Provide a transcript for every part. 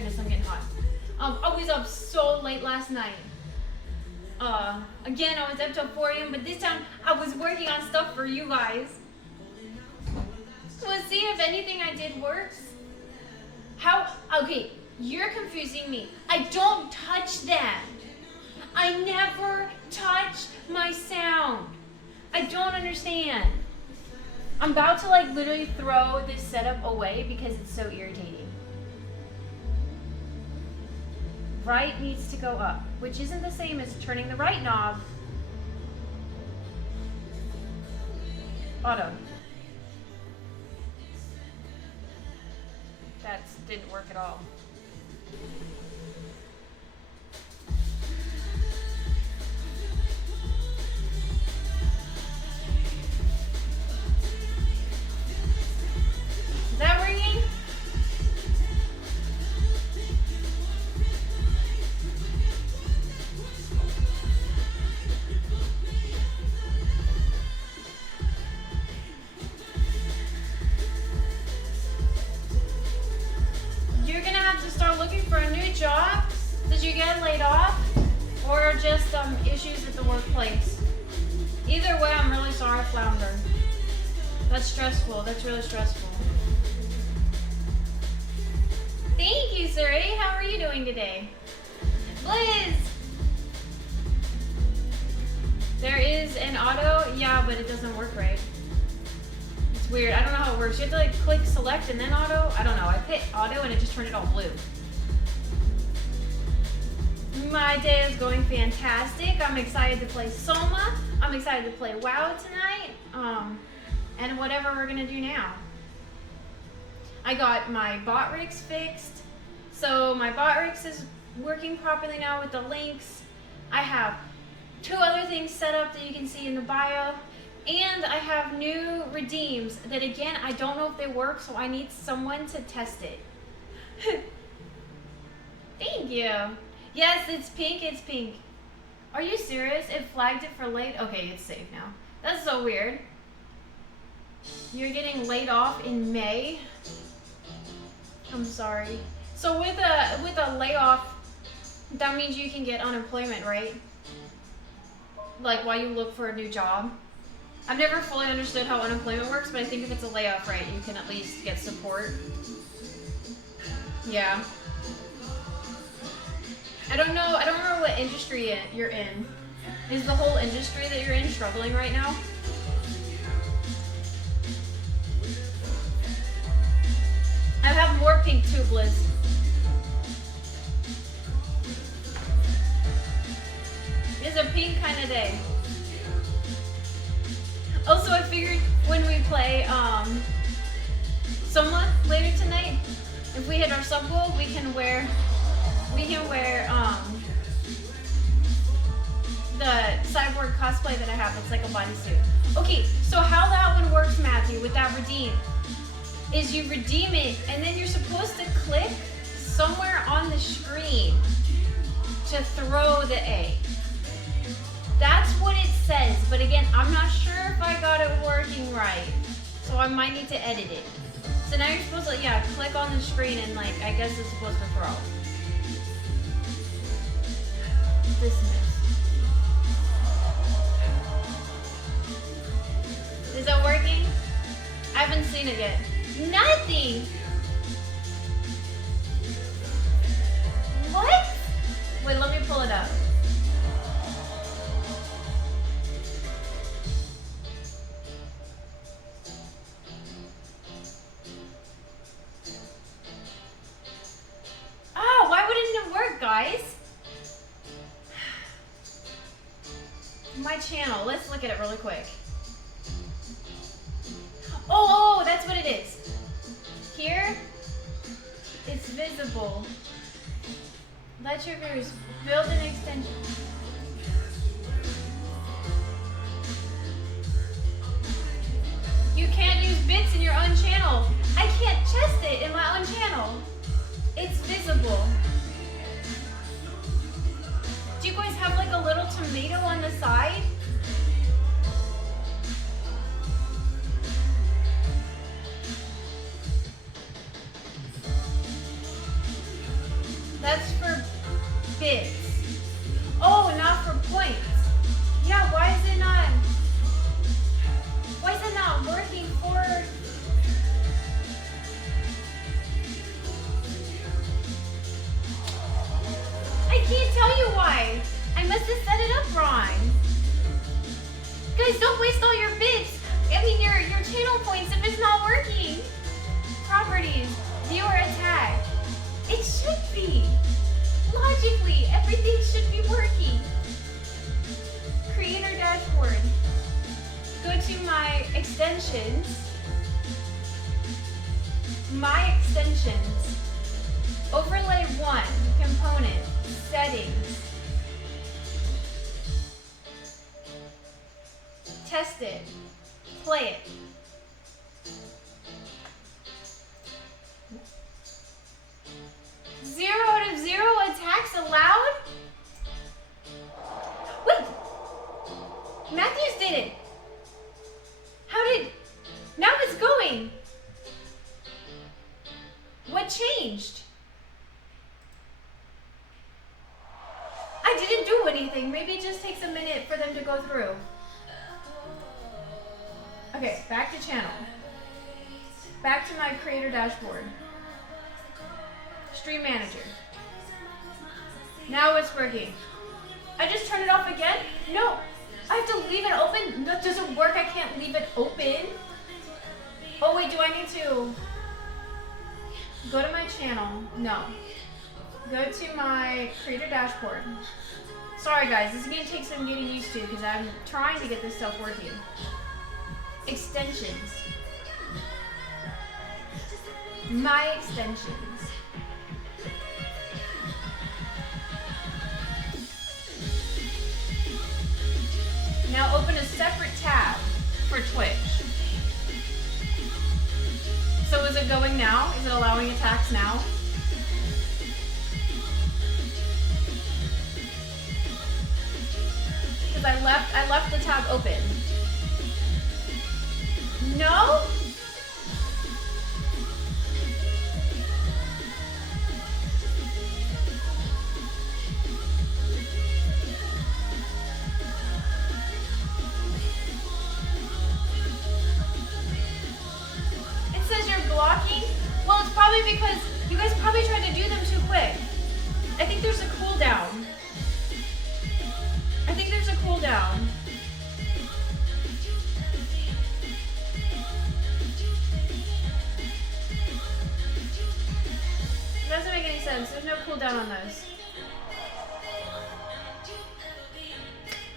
goodness, I'm getting hot. I was up so late last night. Again, I was up till 4 a.m., but this time I was working on stuff for you guys. Let's see if anything I did works. Okay, you're confusing me. I don't touch that. I never touch my sound. I don't understand. I'm about to like literally throw this setup away because it's so irritating. Right needs to go up, which isn't the same as turning the right knob. Auto. That didn't work at all. Is that ringing? You're gonna have to start looking for a new job. Did you get laid off? Or just issues at the workplace? Either way, I'm really sorry, Flounder. That's stressful. That's really stressful. Thank you, Suri. How are you doing today? Liz! There is an auto? Yeah, but it doesn't work right. It's weird. I don't know how it works. You have to like click select and then auto? I don't know. I hit auto and it just turned it all blue. My day is going fantastic. I'm excited to play Soma. I'm excited to play WoW tonight. And whatever we're gonna do now. I got my bot rigs fixed. So my bot rigs is working properly now with the links. I have 2 other things set up that you can see in the bio. And I have new redeems that again, I don't know if they work, so I need someone to test it. Thank you. Yes, it's pink. Are you serious? It flagged it for late? Okay, it's safe now. That's so weird. You're getting laid off in May? I'm sorry. So with a layoff, that means you can get unemployment, right? Like while you look for a new job. I've never fully understood how unemployment works, but I think if it's a layoff, right, you can at least get support. Yeah. I don't remember what industry you're in. Is the whole industry that you're in struggling right now? I have more pink too, Blizz. It's a pink kind of day. Also, I figured when we play Soma later tonight, if we hit our sub goal, we can wear the cyborg cosplay that I have. It's like a bodysuit. Okay, so how that one works, Matthew, with that redeem, is you redeem it and then you're supposed to click somewhere on the screen to throw the egg. That's what it says, but again, I'm not sure if I got it working right, so I might need to edit it. So now you're supposed to, yeah, click on the screen and like, I guess it's supposed to throw. Dismiss. Is that working? I haven't seen it yet. Nothing! What? Wait, let me pull it up. Oh, why wouldn't it work, guys? My channel, let's look at it really quick. Oh, that's what it is. Here, it's visible. Let your viewers build an extension. You can't use bits in your own channel. I can't test it in my own channel. It's visible. Do you guys have like a little tomato on the side? waste all your bits. I mean, your channel points if it's not working. Properties, viewer attack. It should be. Logically, everything should be working. Creator dashboard. Go to my extensions. My extensions. Overlay 1, component, settings. Test it. Play it. Zero out of 0 attacks allowed? Wait! Matthews did it! How did... Now it's going! What changed? I didn't do anything. Maybe it just takes a minute for them to go through. Okay, back to channel. Back to my creator dashboard. Stream manager. Now it's working. I just turn it off again? No, I have to leave it open. No, it doesn't work. I can't leave it open. Oh wait, do I need to go to my channel? No. Go to my creator dashboard. Sorry guys, this is gonna take some getting used to because I'm trying to get this stuff working. Extensions. My extensions. Now open a separate tab for Twitch. So is it going now? Is it allowing attacks now? Because I left the tab open. No? It says you're blocking? Well, it's probably because you guys probably tried to do them too quick. I think there's a cooldown. I think there's a cooldown. Doesn't make any sense. There's no cooldown on those.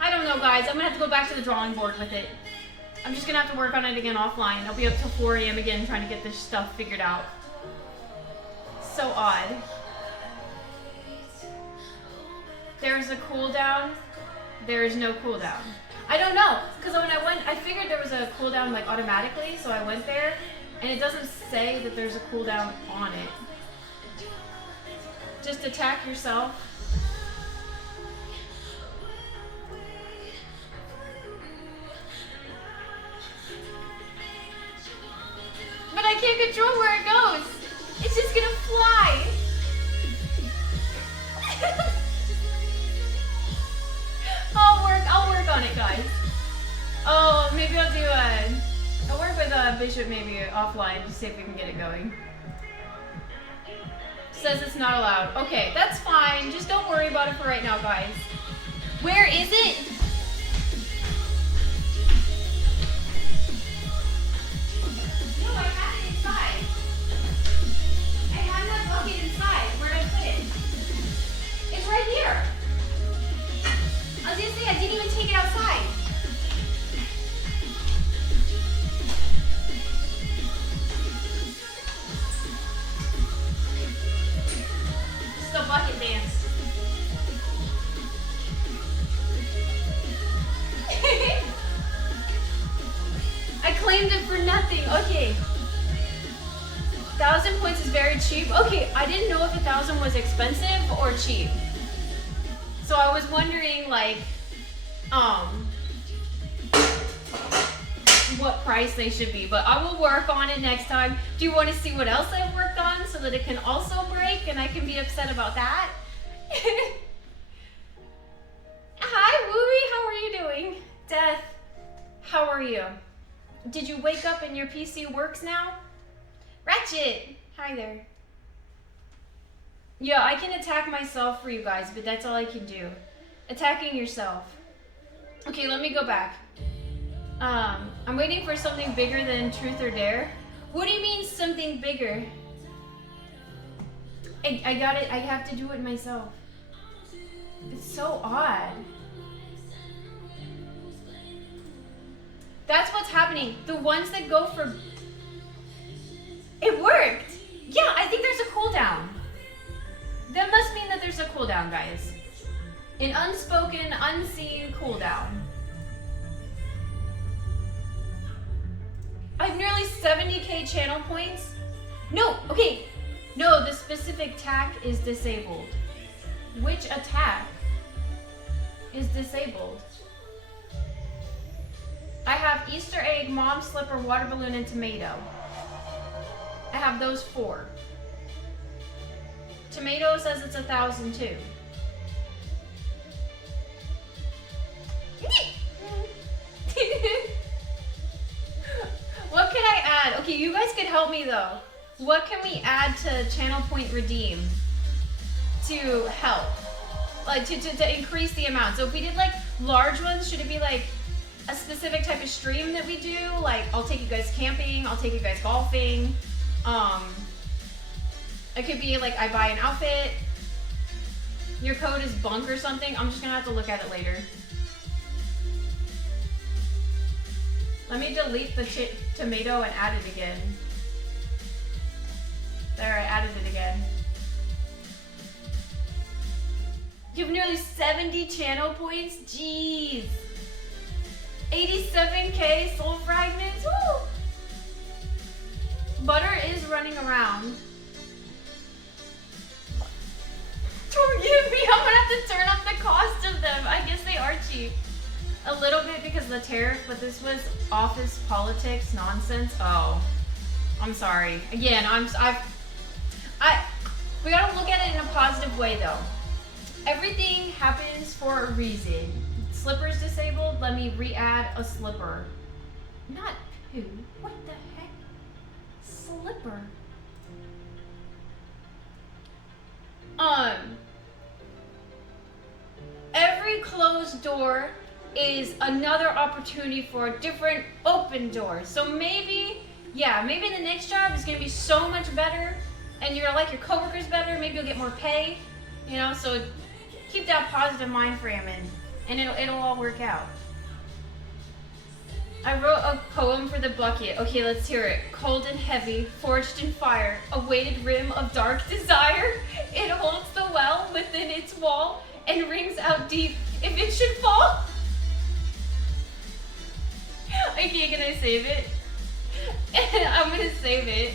I don't know, guys. I'm gonna have to go back to the drawing board with it. I'm just gonna have to work on it again offline. I'll be up till 4 a.m. again trying to get this stuff figured out. So odd. There's a cooldown. There is no cooldown. I don't know, because when I went, I figured there was a cooldown like automatically, so I went there, and it doesn't say that there's a cooldown on it. Just attack yourself. But I can't control where it goes. It's just gonna fly. I'll work on it, guys. Oh, maybe I'll work with Bishop maybe offline to see if we can get it going. Says it's not allowed. Okay, that's fine. Just don't worry about it for right now, guys. Where is it? No, I had it inside. I had that bucket inside. Where did I put it? It's right here. I was gonna say, I didn't even take it outside. The bucket dance. I claimed it for nothing. Okay. 1,000 points is very cheap. Okay, I didn't know if 1,000 was expensive or cheap. So I was wondering like, what price they should be, but I will work on it next time. Do you want to see what else I've worked on so that it can also break and I can be upset about that? Hi, Wooey, how are you doing? Death, how are you? Did you wake up and your PC works now? Ratchet, hi there. Yeah, I can attack myself for you guys, but that's all I can do. Attacking yourself. Okay, let me go back. I'm waiting for something bigger than Truth or Dare. What do you mean something bigger? I got it. I have to do it myself. It's so odd. That's what's happening. The ones that go for... It worked! Yeah, I think there's a cooldown. That must mean that there's a cooldown, guys. An unspoken, unseen cooldown. I have nearly 70k channel points. No, okay. No, the specific attack is disabled. Which attack is disabled? I have Easter egg, mom slipper, water balloon, and tomato. I have those 4. Tomato says it's 1,000 too. What can I add? Okay, you guys can help me though. What can we add to channel point redeem to help? Like to increase the amount. So if we did like large ones, should it be like a specific type of stream that we do? Like I'll take you guys camping, I'll take you guys golfing. It could be like I buy an outfit. Your code is bunk or something. I'm just gonna have to look at it later. Let me delete the tomato and add it again. There, I added it again. You have nearly 70 channel points? Jeez. 87k soul fragments? Woo! Butter is running around. Forgive me, I'm gonna have to turn up the cost of them. I guess they are cheap. A little bit because of the tariff, but this was office politics nonsense. Oh, I'm sorry. Again, we gotta look at it in a positive way though. Everything happens for a reason. Slipper's disabled, let me re-add a slipper. Not poo, what the heck? Slipper. Every closed door is another opportunity for a different open door. So maybe, yeah, maybe the next job is gonna be so much better and you're like your coworkers better, maybe you'll get more pay, you know, so keep that positive mind frame and it'll all work out. I wrote a poem for the bucket. Okay, let's hear it. Cold and heavy, forged in fire, a weighted rim of dark desire. It holds the well within its wall and rings out deep if it should fall. Okay, can I save it? I'm gonna save it.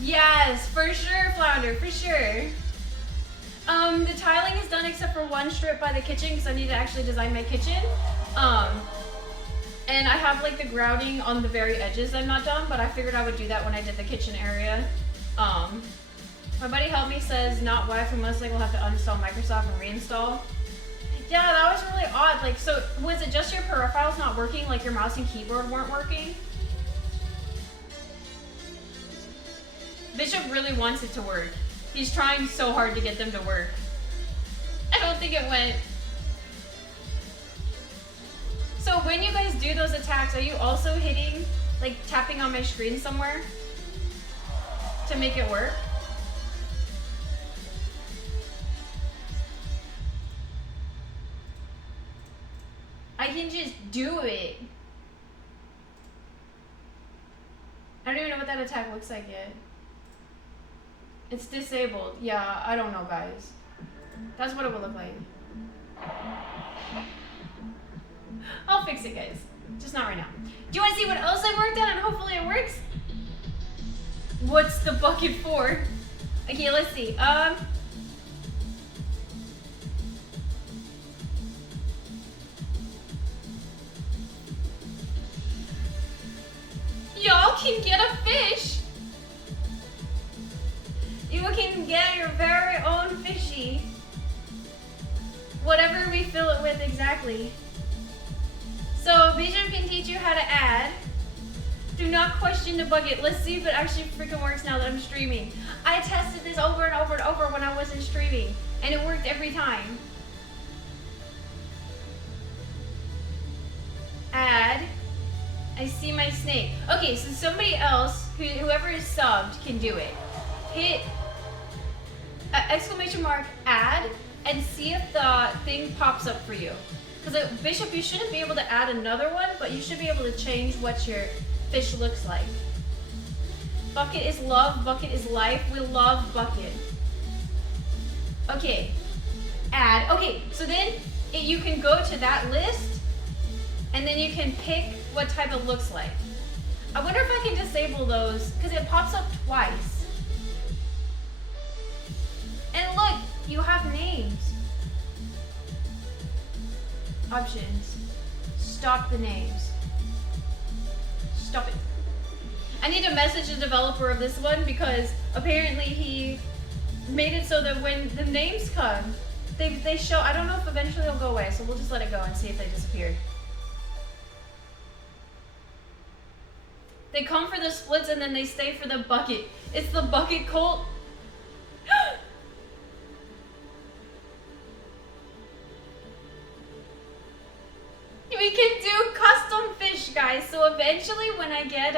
Yes, for sure, Flounder, for sure. The tiling is done except for one strip by the kitchen because I need to actually design my kitchen. And I have like the grouting on the very edges I'm not done, but I figured I would do that when I did the kitchen area. My buddy helped me, says not wife, and most likely will have to uninstall Microsoft and reinstall. Yeah, that was really odd. Like, so was it just your peripherals not working, like your mouse and keyboard weren't working? Bishop really wants it to work. He's trying so hard to get them to work. I don't think it went. So when you guys do those attacks, are you also hitting, like tapping on my screen somewhere to make it work? I can just do it. I don't even know what that attack looks like yet. It's disabled. Yeah, I don't know, guys. That's what it would look like. I'll fix it, guys. Just not right now. Do you want to see what else I worked on and hopefully it works? What's the bucket for? Okay, let's see. Y'all can get a fish. You can get your very own fishy. Whatever we fill it with exactly. So Bishop can teach you how to add Do not question the bucket. Let's see if it actually freaking works now that I'm streaming. I tested this over and over and over when I wasn't streaming, and it worked every time. Add. I see my snake. Okay, so somebody else, whoever is subbed, can do it. Hit exclamation mark add and see if the thing pops up for you. Because Bishop, you shouldn't be able to add another one, but you should be able to change what your fish looks like. Bucket is love, bucket is life. We love bucket. Okay, add. Okay, so then you can go to that list and then you can pick what type it looks like. I wonder if I can disable those because it pops up twice. And look, you have names. Options. Stop the names. Stop it. I need to message the developer of this one because apparently he made it so that when the names come, they show. I don't know if eventually they'll go away, so we'll just let it go and see if they disappeared. They come for the splits and then they stay for the bucket. It's the bucket cult. We can do custom fish, guys. So eventually when I get,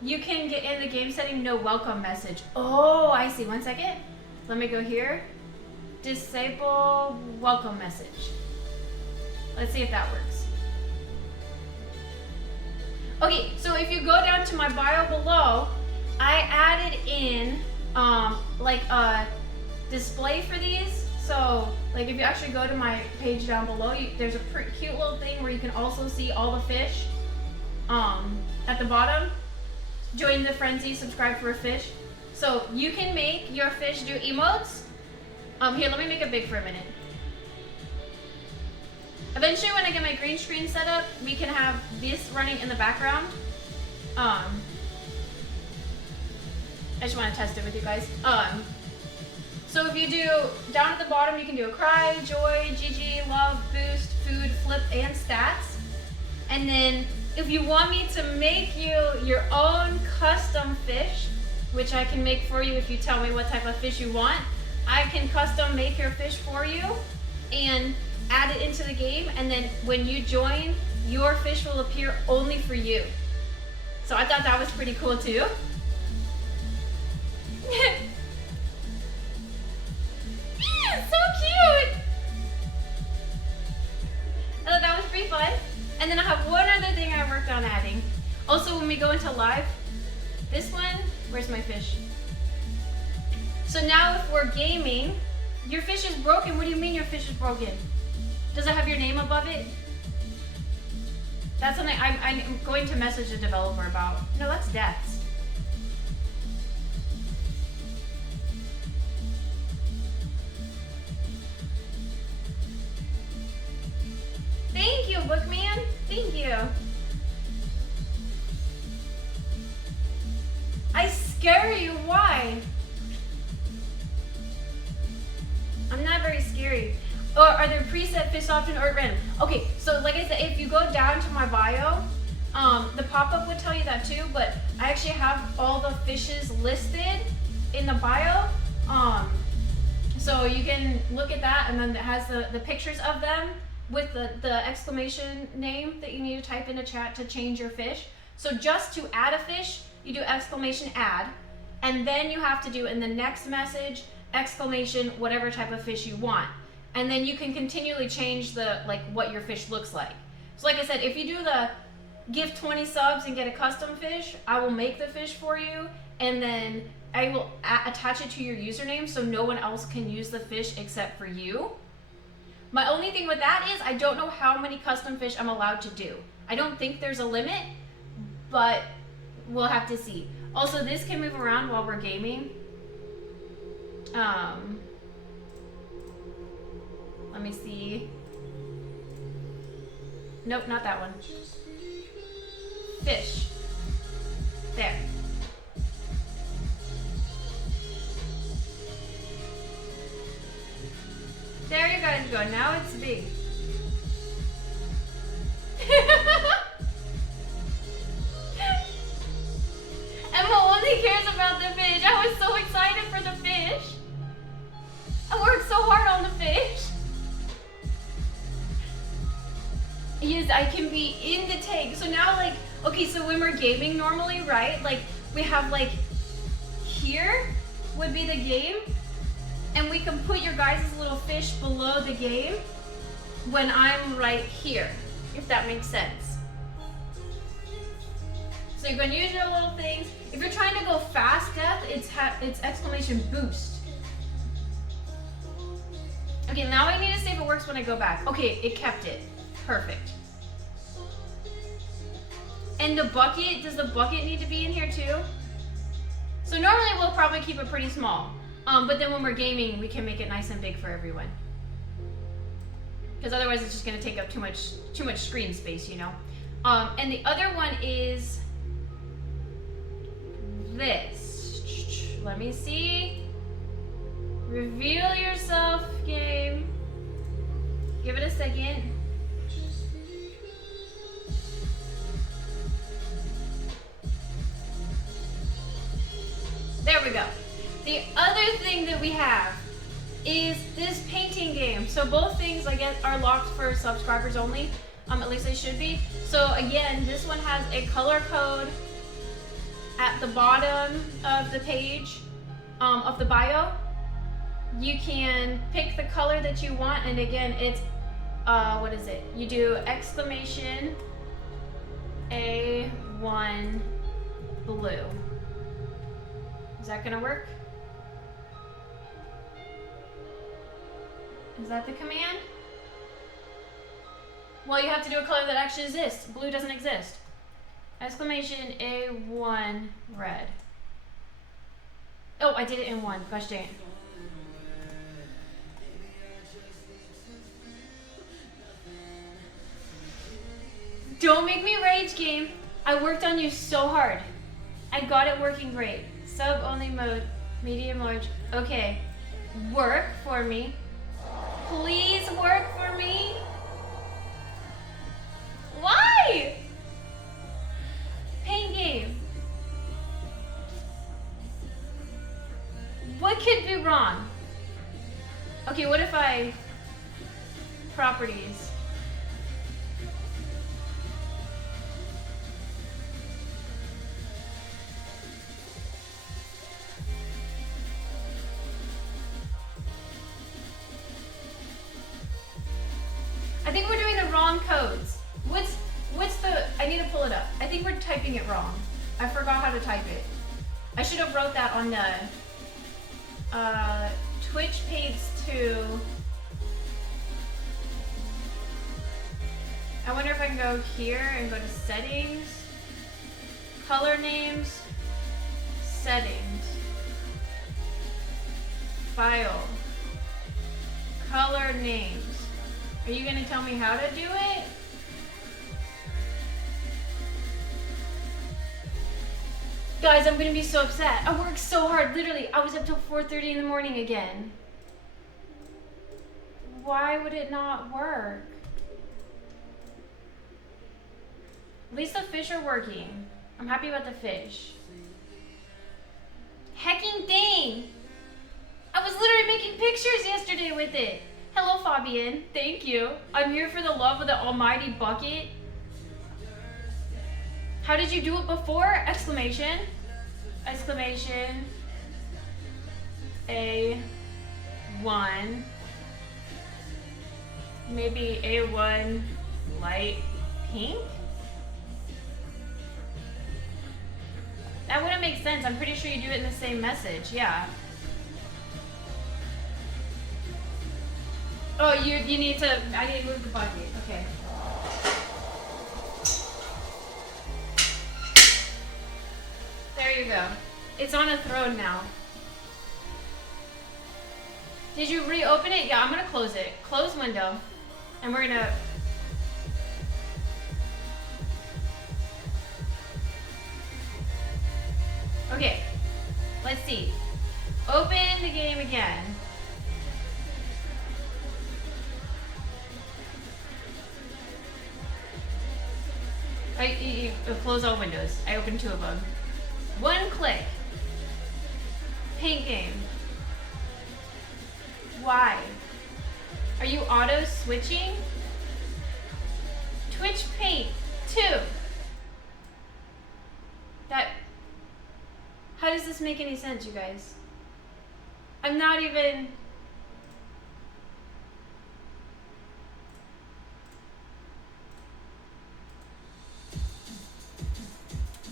you can get in the game setting, no welcome message. Oh, I see. 1 second. Let me go here. Disable welcome message. Let's see if that works. Okay, so if you go down to my bio below, I added in like a display for these. So like if you actually go to my page down below, there's a pretty cute little thing where you can also see all the fish at the bottom. Join the frenzy, subscribe for a fish. So you can make your fish do emotes. Here, let me make it big for a minute. Eventually, when I get my green screen set up, we can have this running in the background. I just want to test it with you guys. So if you do, down at the bottom, you can do a cry, joy, GG, love, boost, food, flip, and stats. And then if you want me to make you your own custom fish, which I can make for you if you tell me what type of fish you want, I can custom make your fish for you and add it into the game, and then when you join, your fish will appear only for you. So I thought that was pretty cool too. So cute! I thought that was pretty fun. And then I have one other thing I worked on adding. Also, when we go into live, this one, where's my fish? So now if we're gaming, your fish is broken. What do you mean your fish is broken? Does it have your name above it? That's something I'm going to message the developer about. No, that's deaths. Thank you, Bookman. Thank you. I scare you. Why? I'm not very scary. Or are there preset fish option or random? Okay, so like I said, if you go down to my bio, the pop-up would tell you that too, but I actually have all the fishes listed in the bio. So you can look at that, and then it has the pictures of them with the exclamation name that you need to type in the chat to change your fish. So just to add a fish, you do exclamation add, and then you have to do in the next message, exclamation whatever type of fish you want. And then you can continually change what your fish looks like. So like I said, if you do the give 20 subs and get a custom fish, I will make the fish for you, and then I will attach it to your username so no one else can use the fish except for you. My only thing with that is I don't know how many custom fish I'm allowed to do. I don't think there's a limit, but we'll have to see. Also, this can move around while we're gaming. Let me see. Nope, not that one. Fish. There. There you guys go. Now it's big. I was so excited for the fish. I worked so hard on the fish. Yes, I can be in the tank. So now, like, okay, so when we're gaming normally, right? Like, we have, like, here would be the game. And we can put your guys' little fish below the game when I'm right here, if that makes sense. So you're going to use your little things. If you're trying to go fast, Death, it's exclamation boost. Okay, now I need to see if it works when I go back. Okay, it kept it. Perfect. And the bucket, does the bucket need to be in here too? So normally we'll probably keep it pretty small. But then when we're gaming, we can make it nice and big for everyone. Because otherwise it's just gonna take up too much screen space, you know? And the other one is this. Let me see. Reveal yourself, game. Give it a second. There we go. The other thing that we have is this painting game. So both things, I guess, are locked for subscribers only. At least they should be. So again, this one has a color code at the bottom of the page of the bio. You can pick the color that you want, and again, it's what is it? You do exclamation A1 blue. Is that gonna work? Is that the command? Well, you have to do a color that actually exists. Blue doesn't exist. Exclamation A1 red. Oh, I did it in one. Gosh dang it. Don't make me rage, game. I worked on you so hard. I got it working great. Sub only mode, medium large. Okay, work for me. Please work for me. Why? Paint game. What could be wrong? Okay, what if I properties? I think we're doing the wrong codes. What's the, I need to pull it up. I think we're typing it wrong. I forgot how to type it. I should have wrote that on the Twitch paints to, I wonder if I can go here and go to settings, color names, settings, file, color names. Are you gonna tell me how to do it? Guys, I'm gonna be so upset. I worked so hard, literally. I was up till 4:30 in the morning again. Why would it not work? At least the fish are working. I'm happy about the fish. Hecking dang! I was literally making pictures yesterday with it. Hello, Fabian. Thank you. I'm here for the love of the almighty bucket. How did you do it before? Exclamation. Exclamation. A1. Maybe A1 light pink? That wouldn't make sense. I'm pretty sure you do it in the same message. Yeah. Oh, you need to, I need to move the bucket. Okay. There you go. It's on a throne now. Did you reopen it? Yeah, I'm gonna close it. Close window. And we're gonna, okay. Let's see. Open the game again. You close all windows. I opened 2 of them. 1 click. paint game. Why? Are you auto switching? Twitch paint 2. How does this make any sense, you guys? I'm not even...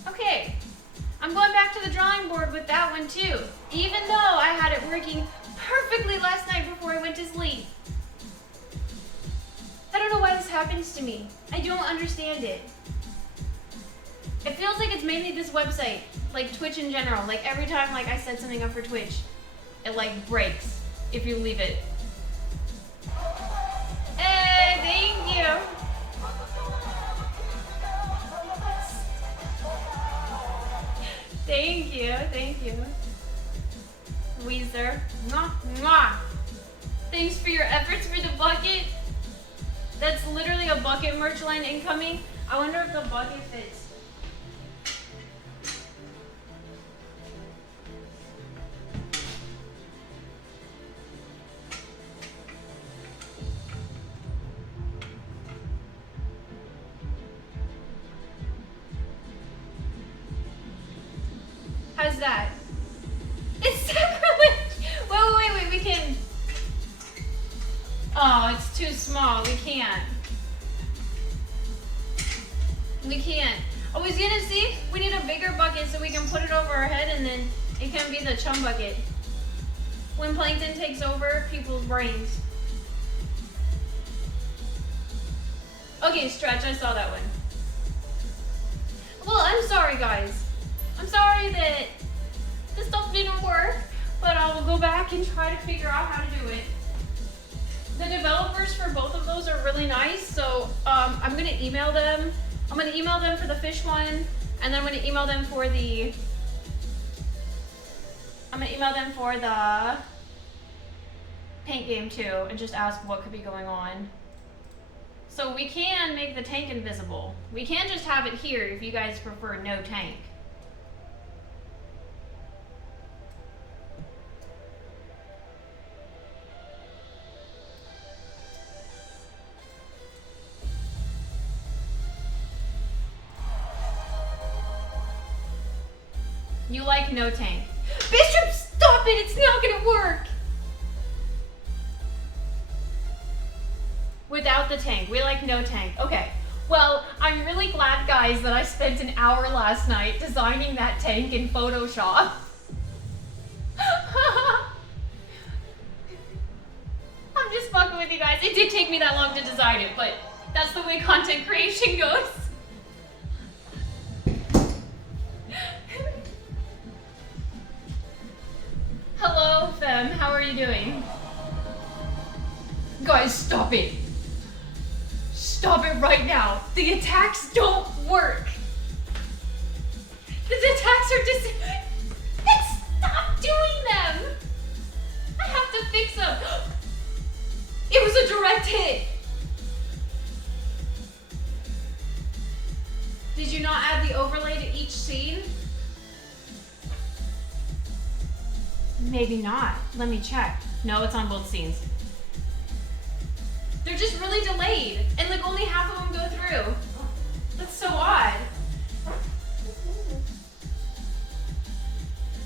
Okay, I'm going back to the drawing board with that one too, even though I had it working perfectly last night before I went to sleep. I don't know why this happens to me. I don't understand it. It feels like it's mainly this website, like Twitch in general. Like every time like I set something up for Twitch, it like breaks if you leave it. Hey, thank you. Thank you, thank you. Weezer. Mwah, mwah. Thanks for your efforts for the bucket. That's literally a bucket merch line incoming. I wonder if the bucket fits. How's that? It's sacrilege! Wait, we can... Oh, it's too small, we can't. We can't. Oh, he's gonna see? We need a bigger bucket so we can put it over our head and then it can be the chum bucket. When plankton takes over people's brains. Okay, stretch, I saw that one. Well, I'm sorry, guys. I'm sorry that this stuff didn't work, but I will go back and try to figure out how to do it. The developers for both of those are really nice, so I'm gonna email them. I'm gonna email them for the fish one, and then I'm gonna email them for the paint game too, and just ask what could be going on. So we can make the tank invisible. We can just have it here if you guys prefer no tank. You like no tank. Bishop, stop it! It's not gonna work! Without the tank. We like no tank. Okay. Well, I'm really glad, guys, that I spent an hour last night designing that tank in Photoshop. I'm just fucking with you guys. It did take me that long to design it, but that's the way content creation goes. Hello, Fem. How are you doing? Guys, stop it. Stop it right now. The attacks don't work. The attacks are just... Stop doing them. I have to fix them. It was a direct hit. Did you not add the overlay to each scene? Maybe not. Let me check. No, it's on both scenes. They're just really delayed, and like only half of them go through. That's so odd.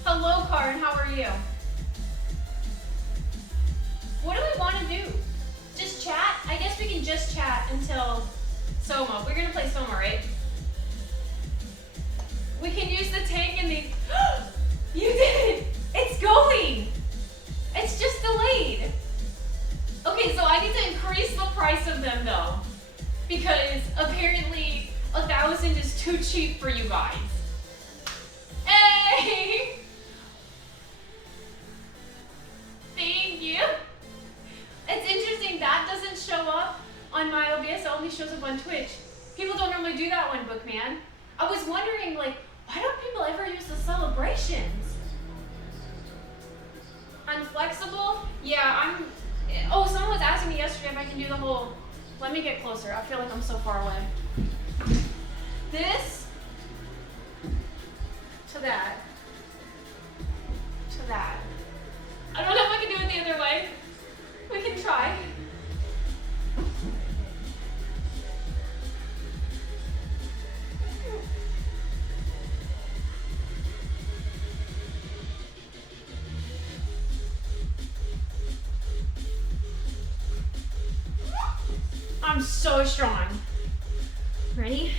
Hello, Karin. How are you? What do we want to do? Just chat? I guess we can just chat until Soma. We're gonna play Soma, right? We can use the tank and the... You did it! It's going! It's just delayed. Okay, so I need to increase the price of them though, because apparently 1,000 is too cheap for you guys. Hey! Thank you. It's interesting, that doesn't show up on my OBS, it only shows up on Twitch. People don't normally do that one, Bookman. I was wondering, like, why don't people ever use the celebrations? I'm flexible? Yeah, oh, someone was asking me yesterday if I can do the whole... Let me get closer. I feel like I'm so far away. This to that to to that. I don't know if I can do it the other way. We can try. I'm so strong. Ready?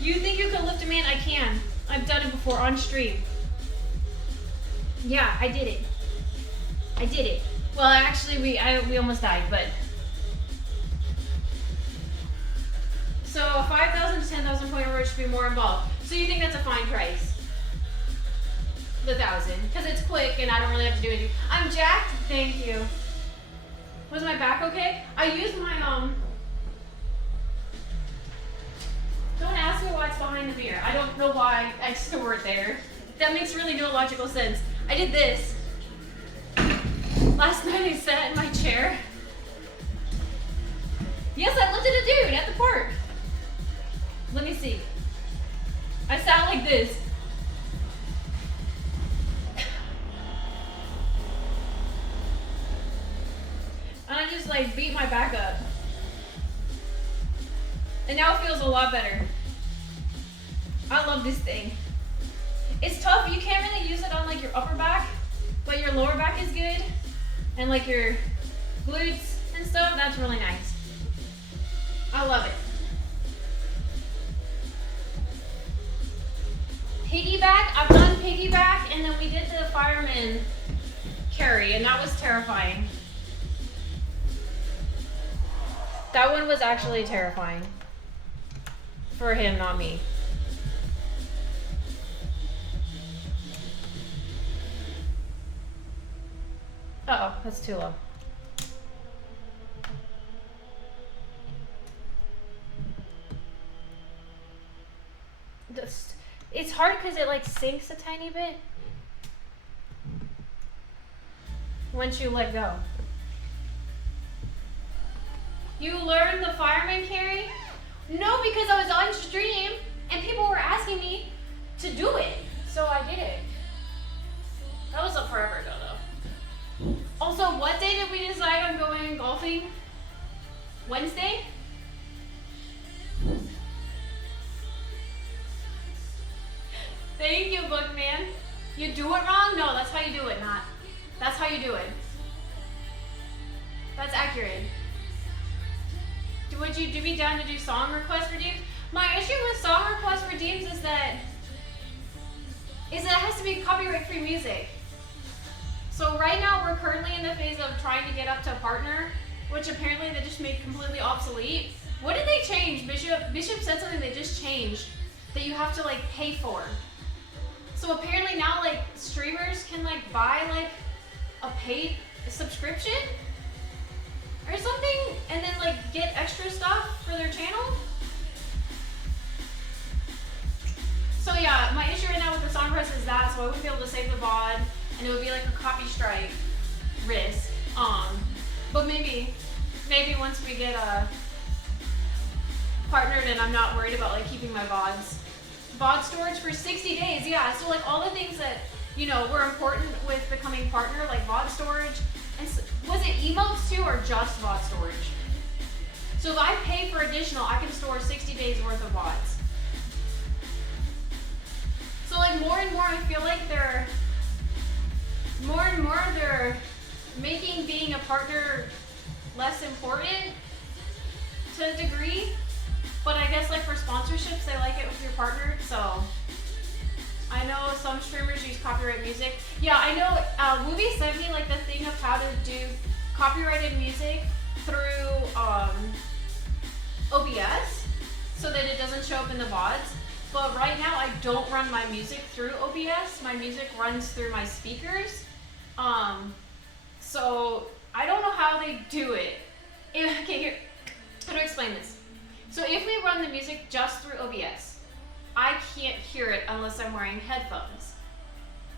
You think you can lift a man? I can. I've done it before on stream. Yeah, I did it. I did it. Well, actually, we almost died, but. So 5,000 to 10,000 point reward should be more involved. So you think that's a fine price? The 1,000, because it's quick and I don't really have to do anything. I'm jacked. Thank you. Was my back okay? I used my Don't ask me why it's behind the mirror. I don't know why I store it there. That makes really no logical sense. I did this. Last night I sat in my chair. Yes, I lifted a dude at the park. Let me see. I sat like this. And I just like beat my back up. And now it feels a lot better. I love this thing. It's tough, you can't really use it on like your upper back, but your lower back is good. And like your glutes and stuff, that's really nice. I love it. Piggyback, I've done piggyback, and then we did the fireman carry, and that was terrifying. That one was actually terrifying. For him, not me. Uh-oh, that's too low. It's hard because it like sinks a tiny bit once you let go. You learned the fireman carry? No, because I was on stream and people were asking me to do it, so I did it. That was up forever ago though. Also, what day did we decide on going golfing? Wednesday? Thank you, Bookman. You do it wrong? No, that's how you do it, not. That's how you do it. That's accurate. Would you be down to do song request redeems? My issue with song request redeems is that it has to be copyright-free music. So right now we're currently in the phase of trying to get up to a partner, which apparently they just made completely obsolete. What did they change? Bishop said something they just changed that you have to like pay for. So apparently now like streamers can like buy like a paid subscription or something and then like get extra stuff for their channel. So yeah, my issue right now with the song press is that, so I wouldn't be able to save the VOD and it would be like a copy strike risk. But maybe once we get partnered and I'm not worried about like keeping my VODs. VOD storage for 60 days, yeah. So like all the things that, you know, were important with becoming partner, like VOD storage, and was it emotes too or just VOD storage? So if I pay for additional, I can store 60 days worth of VODs. So like more and more I feel like they're making being a partner less important to a degree. But I guess like for sponsorships, they like it with your partner, so. I know some streamers use copyright music. Yeah, I know Wooby sent me like the thing of how to do copyrighted music through OBS so that it doesn't show up in the VODs. But right now I don't run my music through OBS. My music runs through my speakers. So I don't know how they do it. Okay, here, how do I explain this? So if we run the music just through OBS, I can't hear it unless I'm wearing headphones.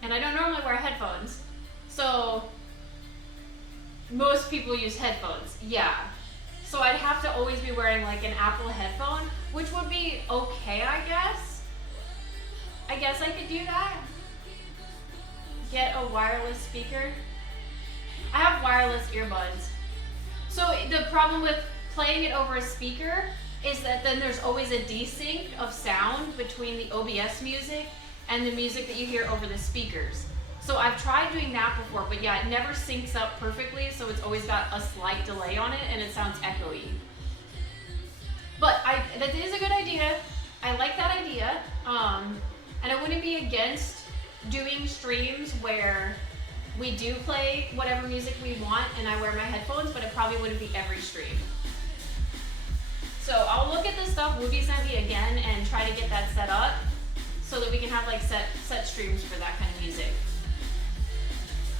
And I don't normally wear headphones. So Most people use headphones, yeah. So I'd have to always be wearing like an Apple headphone, which would be okay, I guess. I guess I could do that. Get a wireless speaker. I have wireless earbuds. So the problem with playing it over a speaker is that then there's always a desync of sound between the OBS music and the music that you hear over the speakers. So I've tried doing that before, but yeah, it never syncs up perfectly, so it's always got a slight delay on it and it sounds echoey. But that is a good idea. I like that idea. And I wouldn't be against doing streams where we do play whatever music we want and I wear my headphones, but it probably wouldn't be every stream. So I'll look at the stuff Wooby sent me again and try to get that set up so that we can have like set streams for that kind of music.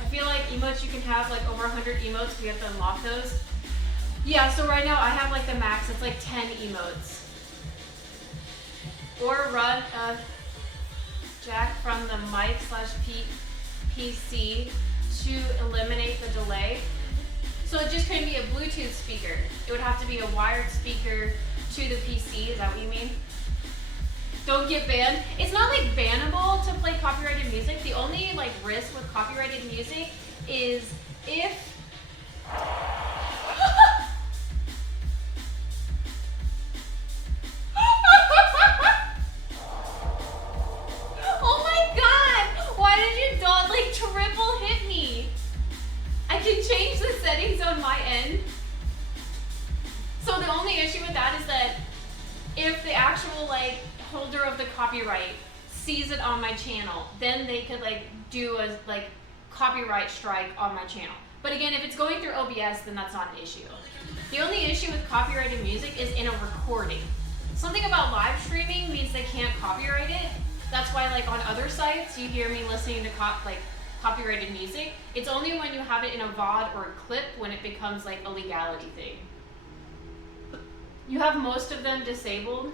I feel like emotes, you can have like over 100 emotes. We have to unlock those. Yeah, so right now I have like the max. It's like 10 emotes. Or run a jack from the mic / PC to eliminate the delay. So it just couldn't be a Bluetooth speaker. It would have to be a wired speaker to the PC. Is that what you mean? Don't get banned. It's not like bannable to play copyrighted music. The only like risk with copyrighted music is if oh my god! Why did you don't like triple hit me? I can change the settings on my end. So the only issue with that is that if the actual like holder of the copyright sees it on my channel, then they could like do a like copyright strike on my channel. But again, if it's going through OBS, then that's not an issue. The only issue with copyrighted music is in a recording. Something about live streaming means they can't copyright it. That's why like on other sites, you hear me listening to copyrighted music. It's only when you have it in a VOD or a clip when it becomes like a legality thing. You have most of them disabled?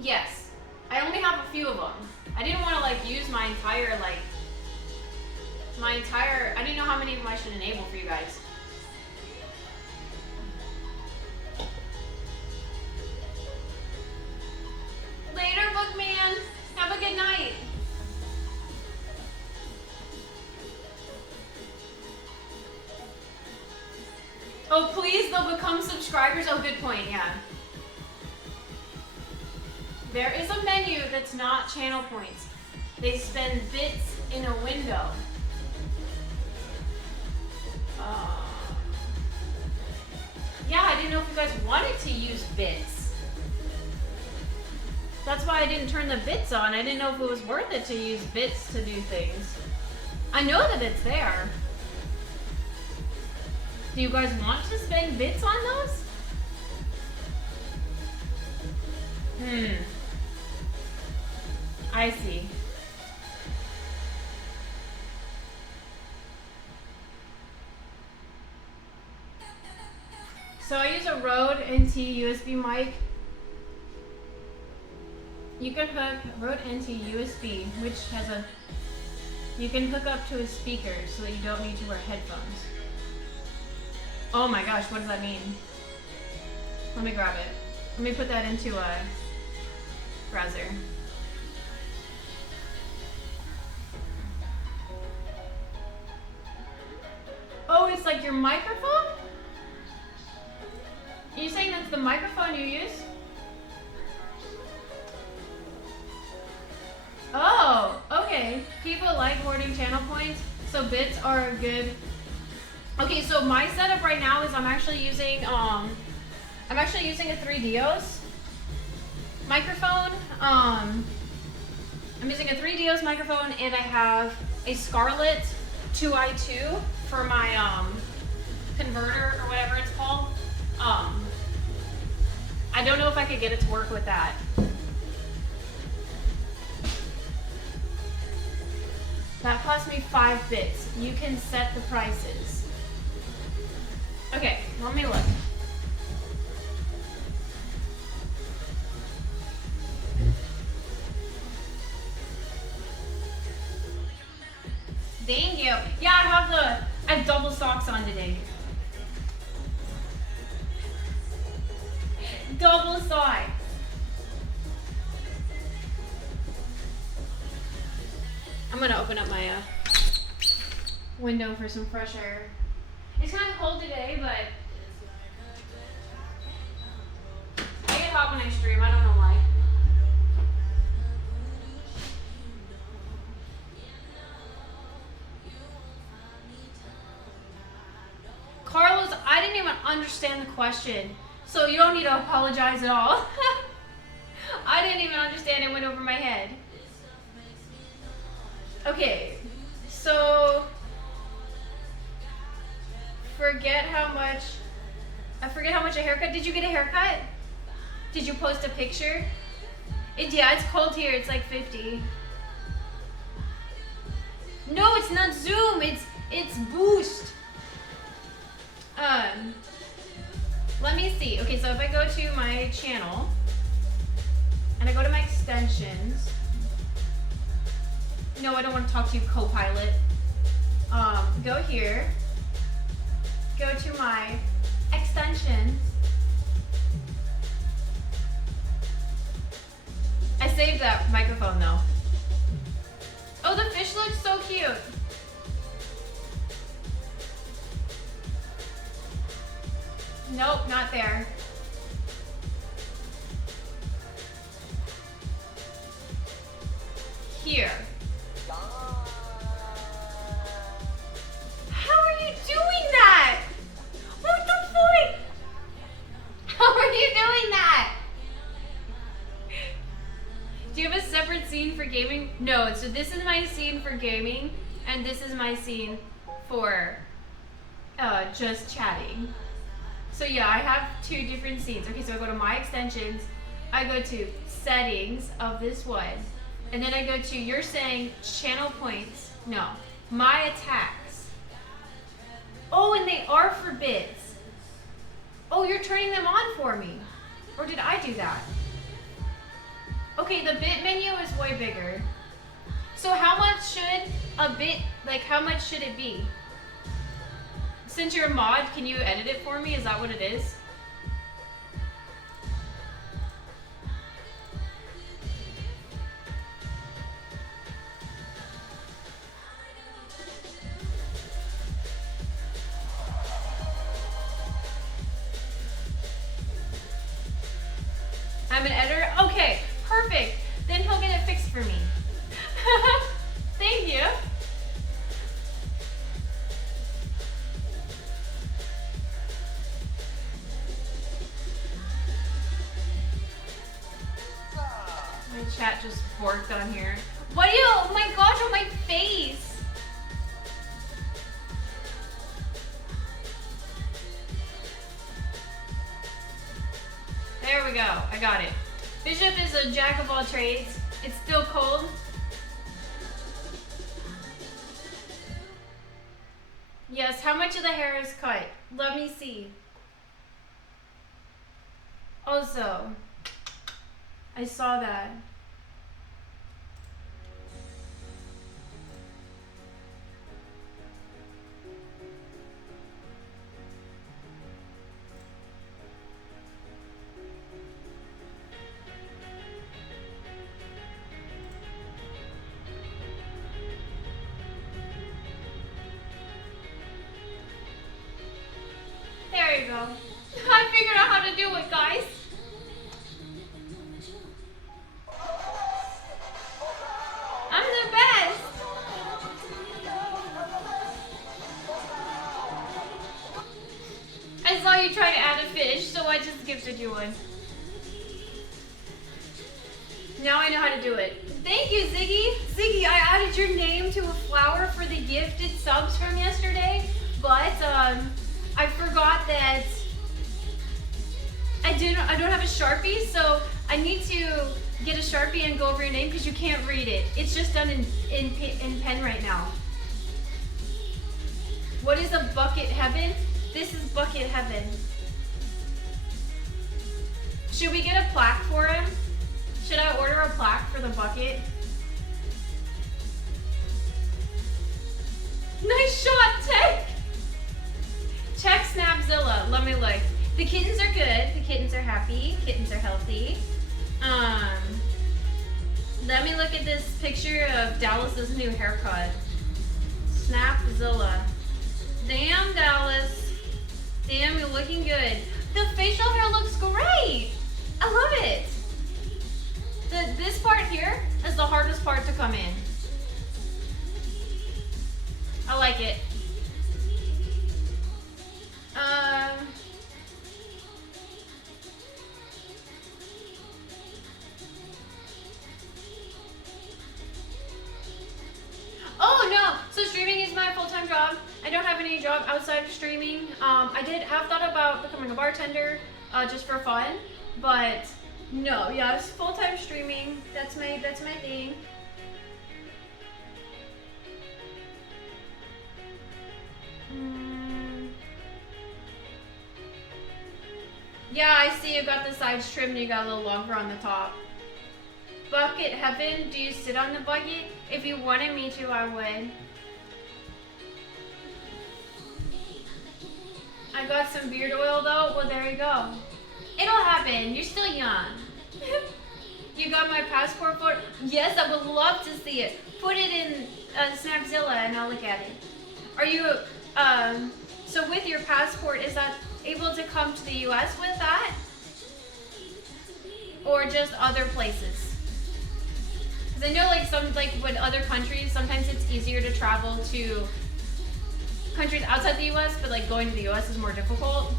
Yes. I only have a few of them. I didn't want to like use my entire I didn't know how many of them I should enable for you guys. Later, Bookman. Have a good night. Oh, please, they'll become subscribers. Oh, good point, yeah. There is a menu that's not channel points. They spend bits in a window. Yeah, I didn't know if you guys wanted to use bits. That's why I didn't turn the bits on. I didn't know if it was worth it to use bits to do things. I know that it's there. Do you guys want to spend bits on those? I see. So I use a Rode NT USB mic. You can hook Rode NT USB, which has you can hook up to a speaker so that you don't need to wear headphones. Oh my gosh, what does that mean? Let me grab it. Let me put that into a browser. Oh, it's like your microphone? Are you saying that's the microphone you use? Oh, okay. People like hoarding channel points, so bits are good. Okay, so my setup right now is I'm actually using a 3Dios microphone. I'm using a 3Dios microphone, and I have a Scarlett 2i2 for my converter or whatever it's called. I don't know if I could get it to work with that. That cost me 5 bits. You can set the prices. Okay, let me look. Thank you. Yeah, I've fun today. Double size. I'm gonna open up my window for some fresh air. It's kind of cold today, but I get hot when I stream. I don't know why. Carlos, I didn't even understand the question, so you don't need to apologize at all. I didn't even understand, it went over my head. Okay, so I forget how much a haircut. Did you get a haircut? Did you post a picture? Yeah, it's cold here. It's like 50. No, it's not Zoom. It's Boost. Let me see. Okay, so if I go to my channel and I go to my extensions. No, I don't want to talk to you, Copilot. Go here. Go to my extensions. I saved that microphone though. Oh, the fish looks so cute. Nope, not there. Here. How are you doing that? What the fuck? How are you doing that? Do you have a separate scene for gaming? No, so this is my scene for gaming, and this is my scene for just chatting. So yeah, I have two different scenes. Okay, so I go to my extensions, I go to settings of this one, and then I go to, you're saying channel points. No, my attacks. Oh, and they are for bits. Oh, you're turning them on for me. Or did I do that? Okay, the bit menu is way bigger. So how much should a bit, like how much should it be? Since you're a mod, can you edit it for me? Is that what it is? I'm an editor? Okay, perfect. Then he'll get it fixed for me. Thank you. My chat just borked on here. What do you, oh my gosh, on my face. There we go, I got it. Bishop is a jack of all trades. It's still cold. Yes, how much of the hair is cut? Let me see. Also, I saw that. There you go. I figured out how to do it, guys. I'm the best. I saw you try to add a fish, so I just gifted you one. Now I know how to do it. Thank you, Ziggy. Ziggy, I added your name to a flower for the gifted subs from yesterday, but I forgot that I don't have a Sharpie, so I need to get a Sharpie and go over your name because you can't read it. It's just done in pen right now. What is a bucket heaven? This is bucket heaven. Should we get a plaque for him? Should I order a plaque for the bucket? Nice shot, Tech! Snapzilla. Let me look. The kittens are good. The kittens are happy. Kittens are healthy. Let me look at this picture of Dallas's new haircut. Snapzilla. Damn, Dallas. Damn, you're looking good. The facial hair looks great. I love it. This part here is the hardest part to come in. I like it. Oh no! So streaming is my full-time job. I don't have any job outside of streaming. I did have thought about becoming a bartender, just for fun, but no, yeah, it's full-time streaming. That's my thing. Yeah, I see you got the sides trimmed and you got a little longer on the top. Bucket heaven, do you sit on the bucket? If you wanted me to, I would. I got some beard oil though. Well, there you go. It'll happen. You're still young. You got my passport photo? Yes, I would love to see it. Put it in Snapzilla and I'll look at it. Are you, so with your passport, is that able to come to the US with that? Or just other places? Because I know like with other countries, sometimes it's easier to travel to countries outside the US, but like going to the US is more difficult.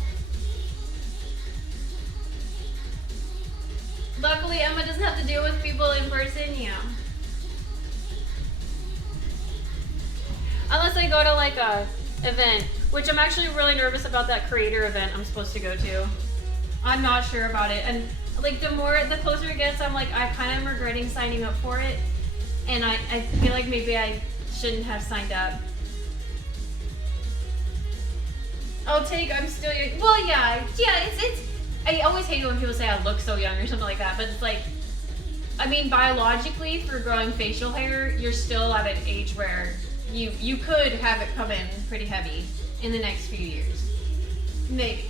Luckily, Emma doesn't have to deal with people in person, yeah. Unless I go to like a event, which I'm actually really nervous about that creator event I'm supposed to go to. I'm not sure about it. And like the closer it gets, I'm like, I kind of am regretting signing up for it. And I feel like maybe I shouldn't have signed up. I'm still young. Well, yeah, it's, I always hate it when people say I look so young or something like that, but it's like, I mean, biologically, for growing facial hair, you're still at an age where you could have it come in pretty heavy in the next few years. Maybe.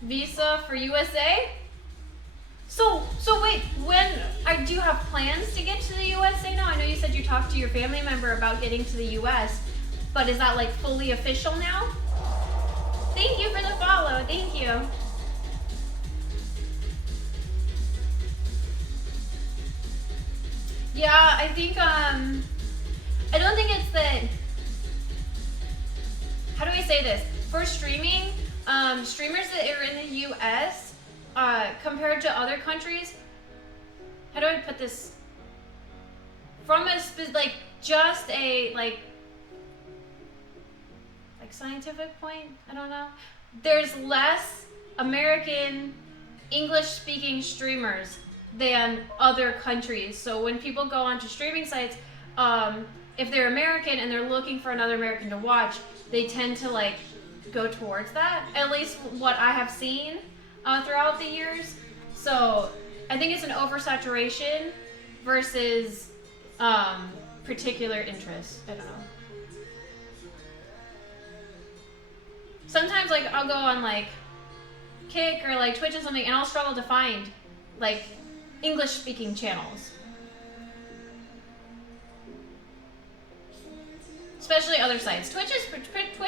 Visa for USA? So wait, do you have plans to get to the USA now? I know you said you talked to your family member about getting to the US, but is that like fully official now? Thank you for the follow, thank you. Yeah, I think, I don't think it's that, how do I say this? For streaming, streamers that are in the US, compared to other countries, how do I put this? From a, just a, like scientific point, I don't know. There's less American English-speaking streamers than other countries. So when people go onto streaming sites, if they're American and they're looking for another American to watch, they tend to like go towards that. At least what I have seen throughout the years. So I think it's an oversaturation versus particular interest. I don't know. Sometimes like I'll go on like Kick or like Twitch or something and I'll struggle to find like English speaking channels. Especially other sites. Twitch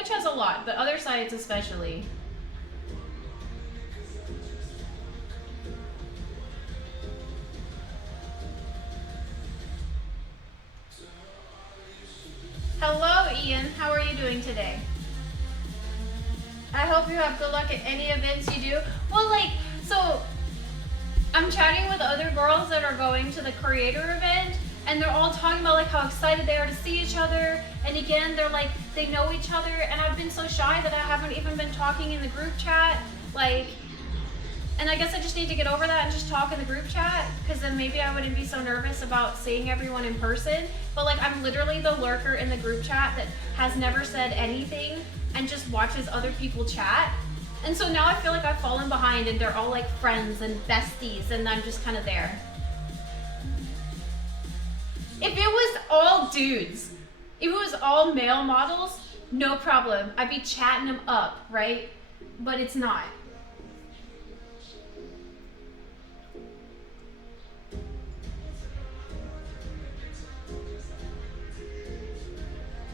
has a lot, but other sites especially. Hello Ian, how are you doing today? I hope you have good luck at any events you do. Well, like, so I'm chatting with other girls that are going to the creator event and they're all talking about like how excited they are to see each other. And again, they're like, they know each other. And I've been so shy that I haven't even been talking in the group chat. Like, and I guess I just need to get over that and just talk in the group chat, because then maybe I wouldn't be so nervous about seeing everyone in person. But like, I'm literally the lurker in the group chat that has never said anything and just watches other people chat. And so now I feel like I've fallen behind and they're all like friends and besties and I'm just kind of there. If it was all dudes, if it was all male models, No problem. I'd be chatting them up, right? But it's not.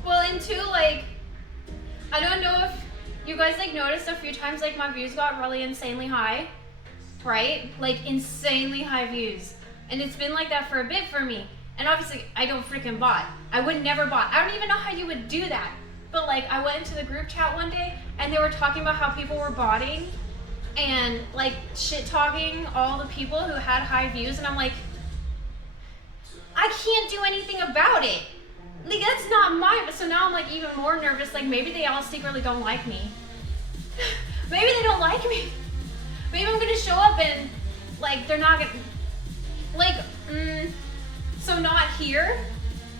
Well, and two, like, I don't know if you guys like noticed a few times like my views got really insanely high, right? Like insanely high views. And it's been like that for a bit for me. And obviously I don't freaking bot. I would never bot. I don't even know how you would do that. But like I went into the group chat one day and they were talking about how people were botting and like shit talking all the people who had high views, and I'm like, I can't do anything about it. Like, that's not my, so now I'm like even more nervous, like maybe they all secretly don't like me. Maybe they don't like me. Maybe I'm gonna show up and like they're not gonna, like, so not here,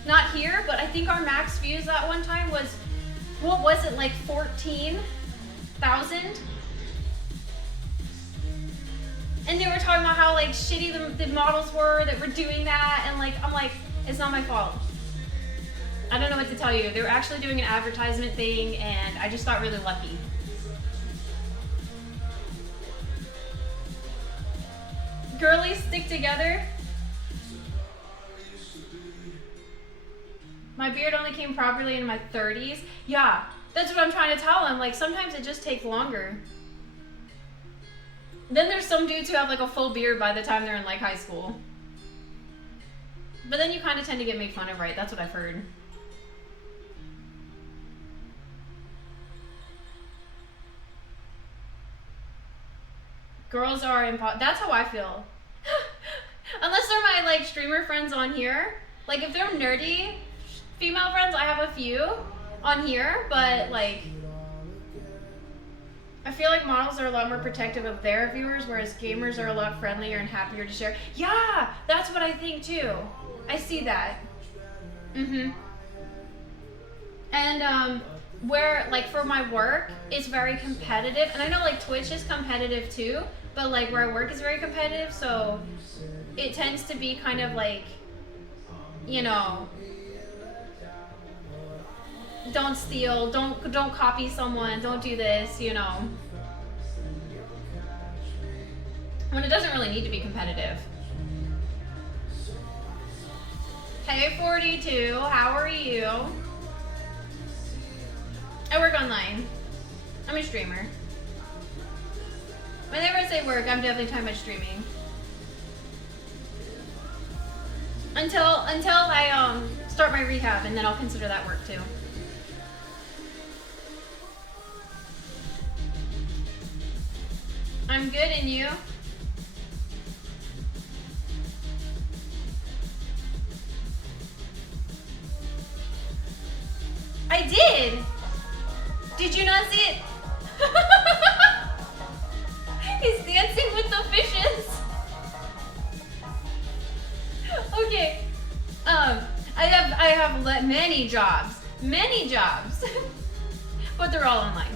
but I think our max views that one time was, what was it, like 14,000? And they were talking about how like shitty the models were that were doing that, and like, I'm like, it's not my fault. I don't know what to tell you. They were actually doing an advertisement thing, and I just got really lucky. Girlies stick together. My beard only came properly in my 30s. Yeah, that's what I'm trying to tell them. Like, sometimes it just takes longer. Then there's some dudes who have like a full beard by the time they're in like high school. But then you kind of tend to get made fun of, right? That's what I've heard. Girls are that's how I feel. Unless they're my like streamer friends on here. Like if they're nerdy female friends, I have a few on here, but like I feel like models are a lot more protective of their viewers, whereas gamers are a lot friendlier and happier to share. Yeah, that's what I think too. I see that. And where like for my work, it's very competitive, and I know like Twitch is competitive too, but like where I work is very competitive, so it tends to be kind of like, you know, don't steal, don't copy someone, don't do this, you know. When it doesn't really need to be competitive. Hey 42, how are you? I work online. I'm a streamer. Whenever I say work, I'm definitely talking about streaming. Until I start my rehab, and then I'll consider that work too. I'm good, and you? I did! Did you not see it? He's dancing with the fishes. Okay. I have many jobs, but they're all online.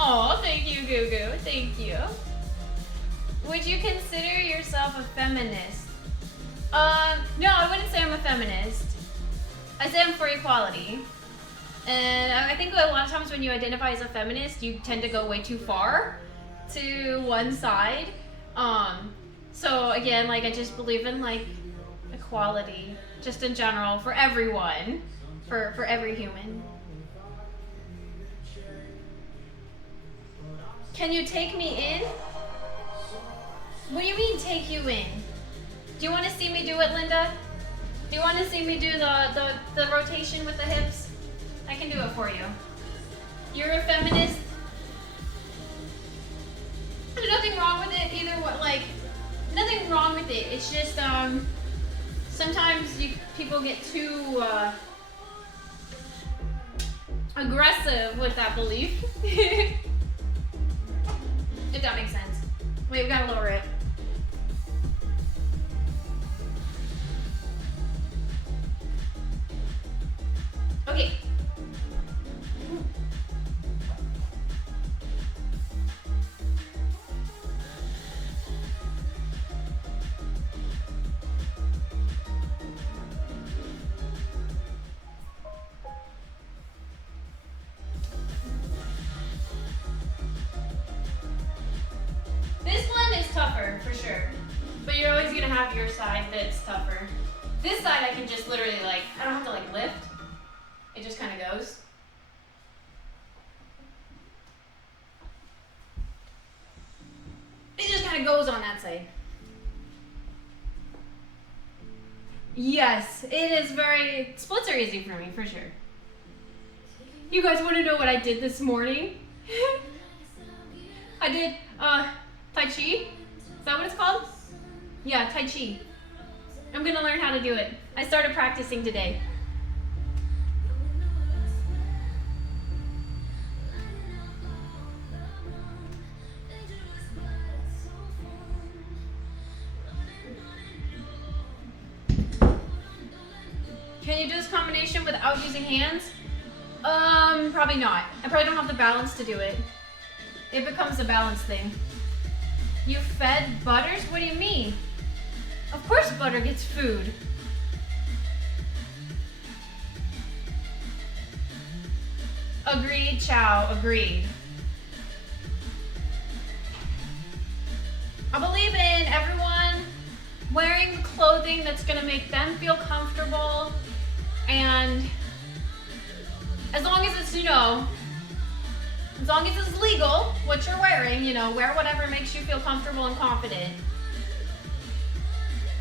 Oh, thank you, Goo. Thank you. Would you consider yourself a feminist? No, I wouldn't say I'm a feminist. I say I'm for equality. And I think a lot of times when you identify as a feminist, you tend to go way too far to one side. So again, like I just believe in like equality, just in general, for everyone, for every human. Can you take me in? What do you mean take you in? Do you want to see me do it, Linda? Do you want to see me do the rotation with the hips? I can do it for you. You're a feminist? There's nothing wrong with it either. What, like, nothing wrong with it. It's just sometimes people get too aggressive with that belief. If that makes sense. Wait, we gotta lower it. Okay. tougher, for sure. But you're always gonna have your side that's tougher. This side I can just literally like, I don't have to like lift. It just kind of goes. It just kind of goes on that side. Yes, it is very, splits are easy for me, for sure. You guys want to know what I did this morning? I did Tai Chi. Is that what it's called? Yeah, Tai Chi. I'm gonna learn how to do it. I started practicing today. Can you do this combination without using hands? Probably not. I probably don't have the balance to do it. It becomes a balance thing. You fed butters? What do you mean? Of course butter gets food. Agreed, Chow, agreed. I believe in everyone wearing clothing that's gonna make them feel comfortable, and as long as it's, as long as it's legal, what you're wearing, wear whatever makes you feel comfortable and confident.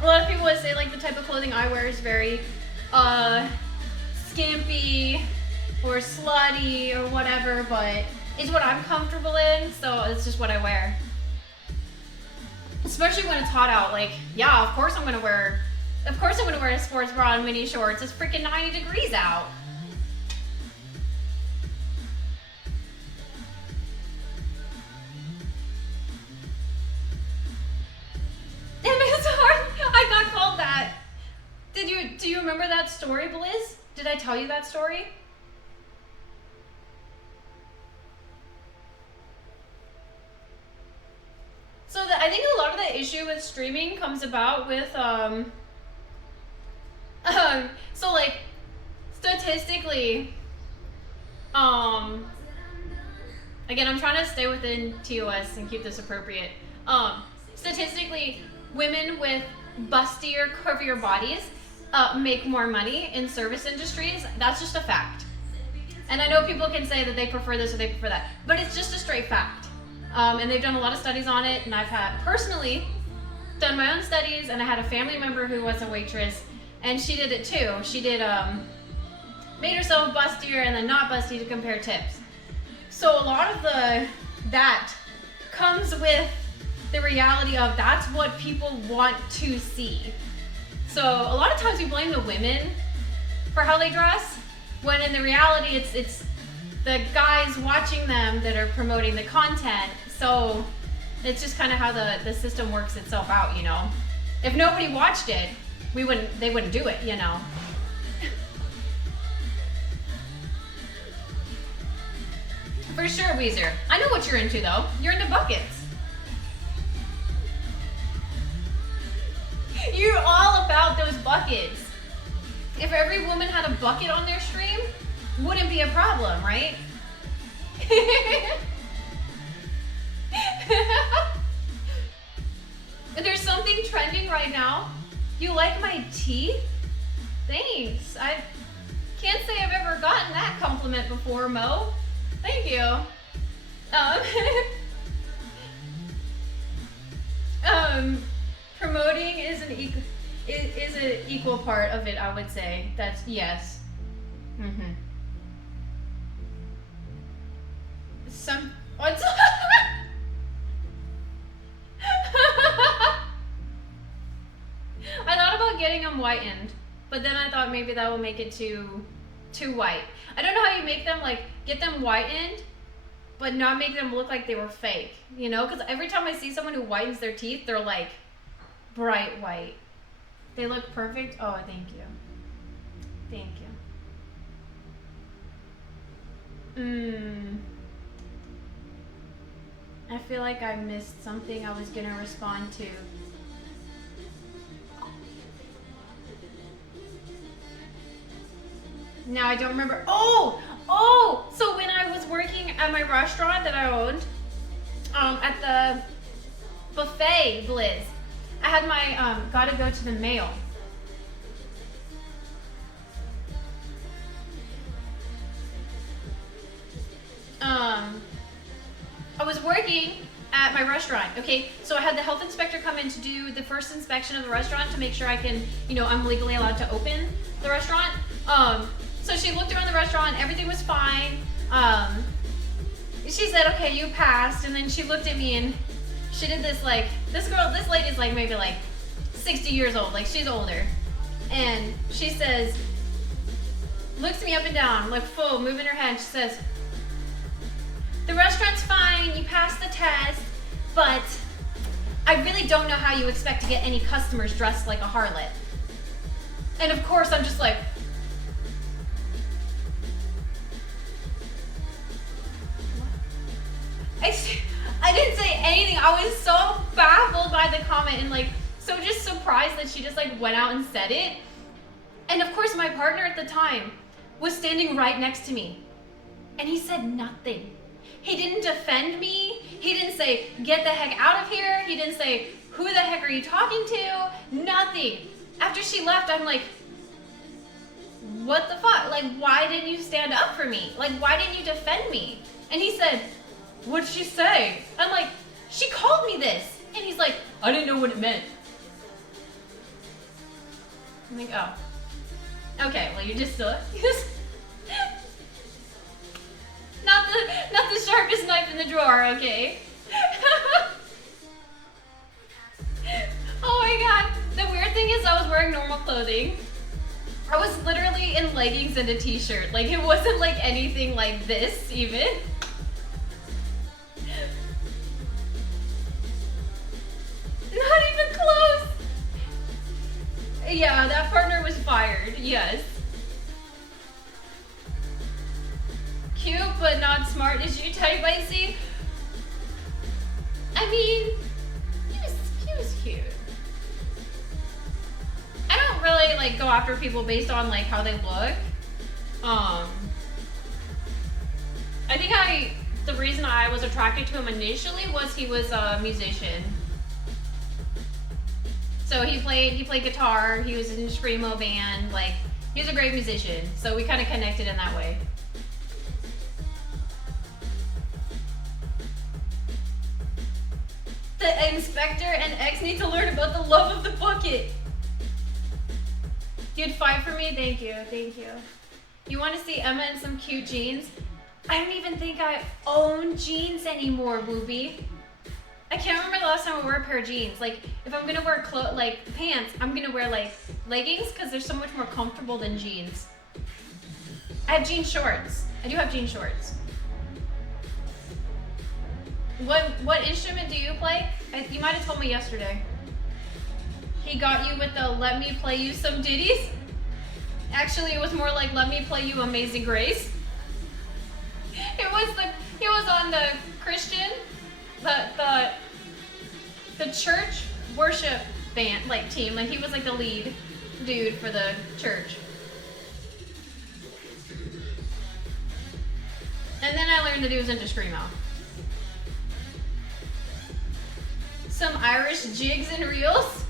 A lot of people would say like the type of clothing I wear is very skimpy or slutty or whatever, but it's what I'm comfortable in, so it's just what I wear. Especially when it's hot out, like, yeah, of course I'm gonna wear a sports bra and mini shorts. It's freaking 90 degrees out. I got called that. Do you remember that story, Blizz? Did I tell you that story? So I think a lot of the issue with streaming comes about with so like statistically, again, I'm trying to stay within TOS and keep this appropriate. Statistically, women with bustier, curvier bodies make more money in service industries. That's just a fact. And I know people can say that they prefer this or they prefer that, but it's just a straight fact. And they've done a lot of studies on it, and I've personally done my own studies, and I had a family member who was a waitress, and she did it too. She did, made herself bustier and then not busty to compare tips. So a lot of that comes with the reality of that's what people want to see. So a lot of times we blame the women for how they dress, when in the reality it's the guys watching them that are promoting the content. So it's just kind of how the system works itself out, If nobody watched it, they wouldn't do it, For sure, Weezer. I know what you're into though. You're into buckets. You're all about those buckets. If every woman had a bucket on their stream, wouldn't be a problem, right? There's something trending right now. You like my teeth? Thanks. I can't say I've ever gotten that compliment before, Mo. Thank you. Promoting is an equal part of it, I would say. That's yes. What's I thought about getting them whitened, but then I thought maybe that will make it too white. I don't know how you make them, like, get them whitened, but not make them look like they were fake, Because every time I see someone who whitens their teeth, they're like bright white. They look perfect. Oh, thank you. Thank you. I feel like I missed something I was gonna respond to. Now I don't remember. Oh! So when I was working at my restaurant that I owned, at Buffet Blizz. I had my, gotta go to the mail. I was working at my restaurant, okay? So I had the health inspector come in to do the first inspection of the restaurant to make sure I can, you know, I'm legally allowed to open the restaurant. So she looked around the restaurant, everything was fine. She said, okay, you passed. And then she looked at me and she did this like, this lady's like maybe like 60 years old, like she's older. And she says, looks me up and down, like full, moving her head. She says, the restaurant's fine, you passed the test, but I really don't know how you expect to get any customers dressed like a harlot. And of course, I'm just like, I didn't say anything. I was so baffled by the comment and like so just surprised that she just like went out and said it. And of course, my partner at the time was standing right next to me, and he said nothing. He didn't defend me. He didn't say, get the heck out of here. He didn't say, who the heck are you talking to? Nothing. After she left, I'm like, what the fuck? Like, why didn't you stand up for me? Like, why didn't you defend me? And he said, what'd she say? I'm like, she called me this. And he's like, I didn't know what it meant. I'm like, oh. Okay, well, you're just not the sharpest knife in the drawer, okay? Oh my god. The weird thing is I was wearing normal clothing. I was literally in leggings and a t-shirt. Like, it wasn't like anything like this, even. Not even close. Yeah, that partner was fired, yes. Cute, but not smart is you type, I see. I mean, he was cute. I don't really like go after people based on like how they look. I think the reason I was attracted to him initially was he was a musician. So he played guitar, he was in a screamo band, like he was a great musician. So we kind of connected in that way. The inspector and X need to learn about the love of the bucket. You'd fight for me? Thank you, thank you. You want to see Emma in some cute jeans? I don't even think I own jeans anymore, Wooby. I can't remember the last time I wore a pair of jeans. Like, if I'm gonna wear like pants, I'm gonna wear like leggings because they're so much more comfortable than jeans. I have jean shorts. I do have jean shorts. What instrument do you play? You might have told me yesterday. He got you with the let me play you some ditties? Actually, it was more like let me play you Amazing Grace. He was on the Christian, the church worship band, like team. Like he was like the lead dude for the church. And then I learned that he was into screamo. Some Irish jigs and reels.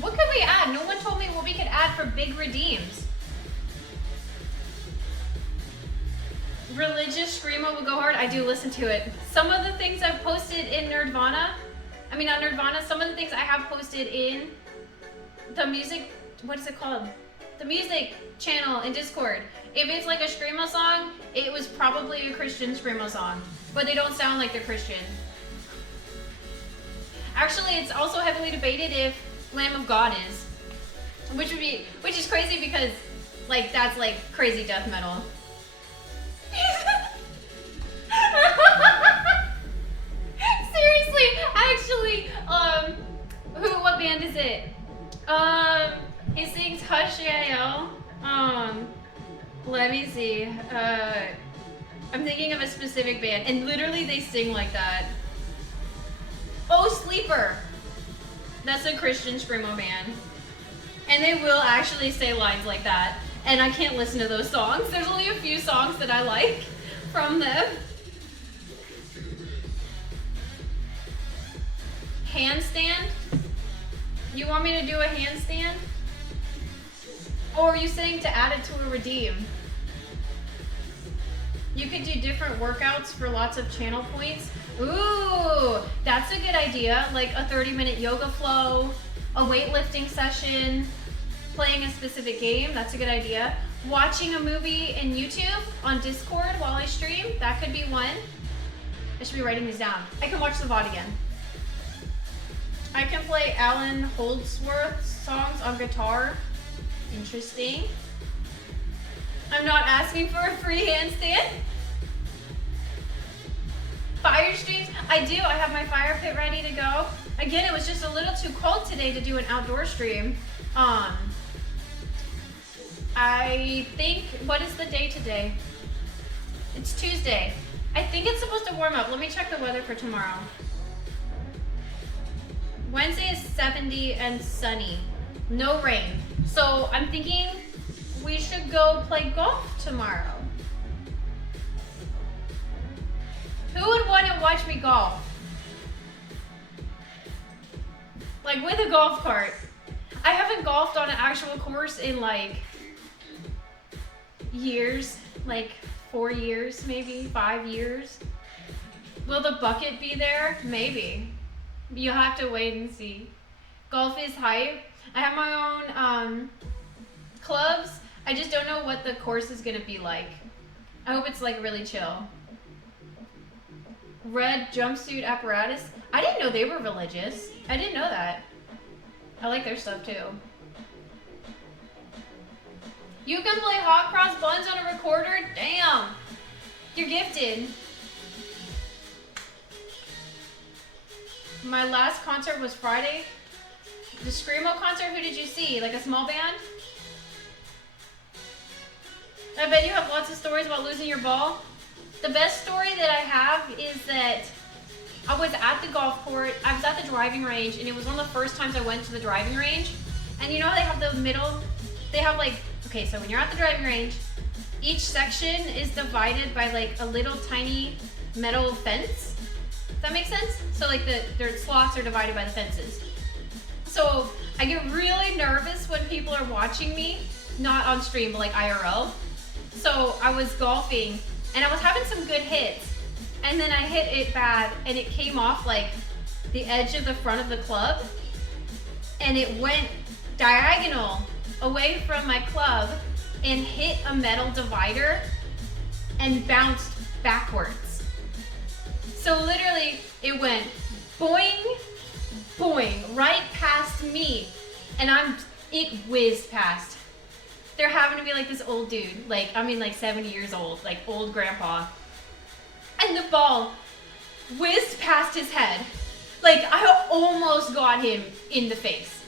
What could we add? No one told me what we could add for big redeems. Religious screamo would go hard. I do listen to it. Some of the things I've posted in Nerdvana, not Nerdvana, some of the things I have posted in the music, what is it called? The music channel in Discord. If it's like a screamo song, it was probably a Christian screamo song, but they don't sound like they're Christian. Actually, it's also heavily debated if Lamb of God is, which is crazy because like that's like crazy death metal. Seriously, actually, what band is it? He sings Hush Yael. Let me see. I'm thinking of a specific band, and literally they sing like that. Oh, Sleeper. That's a Christian screamo band. And they will actually say lines like that. And I can't listen to those songs. There's only a few songs that I like from them. Handstand? You want me to do a handstand? Or are you saying to add it to a redeem? You could do different workouts for lots of channel points. Ooh, that's a good idea. Like a 30-minute yoga flow, a weightlifting session, playing a specific game. That's a good idea. Watching a movie in YouTube on Discord while I stream. That could be one. I should be writing these down. I can watch the VOD again. I can play Alan Holdsworth songs on guitar. Interesting. I'm not asking for a free handstand. Fire streams? I do. I have my fire pit ready to go. Again, it was just a little too cold today to do an outdoor stream. I think, what is the day today? It's Tuesday. I think it's supposed to warm up. Let me check the weather for tomorrow. Wednesday is 70 and sunny. No rain. So I'm thinking we should go play golf tomorrow. Who would want to watch me golf? Like with a golf cart. I haven't golfed on an actual course in like years, like 4 years, maybe 5 years. Will the bucket be there? Maybe. You'll have to wait and see. Golf is hype. I have my own clubs. I just don't know what the course is gonna be like. I hope it's like really chill. Red jumpsuit apparatus. I didn't know they were religious. I didn't know that. I like their stuff too. You can play hot cross buns on a recorder? Damn. You're gifted. My last concert was Friday. The Screamo concert, who did you see? Like a small band? I bet you have lots of stories about losing your ball. The best story that I have is that I was at the golf court, I was at the driving range, and it was one of the first times I went to the driving range. And you know how they have the middle, they have like, okay, so when you're at the driving range, each section is divided by like a little tiny metal fence. Does that make sense? So like their slots are divided by the fences. So I get really nervous when people are watching me, not on stream, but like IRL. So I was golfing and I was having some good hits. And then I hit it bad and it came off like the edge of the front of the club. And it went diagonal away from my club and hit a metal divider and bounced backwards. So literally it went boing, boing, right past me. And it whizzed past. There happened to be like this old dude, like, I mean like 70 years old, like old grandpa. And the ball whizzed past his head. Like I almost got him in the face.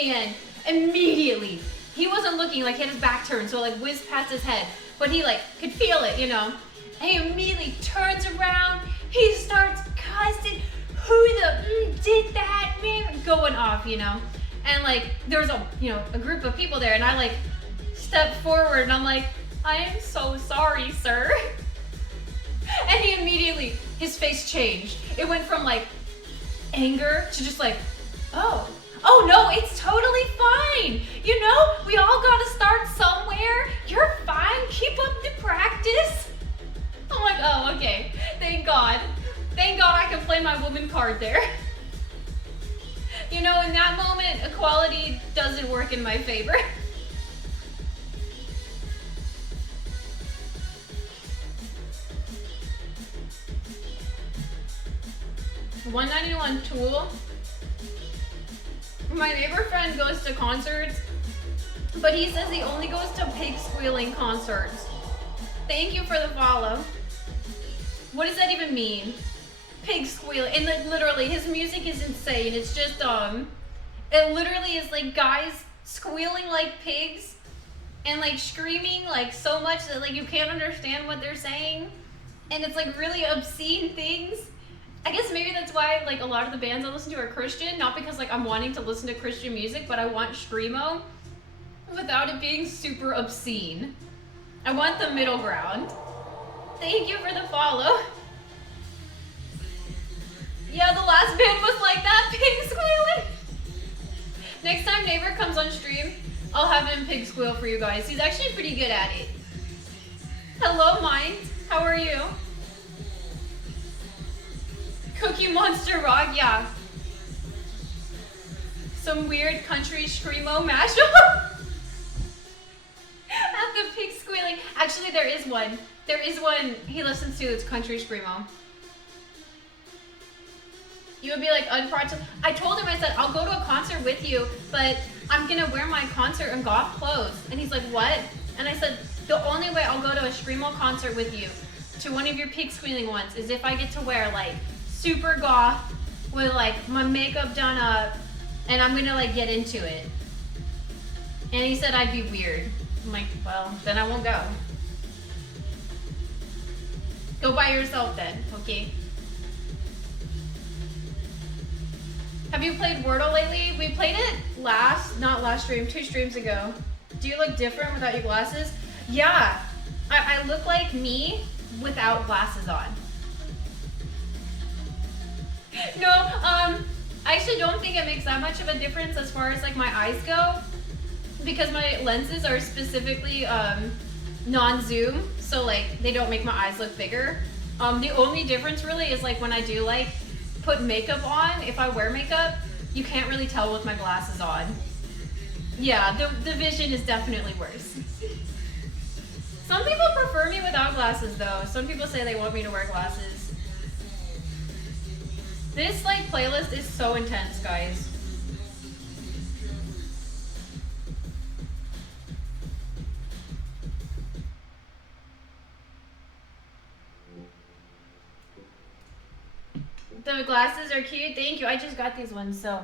And immediately, he wasn't looking, like he had his back turned, so it like whizzed past his head. But he like could feel it, you know. And he immediately turns around, he starts cussing, who the did that, man, going off, you know. And like there's a group of people there, and I like stepped forward and I'm like, I am so sorry, sir. And he immediately, his face changed. It went from like anger to just like, oh no, it's totally fine. You know, we all gotta start somewhere. You're fine, keep up the practice. I'm like, oh, okay, thank God. Thank God I can play my woman card there. You know, in that moment, equality doesn't work in my favor. $191 Tool. My neighbor friend goes to concerts, but he says he only goes to pig squealing concerts. Thank you for the follow. What does that even mean? Pig squeal, and like literally his music is insane. It's just it literally is like guys squealing like pigs and like screaming like so much that like you can't understand what they're saying, and it's like really obscene things. I guess maybe that's why like a lot of the bands I listen to are Christian, not because like I'm wanting to listen to Christian music, but I want screamo without it being super obscene. I want the middle ground. Thank you for the follow. Yeah, the last band was like that, pig squealing. Next time Neighbor comes on stream, I'll have him pig squeal for you guys. He's actually pretty good at it. Hello, Mind. How are you? Cookie Monster Rock, yeah. Some weird country screamo mashup. At the pig squealing. Actually, there is one. There is one he listens to that's country screamo. You would be like, I told him, I said, I'll go to a concert with you, but I'm gonna wear my concert and goth clothes. And he's like, what? And I said, the only way I'll go to a screamo concert with you, to one of your pig squealing ones, is if I get to wear like super goth with like my makeup done up, and I'm gonna like get into it. And he said I'd be weird. I'm like, well, then I won't go. Go by yourself then, okay? Have you played Wordle lately? We played it not last stream, 2 streams ago. Do you look different without your glasses? Yeah, I look like me without glasses on. No, I actually don't think it makes that much of a difference as far as like my eyes go, because my lenses are specifically non-zoom, so like they don't make my eyes look bigger. The only difference really is like when I do like put makeup on, if I wear makeup, you can't really tell with my glasses on. Yeah, the vision is definitely worse. Some people prefer me without glasses though. Some people say they want me to wear glasses. This like playlist is so intense, guys. The glasses are cute. Thank you. I just got these ones, so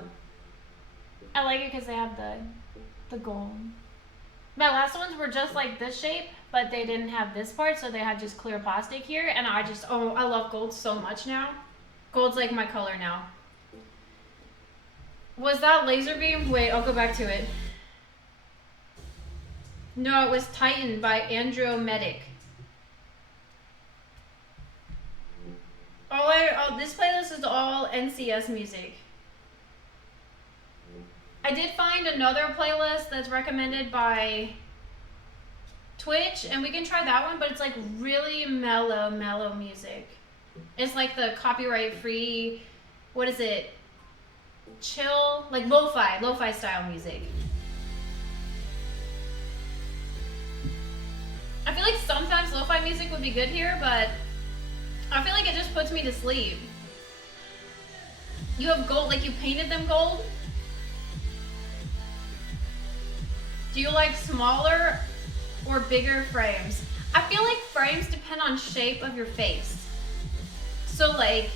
I like it because they have the gold. My last ones were just like this shape, but they didn't have this part, so they had just clear plastic here. And I love gold so much now. Gold's like my color now. Was that Laser Beam? Wait, I'll go back to it. No, it was Titan by Andromedic. This playlist is all NCS music. I did find another playlist that's recommended by Twitch, and we can try that one, but it's like really mellow music. It's like the copyright-free, what is it? Chill, like lo-fi style music. I feel like sometimes lo-fi music would be good here, but I feel like it just puts me to sleep. You have gold, like you painted them gold? Do you like smaller or bigger frames? I feel like frames depend on shape of your face. So like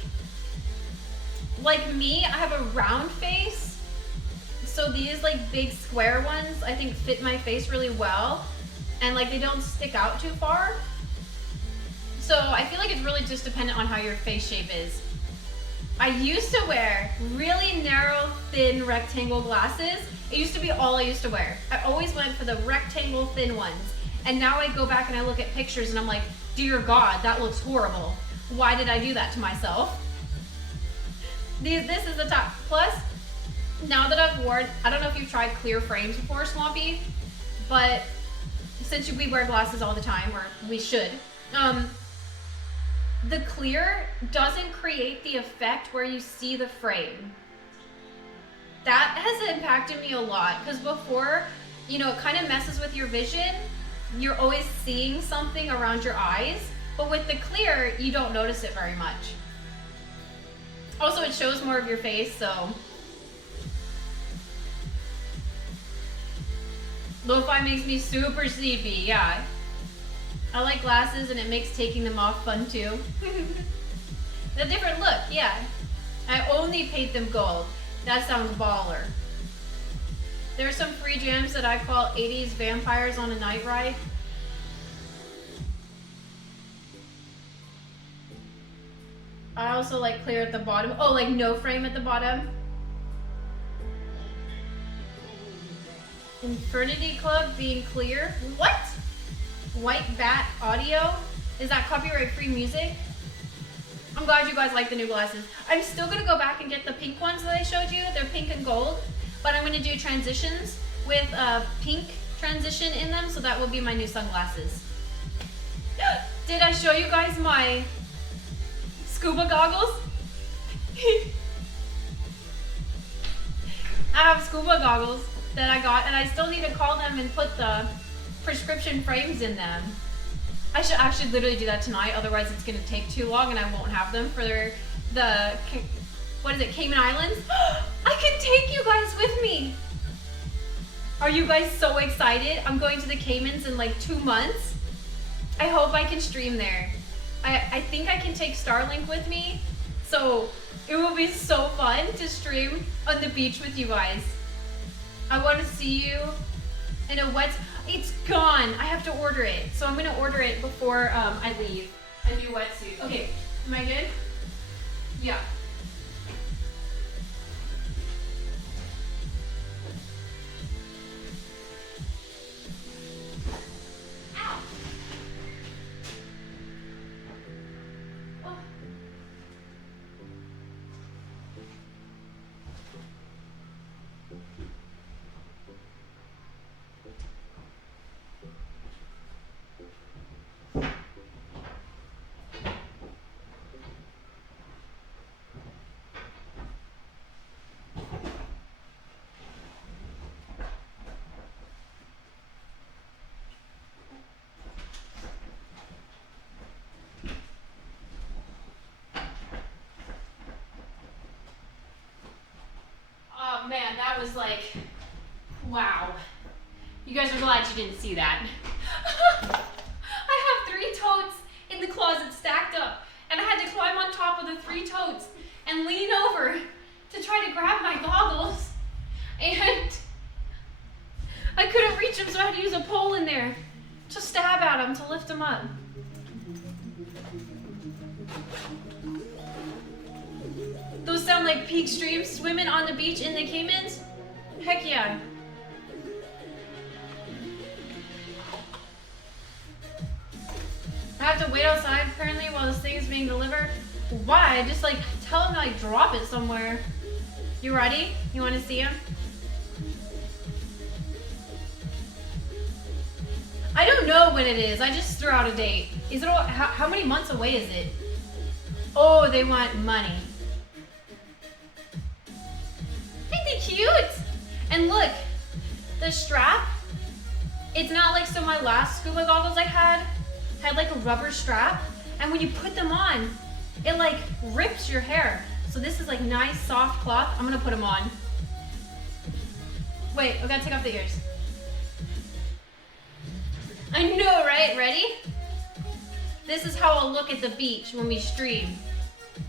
me, I have a round face. So these like big square ones, I think fit my face really well. And like they don't stick out too far. So I feel like it's really just dependent on how your face shape is. I used to wear really narrow, thin rectangle glasses. It used to be all I used to wear. I always went for the rectangle, thin ones. And now I go back and I look at pictures and I'm like, dear God, that looks horrible. Why did I do that to myself? This is the top. Plus, now that I've worn, I don't know if you've tried clear frames before, Swampy, but since we wear glasses all the time, or we should, the clear doesn't create the effect where you see the frame. That has impacted me a lot, because before, you know, it kind of messes with your vision. You're always seeing something around your eyes, but with the clear, you don't notice it very much. Also, it shows more of your face, so. Lo-fi makes me super sleepy, yeah. I like glasses and it makes taking them off fun too. A different look, yeah. I only paint them gold. That sounds baller. There are some free jams that I call 80s vampires on a night ride. I also like clear at the bottom. Oh, like no frame at the bottom. Infernity Club being clear. What? White Bat Audio? Is that copyright free music? I'm glad you guys like the new glasses. I'm still gonna go back and get the pink ones that I showed you. They're pink and gold, but I'm gonna do transitions with a pink transition in them, so that will be my new sunglasses. Did I show you guys my scuba goggles? I have scuba goggles that I got, and I still need to call them and put the prescription frames in them. I should literally do that tonight, otherwise it's gonna take too long and I won't have them for the what is it, Cayman Islands? I can take you guys with me. Are you guys so excited? I'm going to the Caymans in like 2 months. I hope I can stream there. I think I can take Starlink with me, so it will be so fun to stream on the beach with you guys. I want to see you in a wet. It's gone. I have to order it, so I'm gonna order it before I leave. A new wetsuit. Okay, am I good? Yeah. Ow. Oh. Oh man, that was like, wow. You guys are glad you didn't see that. I have 3 totes in the closet stacked up, and I had to climb on top of the 3 totes and lean over to try to grab my goggles, and I couldn't reach them, so I had to use a pole in there to stab at them to lift them up. Those sound like peak streams, swimming on the beach in the Caymans? Heck yeah. I have to wait outside apparently while this thing is being delivered. Why? Just like tell him to like drop it somewhere. You ready? You want to see him? I don't know when it is. I just threw out a date. Is it all, how many months away is it? Oh, they want money. Ain't they cute? And look, the strap, it's not like, so my last scuba goggles I had like a rubber strap, and when you put them on, it like rips your hair. So this is like nice soft cloth. I'm gonna put them on. Wait, I gotta take off the ears. I know, right? Ready? This is how I'll look at the beach when we stream.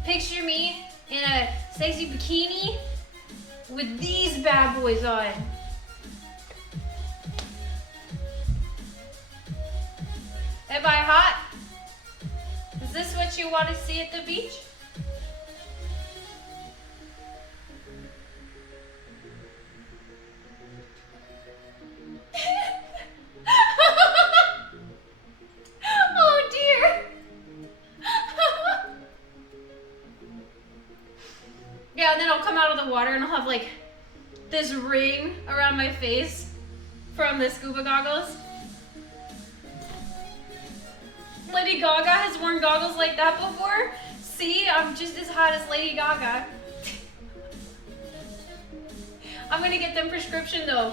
Picture me in a sexy bikini with these bad boys on. Am I hot? Is this what you want to see at the beach? Oh dear. Yeah, and then I'll come out of the water and I'll have like this ring around my face from the scuba goggles. Lady Gaga has worn goggles like that before. See, I'm just as hot as Lady Gaga. I'm gonna get them prescription though.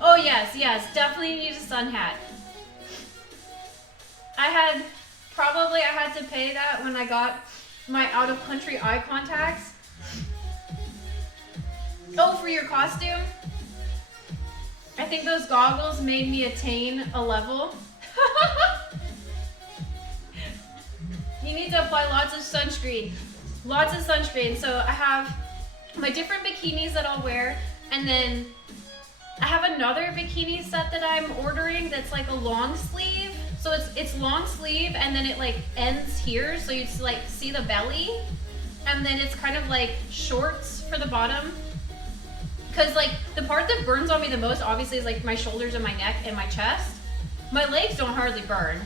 Oh yes, definitely need a sun hat. I had to pay that when I got my out of country eye contacts. Oh, for your costume? I think those goggles made me attain a level. You need to apply lots of sunscreen. Lots of sunscreen. So I have my different bikinis that I'll wear, and then I have another bikini set that I'm ordering that's like a long sleeve. So it's long sleeve, and then it like ends here, so you like see the belly. and then it's kind of like shorts for the bottom. Cause like the part that burns on me the most obviously is like my shoulders and my neck and my chest. My legs don't hardly burn.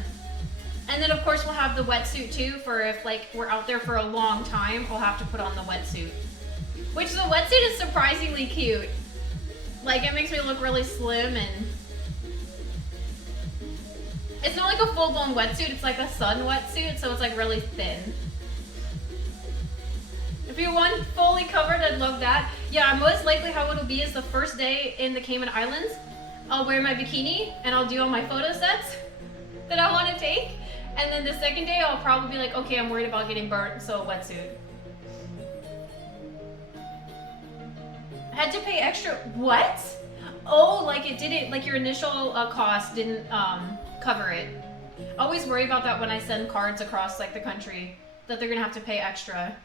And then of course we'll have the wetsuit too for if like we're out there for a long time, we'll have to put on the wetsuit. Which the wetsuit is surprisingly cute. Like it makes me look really slim and it's not like a full-blown wetsuit, it's like a sun wetsuit, so it's like really thin. If you want fully covered, I'd love that. Yeah, most likely how it'll be is the first day in the Cayman Islands, I'll wear my bikini and I'll do all my photo sets that I want to take. And then the second day I'll probably be like, okay, I'm worried about getting burnt, so a wetsuit. Had to pay extra, what? Oh, like it didn't, like your initial cost didn't cover it. I always worry about that when I send cards across like the country, that they're gonna have to pay extra.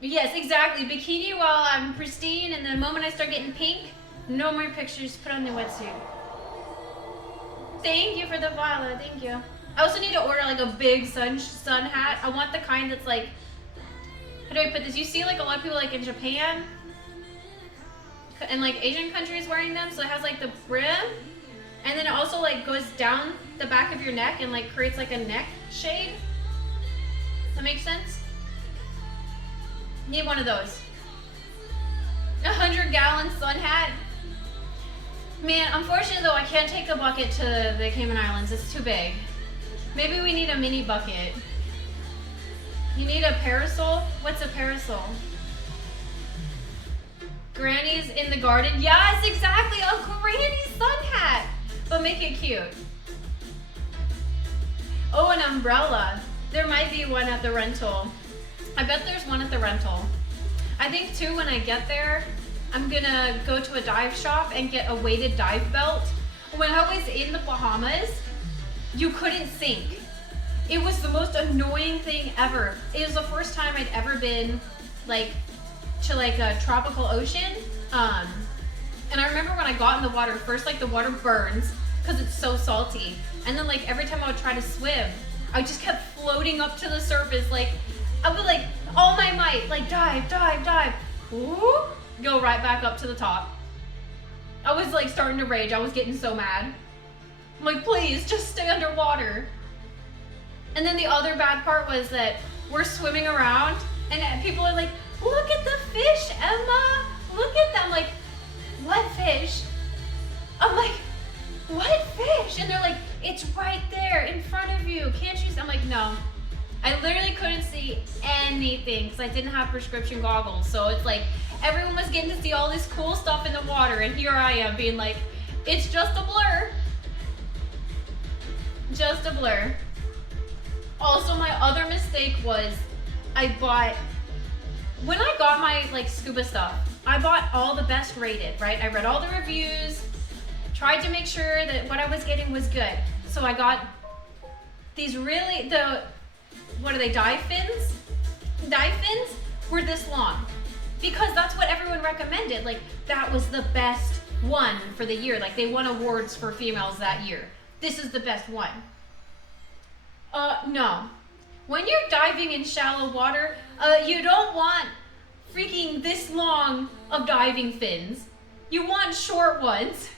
Yes, exactly. Bikini while I'm pristine, and the moment I start getting pink, no more pictures, put on the wetsuit. Thank you for the violet, thank you. I also need to order like a big sun hat. I want the kind that's like, how do I put this? You see like a lot of people like in Japan and like Asian countries wearing them, so it has like the brim, and then it also like goes down the back of your neck and like creates like a neck shade. That makes sense? Need one of those. 100-gallon sun hat. Man, unfortunately though, I can't take the bucket to the Cayman Islands. It's too big. Maybe we need a mini bucket. You need a parasol? What's a parasol? Granny's in the garden? Yes, exactly, a granny sun hat. But make it cute. Oh, an umbrella. There might be one at the rental. I bet there's one at the rental. I think too, when I get there, I'm gonna go to a dive shop and get a weighted dive belt. When I was in the Bahamas, you couldn't sink. It was the most annoying thing ever. It was the first time I'd ever been like to like a tropical ocean. And I remember when I got in the water, first like the water burns because it's so salty. And then like every time I would try to swim, I just kept floating up to the surface. Like I would like all my might, like dive, dive, dive. Ooh, go right back up to the top. I was like starting to rage. I was getting so mad. I'm like, please just stay underwater. And then the other bad part was that we're swimming around and people are like, look at the fish, Emma. Look at them. Like, what fish? I'm like, what fish? And they're like, it's right there in front of you. Can't you see? I'm like, no. I literally couldn't see anything because I didn't have prescription goggles. So it's like, everyone was getting to see all this cool stuff in the water. And here I am being like, it's just a blur. Just a blur. Also, my other mistake was when I got my like scuba stuff, I bought all the best rated, right? I read all the reviews, tried to make sure that what I was getting was good. So I got these really, what are they, dive fins? Dive fins were this long because that's what everyone recommended. Like that was the best one for the year. Like they won awards for females that year. This is the best one. No. When you're diving in shallow water, you don't want freaking this long of diving fins. You want short ones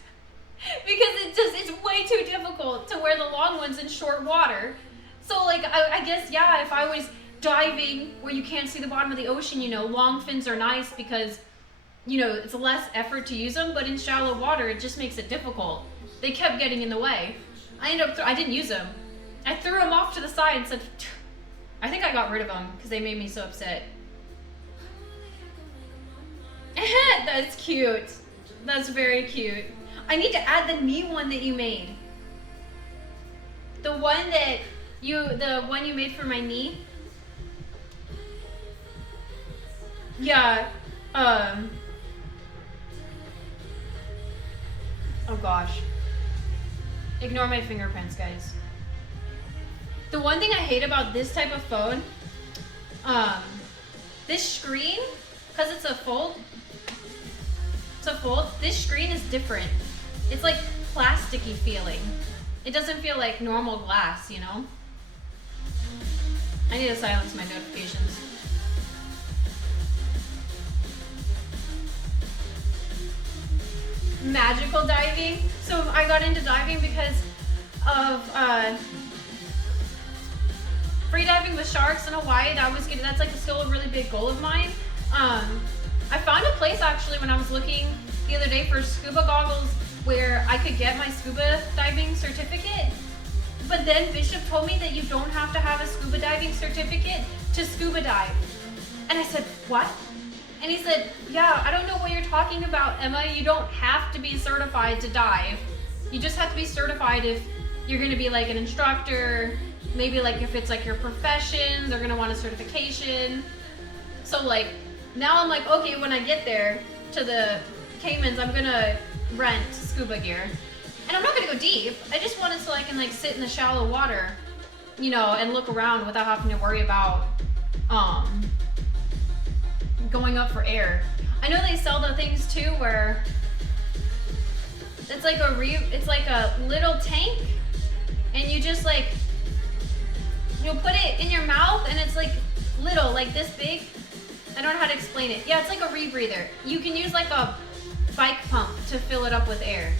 because it's way too difficult to wear the long ones in short water. So like, I guess, yeah, if I was diving where you can't see the bottom of the ocean, you know, long fins are nice because, you know, it's less effort to use them, but in shallow water, it just makes it difficult. They kept getting in the way. I didn't use them. I threw them off to the side and said, I think I got rid of them because they made me so upset. That's cute. That's very cute. I need to add the knee one that you made. The one you made for my knee. Yeah. Oh gosh. Ignore my fingerprints, guys. The one thing I hate about this type of phone, this screen, because it's a fold, this screen is different. It's like plasticky feeling. It doesn't feel like normal glass, you know? I need to silence my notifications. Magical diving. So I got into diving because of free diving with sharks in Hawaii. That's like still a really big goal of mine. I found a place actually when I was looking the other day for scuba goggles where I could get my scuba diving certificate. But then Bishop told me that you don't have to have a scuba diving certificate to scuba dive. And I said, what? And he said, yeah, I don't know what you're talking about, Emma. You don't have to be certified to dive. You just have to be certified if you're gonna be like an instructor, maybe like if it's like your profession, they're gonna want a certification. So like, now I'm like, okay, when I get there to the Caymans, I'm gonna rent scuba gear. And I'm not gonna go deep. I just want it so I can like sit in the shallow water, you know, and look around without having to worry about going up for air. I know they sell the things too where it's like a little tank, and you just like you'll put it in your mouth, and it's like little, like this big. I don't know how to explain it. Yeah, it's like a rebreather. You can use like a bike pump to fill it up with air.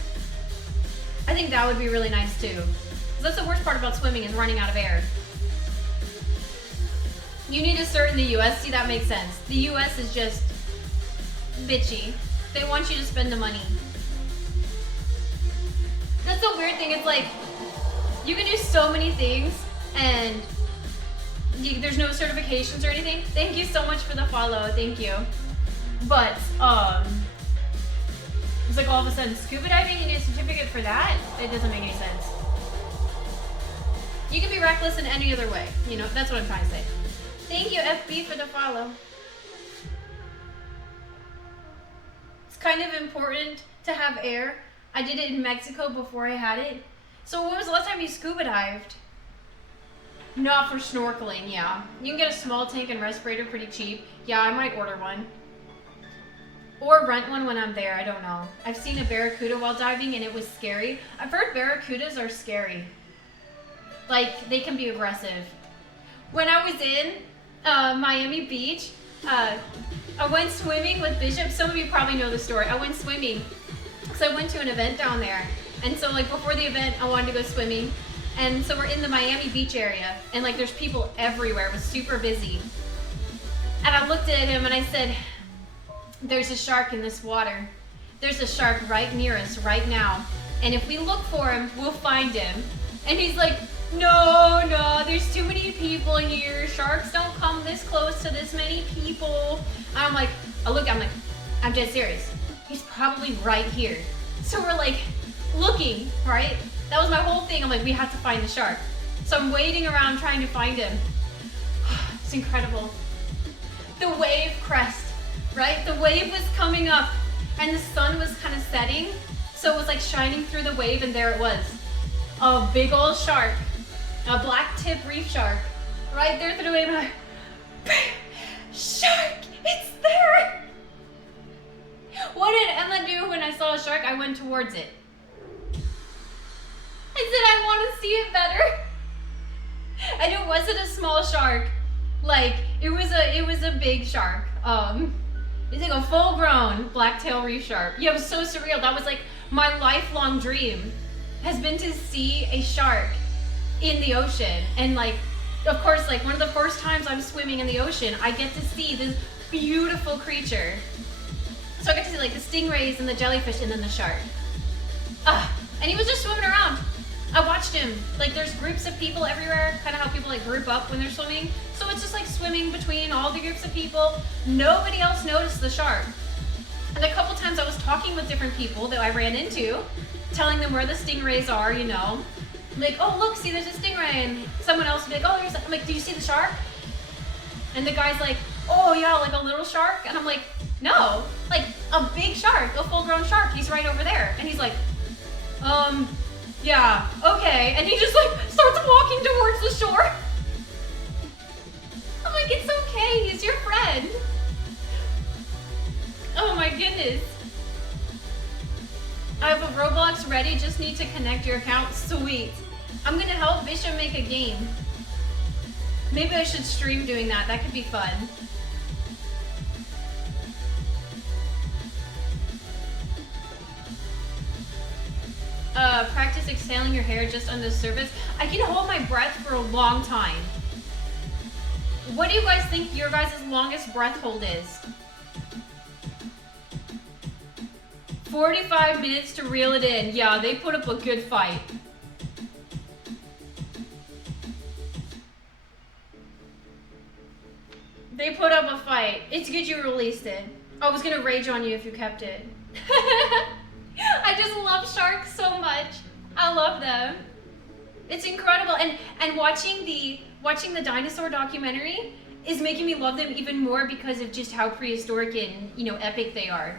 I think that would be really nice too. 'Cause that's the worst part about swimming is running out of air. You need to start in the US. See, that makes sense. The US is just bitchy. They want you to spend the money. That's the weird thing. It's like you can do so many things and there's no certifications or anything. Thank you so much for the follow. Thank you. But it's like all of a sudden scuba diving, you need a certificate for that? It doesn't make any sense. You can be reckless in any other way. You know, that's what I'm trying to say. Thank you, FB, for the follow. It's kind of important to have air. I did it in Mexico before I had it. So when was the last time you scuba dived? Not for snorkeling, yeah. You can get a small tank and respirator pretty cheap. Yeah, I might order one. Or rent one when I'm there, I don't know. I've seen a barracuda while diving and it was scary. I've heard barracudas are scary. Like, they can be aggressive. When I was in Miami Beach, I went swimming with Bishop. Some of you probably know the story. I went swimming because I went to an event down there. And so like before the event, I wanted to go swimming. And so we're in the Miami Beach area and like there's people everywhere. It was super busy. And I looked at him and I said, there's a shark in this water. There's a shark right near us right now. And if we look for him, we'll find him. And he's like, no, there's too many people here. Sharks don't come this close to this many people. I'm like, I'm dead serious. He's probably right here. So we're like looking, right? That was my whole thing. I'm like, we have to find the shark. So I'm waiting around trying to find him. It's incredible. The wave crest, right? The wave was coming up and the sun was kind of setting. So it was like shining through the wave and there it was. A big old shark. A black tip reef shark. Right there through the wave. And I'm like, shark, it's there. What did Emma do when I saw a shark? I went towards it. I said, I want to see it better. And it wasn't a small shark. Like, it was a big shark. It's like a full-grown blacktail reef shark. Yeah, it was so surreal. That was like my lifelong dream has been to see a shark in the ocean. And like, of course, like one of the first times I'm swimming in the ocean, I get to see this beautiful creature. So I got to see like the stingrays and the jellyfish and then the shark. And he was just swimming around. I watched him. Like there's groups of people everywhere, kind of how people like group up when they're swimming. So it's just like swimming between all the groups of people. Nobody else noticed the shark. And a couple times I was talking with different people that I ran into, telling them where the stingrays are, you know. Like, oh look, see there's a stingray, and someone else would be like, oh there's, I'm like, do you see the shark? And the guy's like, oh yeah, like a little shark? And I'm like, no, like a big shark, a full-grown shark, he's right over there. And he's like, yeah, okay. And he just like starts walking towards the shore. I'm like, it's okay, he's your friend. Oh my goodness. I have a Roblox ready, just need to connect your account. Sweet. I'm gonna help Bishop make a game. Maybe I should stream doing that. That could be fun. Practice exhaling your hair just on the surface. I can hold my breath for a long time. What do you guys think your guys' longest breath hold is? 45 minutes to reel it in. Yeah, they put up a good fight. They put up a fight. It's good you released it. I was gonna rage on you if you kept it. I just love sharks so much. I love them. It's incredible. And watching the dinosaur documentary is making me love them even more because of just how prehistoric and, you know, epic they are.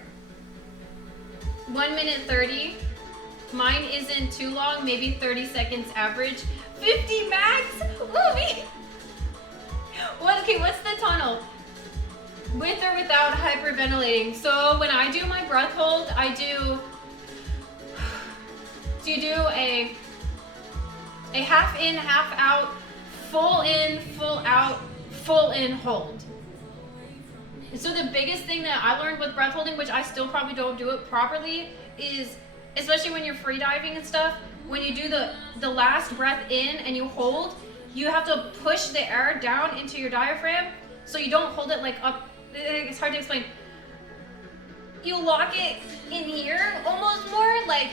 1 minute 30. Mine isn't too long, maybe 30 seconds average. 50 max? Ooh, okay, what's the tunnel? With or without hyperventilating. So when I do my breath hold, I do you do a half in, half out, full in, full out, full in, hold. And so the biggest thing that I learned with breath holding, which I still probably don't do it properly, is especially when you're free diving and stuff, when you do the last breath in and you hold, you have to push the air down into your diaphragm so you don't hold it like up. It's hard to explain. You lock it in here almost more, like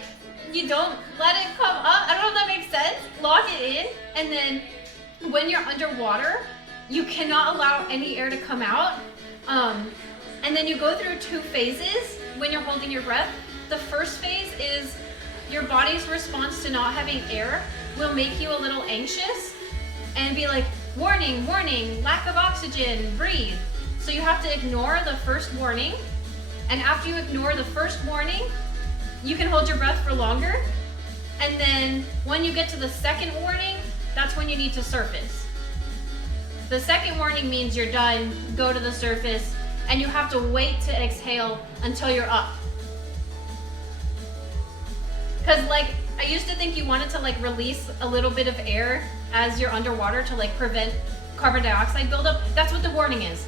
you don't let it come up. I don't know if that makes sense. Lock it in, and then when you're underwater, you cannot allow any air to come out. And then you go through 2 phases when you're holding your breath. The first phase is your body's response to not having air will make you a little anxious and be like, warning, warning, lack of oxygen, breathe. So you have to ignore the first warning. And after you ignore the first warning, you can hold your breath for longer. And then when you get to the second warning, that's when you need to surface. The second warning means you're done, go to the surface, and you have to wait to exhale until you're up. Because like, I used to think you wanted to like release a little bit of air as you're underwater to like prevent carbon dioxide buildup. That's what the warning is.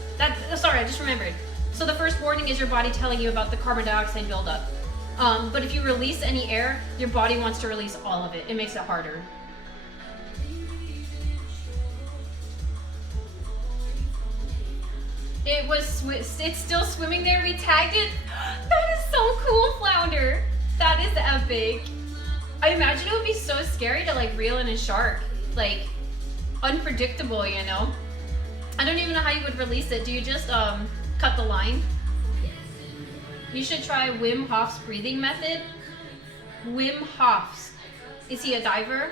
Sorry, I just remembered. So the first warning is your body telling you about the carbon dioxide buildup. But if you release any air, your body wants to release all of it. It makes it harder. It's still swimming there. We tagged it. That is so cool, Flounder. That is epic. I imagine it would be so scary to like reel in a shark. Like, unpredictable, you know? I don't even know how you would release it. Do you just cut the line? You should try Wim Hof's breathing method. Wim Hof's. Is he a diver?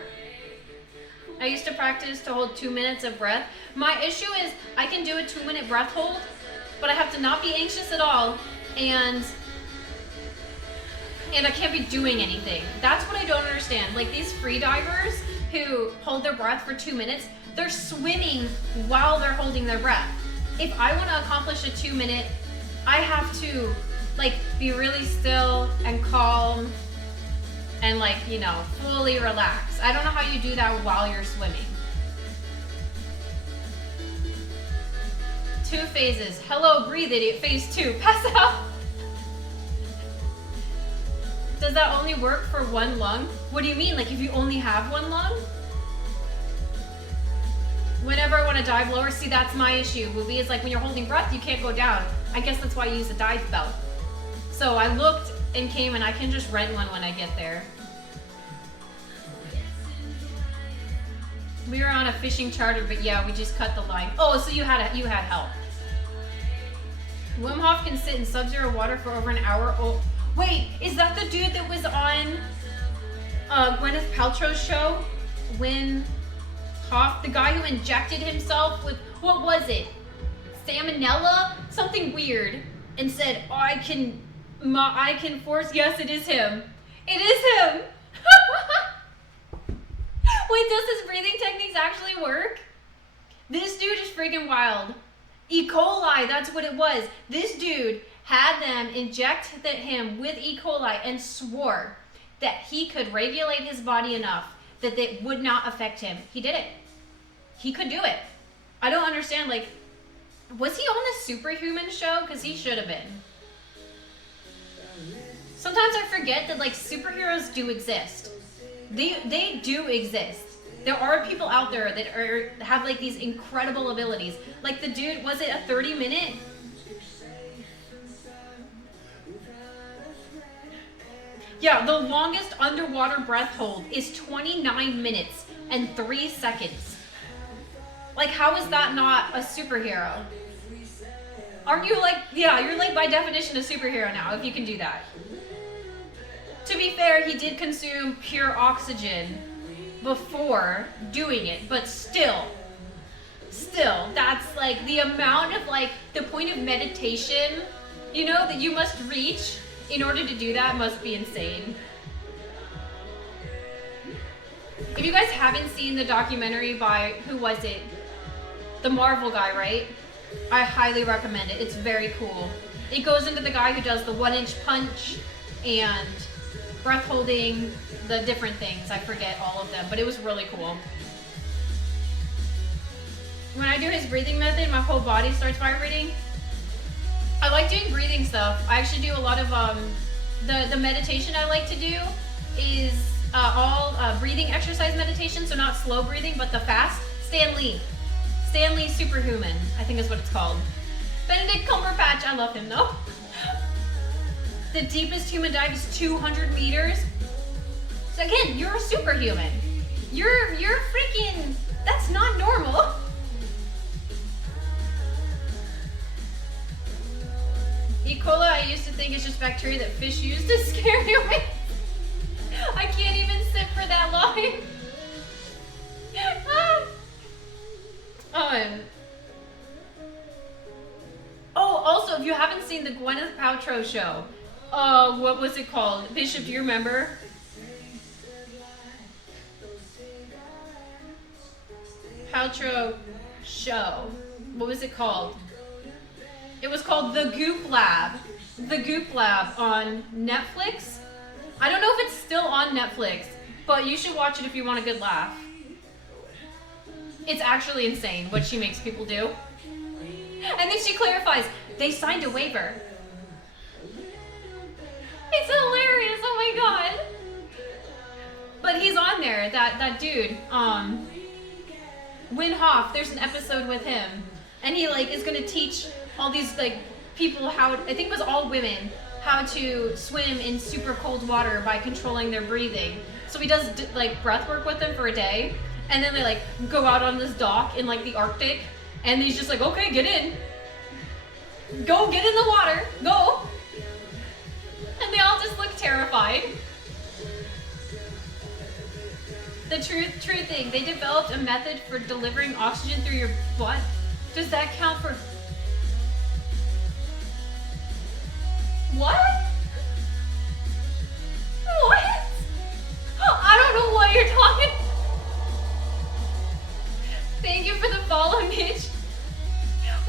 I used to practice to hold 2 minutes of breath. My issue is I can do a 2-minute breath hold, but I have to not be anxious at all, and I can't be doing anything. That's what I don't understand. Like these free divers who hold their breath for 2 minutes, they're swimming while they're holding their breath. If I want to accomplish a 2-minute, I have to like be really still and calm and like, you know, fully relax. I don't know how you do that while you're swimming. 2 phases. Hello, breathe idiot. Phase 2, pass out. Does that only work for 1 lung? What do you mean? Like if you only have 1 lung? Whenever I want to dive lower, see that's my issue. Woobie is like when you're holding breath, you can't go down. I guess that's why you use a dive belt. So I looked and came and I can just rent one when I get there. We were on a fishing charter, but yeah, we just cut the line. Oh, so you had help. Wim Hof can sit in sub-zero water for over an hour. Oh, wait, is that the dude that was on Gwyneth Paltrow's show? Wim Hof, the guy who injected himself with, what was it? Salmonella? Something weird. And said, oh, I can force, yes, it is him. It is him. Wait, does his breathing techniques actually work? This dude is freaking wild. E. coli, that's what it was. This dude had them inject him with E. coli and swore that he could regulate his body enough that it would not affect him. He did it. He could do it. I don't understand, like, was he on the Superhuman show? Because he should have been. Sometimes I forget that, like, superheroes do exist. They do exist. There are people out there that have, like, these incredible abilities. Like, the dude, was it a 30-minute? Yeah, the longest underwater breath hold is 29 minutes and 3 seconds. Like, how is that not a superhero? Aren't you like, yeah, you're like by definition a superhero now if you can do that. To be fair, he did consume pure oxygen before doing it, but still, that's like the amount of, like, the point of meditation, you know, that you must reach in order to do that must be insane. If you guys haven't seen the documentary by, who was it? The Marvel guy, right? I highly recommend it. It's very cool. It goes into the guy who does the 1-inch punch and breath holding, the different things. I forget all of them, but it was really cool. When I do his breathing method, my whole body starts vibrating. I like doing breathing stuff. I actually do a lot of, the meditation I like to do is all breathing exercise meditation, so not slow breathing, but the fast. Stan Lee Superhuman, I think is what it's called. Benedict Cumberbatch, I love him though. The deepest human dive is 200 meters. So again, you're a superhuman. You're freaking, that's not normal. E. coli, I used to think it's just bacteria that fish use to scare you away. I can't even sit for that long. Oh, also, if you haven't seen the Gwyneth Paltrow show, what was it called? Bishop, do you remember? Paltrow show. What was it called? It was called The Goop Lab. The Goop Lab on Netflix. I don't know if it's still on Netflix, but you should watch it if you want a good laugh. It's actually insane what she makes people do. And then she clarifies, they signed a waiver. It's hilarious, oh my god. But he's on there, that dude, Win Hoff, there's an episode with him. And he, like, is gonna teach all these, like, people how, I think it was all women, how to swim in super cold water by controlling their breathing. So he does, like, breath work with them for a day. And then they, like, go out on this dock in, like, the Arctic. And he's just like, okay, get in. Go, get in the water. Go. And they all just look terrified. The true thing, they developed a method for delivering oxygen through your butt. Does that count for... What? What? I don't know what you're talking... Thank you for the follow, Mitch.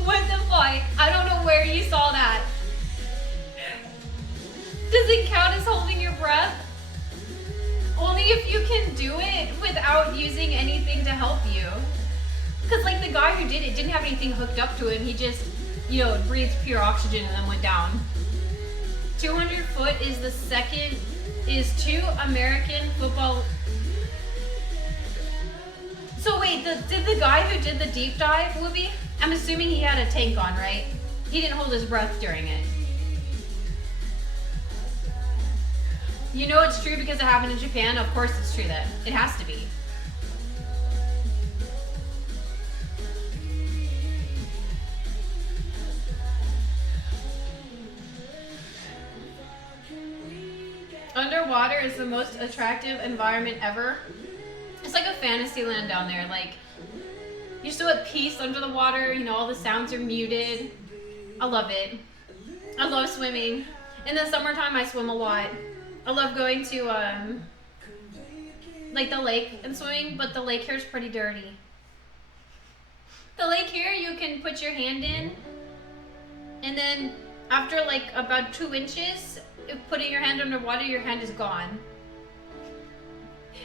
What the fuck? I don't know where you saw that. Does it count as holding your breath? Only if you can do it without using anything to help you. Because, like, the guy who did it didn't have anything hooked up to him. He just, you know, breathed pure oxygen and then went down. 200 foot is the second, is 2 American football... So wait, did the guy who did the deep dive movie, I'm assuming he had a tank on, right? He didn't hold his breath during it. You know it's true because it happened in Japan? Of course it's true then. It has to be. Underwater is the most attractive environment ever. It's like a fantasy land down there. Like, you're still at peace under the water. You know, all the sounds are muted. I love it. I love swimming. In the summertime, I swim a lot. I love going to, like, the lake and swimming, but the lake here is pretty dirty. The lake here, you can put your hand in, and then after, like, about 2 inches, of putting your hand underwater, your hand is gone.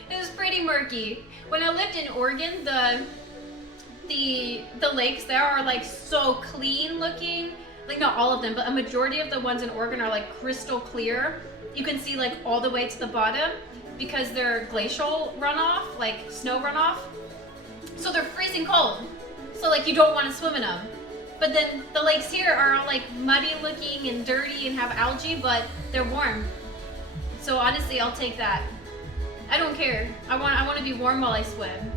It was pretty murky. When I lived in Oregon, the lakes there are like so clean looking. Like not all of them, but a majority of the ones in Oregon are like crystal clear. You can see like all the way to the bottom because they're glacial runoff, like snow runoff. So they're freezing cold. So like you don't want to swim in them. But then the lakes here are all like muddy looking and dirty and have algae, but they're warm. So honestly, I'll take that. I don't care. I want to be warm while I swim.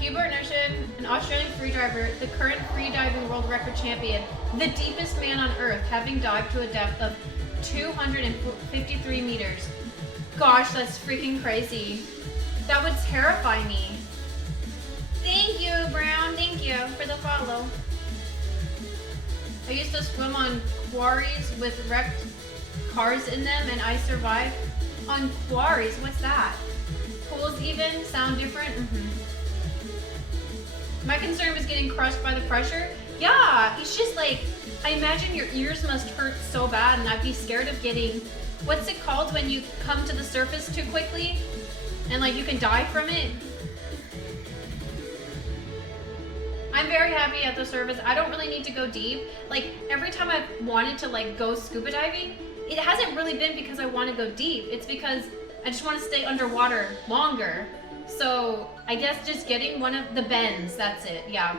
Hubert Nushin, an Australian freediver, the current freediving world record champion, the deepest man on Earth, having dived to a depth of 253 meters. Gosh, that's freaking crazy. That would terrify me. Thank you, Brown. Thank you for the follow. I used to swim on quarries with wrecked cars in them, and I survived. On quarries? What's that? Pools even sound different? My concern was getting crushed by the pressure. Yeah, it's just like, I imagine your ears must hurt so bad, and I'd be scared of getting, what's it called when you come to the surface too quickly? And like you can die from it? I'm very happy at the surface. I don't really need to go deep. Like every time I've wanted to like go scuba diving, it hasn't really been because I want to go deep. It's because I just want to stay underwater longer. So I guess just getting one of the bends, that's it, yeah.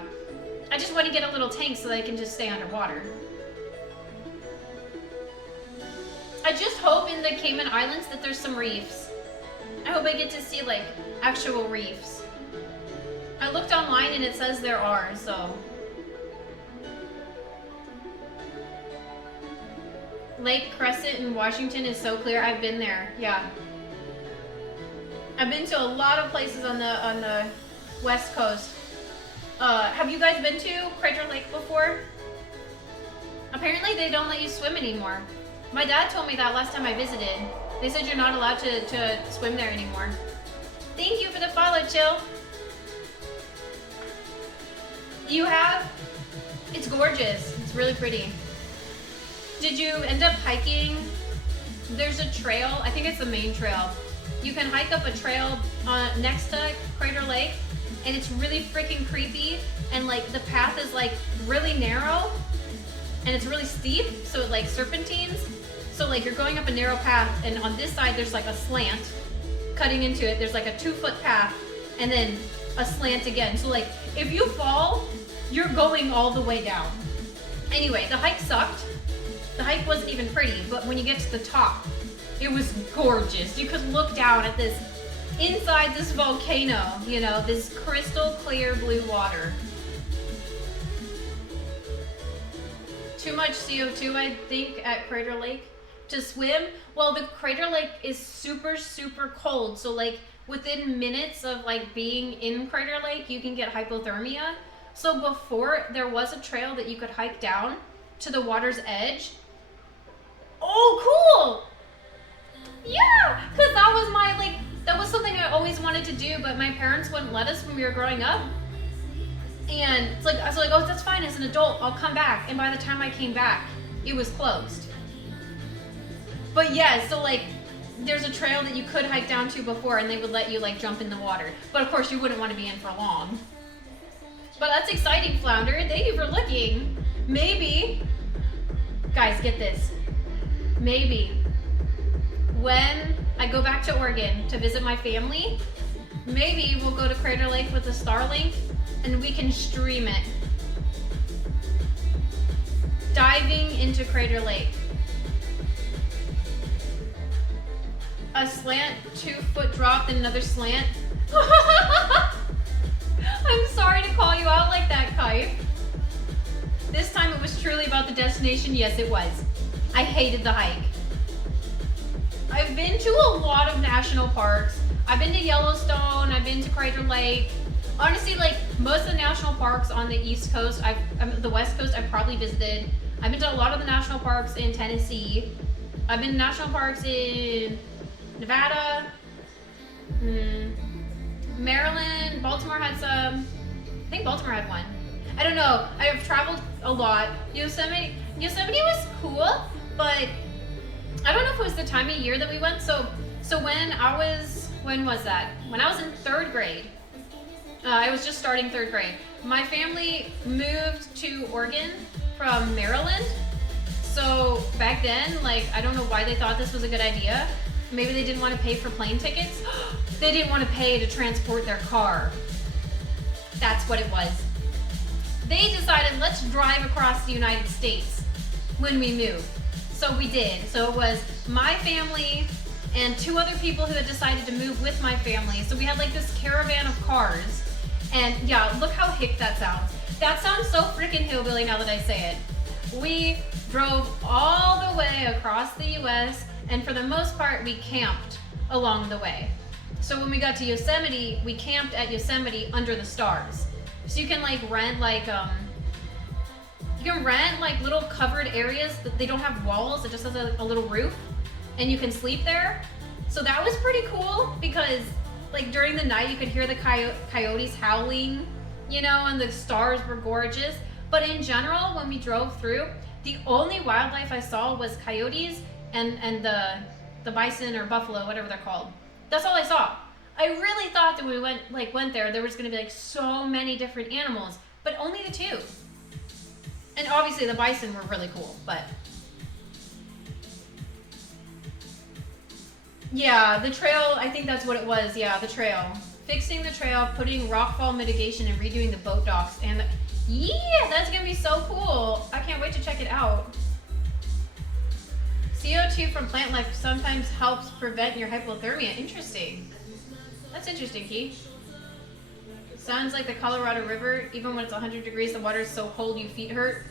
I just want to get a little tank so that I can just stay underwater. I just hope in the Cayman Islands that there's some reefs. I hope I get to see like actual reefs. I looked online and it says there are, so. Lake Crescent in Washington is so clear. I've been there, yeah. I've been to a lot of places on the West Coast. Have you guys been to Crater Lake before? Apparently they don't let you swim anymore. My dad told me that last time I visited. They said you're not allowed to swim there anymore. Thank you for the follow, Chill. You have? It's gorgeous. It's really pretty. Did you end up hiking? There's a trail. I think it's the main trail. You can hike up a trail next to Crater Lake, and it's really freaking creepy. And like the path is like really narrow, and it's really steep, so it like serpentines. So like you're going up a narrow path, and on this side there's like a slant cutting into it. There's like a 2-foot path, and then a slant again. So like if you fall, you're going all the way down. Anyway, the hike sucked. The hike wasn't even pretty, but when you get to the top, it was gorgeous. You could look down at this, inside this volcano, you know, this crystal clear blue water. Too much CO2, I think, at Crater Lake to swim. Well, the Crater Lake is super, super cold. So like within minutes of like being in Crater Lake, you can get hypothermia. So before, there was a trail that you could hike down to the water's edge. Oh, cool! Yeah, because that was my, like, that was something I always wanted to do, but my parents wouldn't let us when we were growing up. And it's like, I was like, oh, that's fine, as an adult, I'll come back. And by the time I came back, it was closed. But yeah, so like, there's a trail that you could hike down to before, and they would let you like jump in the water. But of course, you wouldn't want to be in for long. But that's exciting, Flounder. Thank you for looking. Maybe, guys, get this. Maybe when I go back to Oregon to visit my family, maybe we'll go to Crater Lake with a Starlink and we can stream it. Diving into Crater Lake. A slant, 2-foot drop, then another slant. I'm sorry to call you out like that, Kite. This time it was truly about the destination. Yes, it was. I hated the hike. I've been to a lot of national parks. I've been to Yellowstone, I've been to Crater Lake. Honestly, like most of the national parks on the East Coast, the West Coast, I've probably visited. I've been to a lot of the national parks in Tennessee. I've been to national parks in Nevada, Maryland, Baltimore had some. I think Baltimore had one. I don't know. I've traveled a lot. Yosemite was cool, but I don't know if it was the time of year that we went. So when was that? When I was in 3rd grade, I was just starting 3rd grade. My family moved to Oregon from Maryland. So back then, like, I don't know why they thought this was a good idea. Maybe they didn't want to pay for plane tickets. They didn't want to pay to transport their car. That's what it was. They decided, let's drive across the United States when we moved. So we did. So it was my family and 2 other people who had decided to move with my family. So we had like this caravan of cars. And yeah, look how hick that sounds. That sounds so freaking hillbilly now that I say it. We drove all the way across the US, and for the most part, we camped along the way. So when we got to Yosemite, we camped at Yosemite under the stars. So you can like rent like little covered areas that they don't have walls, it just has a little roof, and you can sleep there. So that was pretty cool because like during the night you could hear the coyotes howling, you know, and the stars were gorgeous. But in general, when we drove through, the only wildlife I saw was coyotes and the bison or buffalo, whatever they're called. That's all I saw. I really thought that we went there was gonna be like so many different animals, but only the 2. And obviously the bison were really cool, but yeah, the trail, I think that's what it was. Yeah, the trail. Fixing the trail, putting rockfall mitigation, and redoing the boat docks. And yeah, that's gonna be so cool. I can't wait to check it out. CO2 from plant life sometimes helps prevent your hypothermia. Interesting. That's interesting, Keith. Sounds like the Colorado River. Even when it's 100 degrees, the water is so cold your feet hurt.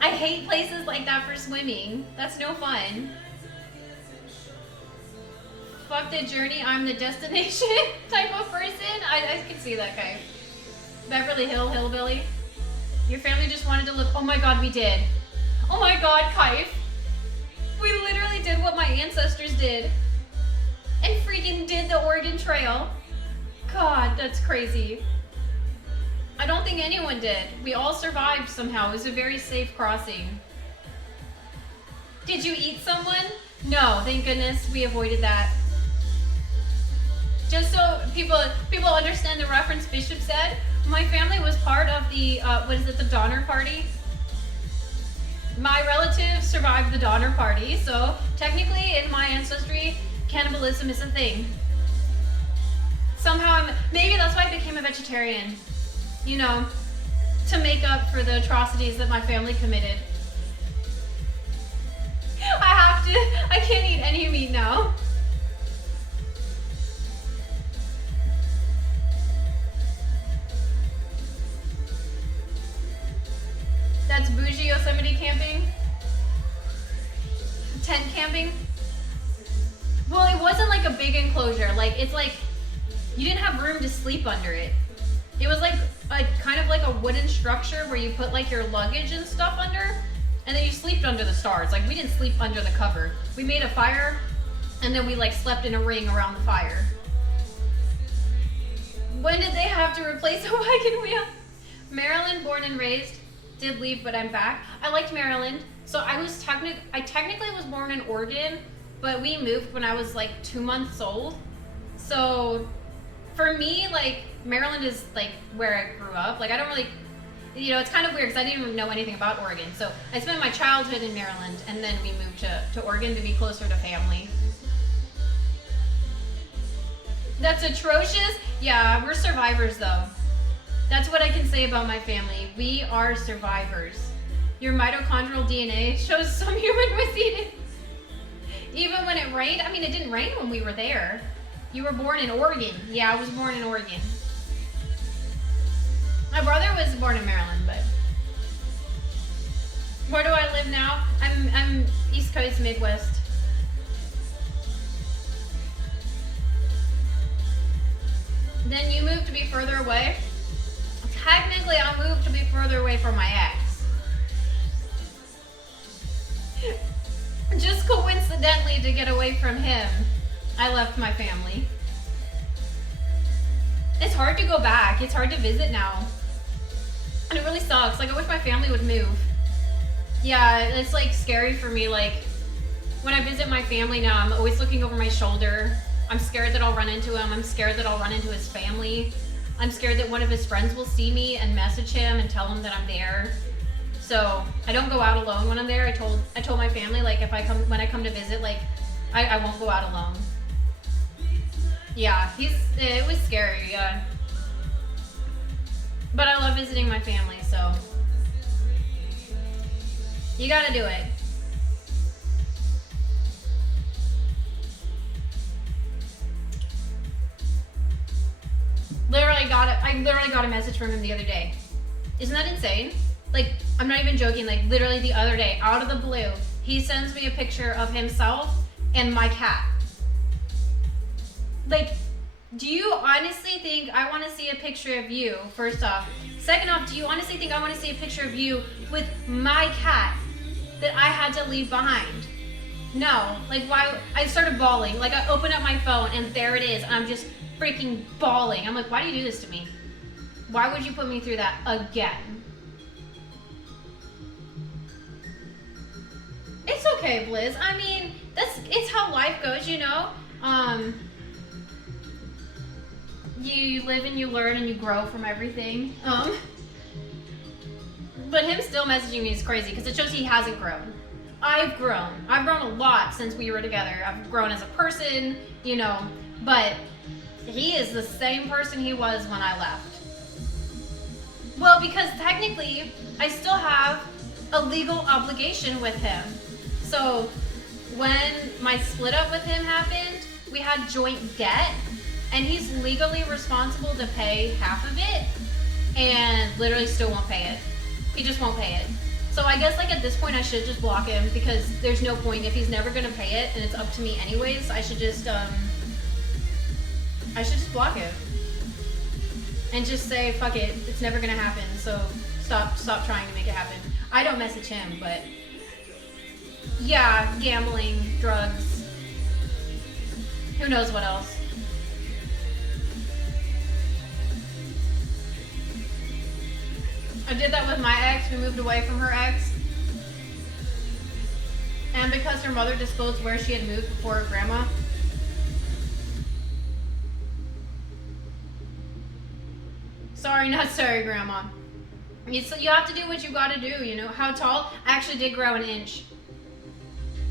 I hate places like that for swimming. That's no fun. Fuck the journey, I'm the destination type of person. I can see that guy. Beverly Hill Hillbilly. Your family just wanted to live. Oh my god, we did. Oh my god, Kaif. We literally did what my ancestors did. And freaking did the Oregon Trail. God, that's crazy. I don't think anyone did. We all survived somehow. It was a very safe crossing. Did you eat someone? No, thank goodness we avoided that. Just so people understand the reference Bishop said, my family was part of the, the Donner Party? My relatives survived the Donner Party, so technically in my ancestry, cannibalism is a thing. Somehow, maybe that's why I became a vegetarian, you know, to make up for the atrocities that my family committed. I can't eat any meat now. That's bougie Yosemite camping. Tent camping. Well, it wasn't like a big enclosure. Like, it's like, you didn't have room to sleep under it. It was like a kind of like a wooden structure where you put like your luggage and stuff under, and then you slept under the stars. Like, we didn't sleep under the cover. We made a fire, and then we like slept in a ring around the fire. When did they have to replace a wagon wheel? Maryland, born and raised. Did leave, but I'm back. I liked Maryland. So I technically was born in Oregon, but we moved when I was like 2 months old. So for me, like, Maryland is like where I grew up. Like, I don't really, you know, it's kind of weird because I didn't even know anything about Oregon. So I spent my childhood in Maryland, and then we moved to Oregon to be closer to family. That's atrocious. Yeah, we're survivors though. That's what I can say about my family. We are survivors. Your mitochondrial DNA shows some human was eaten. Even when it rained. I mean, it didn't rain when we were there. You were born in Oregon. Yeah, I was born in Oregon. My brother was born in Maryland, but where do I live now? I'm East Coast, Midwest. Then you moved to be further away. Technically, I moved to be further away from my ex. Just coincidentally, to get away from him, I left my family. It's hard to go back. It's hard to visit now. And it really sucks. Like, I wish my family would move. Yeah, it's like scary for me. Like, when I visit my family now, I'm always looking over my shoulder. I'm scared that I'll run into him. I'm scared that I'll run into his family. I'm scared that one of his friends will see me and message him and tell him that I'm there. So I don't go out alone when I'm there. I told my family, like, when I come to visit, like, I won't go out alone. Yeah, it was scary, yeah. But I love visiting my family, so you gotta do it. I literally got a message from him the other day. Isn't that insane? Like, I'm not even joking, like literally the other day, out of the blue, he sends me a picture of himself and my cat. Like, do you honestly think I want to see a picture of you, first off? Second off, do you honestly think I want to see a picture of you with my cat that I had to leave behind? No. Like, why? I started bawling. Like, I opened up my phone and there it is. I'm just freaking bawling. I'm like, why do you do this to me? Why would you put me through that again? It's okay, Blizz. I mean, it's how life goes, you know? You live and you learn and you grow from everything. But him still messaging me is crazy because it shows he hasn't grown. I've grown. I've grown a lot since we were together. I've grown as a person, you know, but he is the same person he was when I left. Well, because technically, I still have a legal obligation with him. So when my split up with him happened, we had joint debt, and he's legally responsible to pay half of it, and literally still won't pay it. He just won't pay it. So I guess like at this point I should just block him because there's no point. If he's never gonna pay it and it's up to me anyways, I should just block him. And just say, fuck it, it's never gonna happen, so stop trying to make it happen. I don't message him, but yeah, gambling, drugs, who knows what else. I did that with my ex. We moved away from her ex. And because her mother disclosed where she had moved before her grandma. Sorry, not sorry, Grandma. You have to do what you gotta do, you know. How tall? I actually did grow an inch.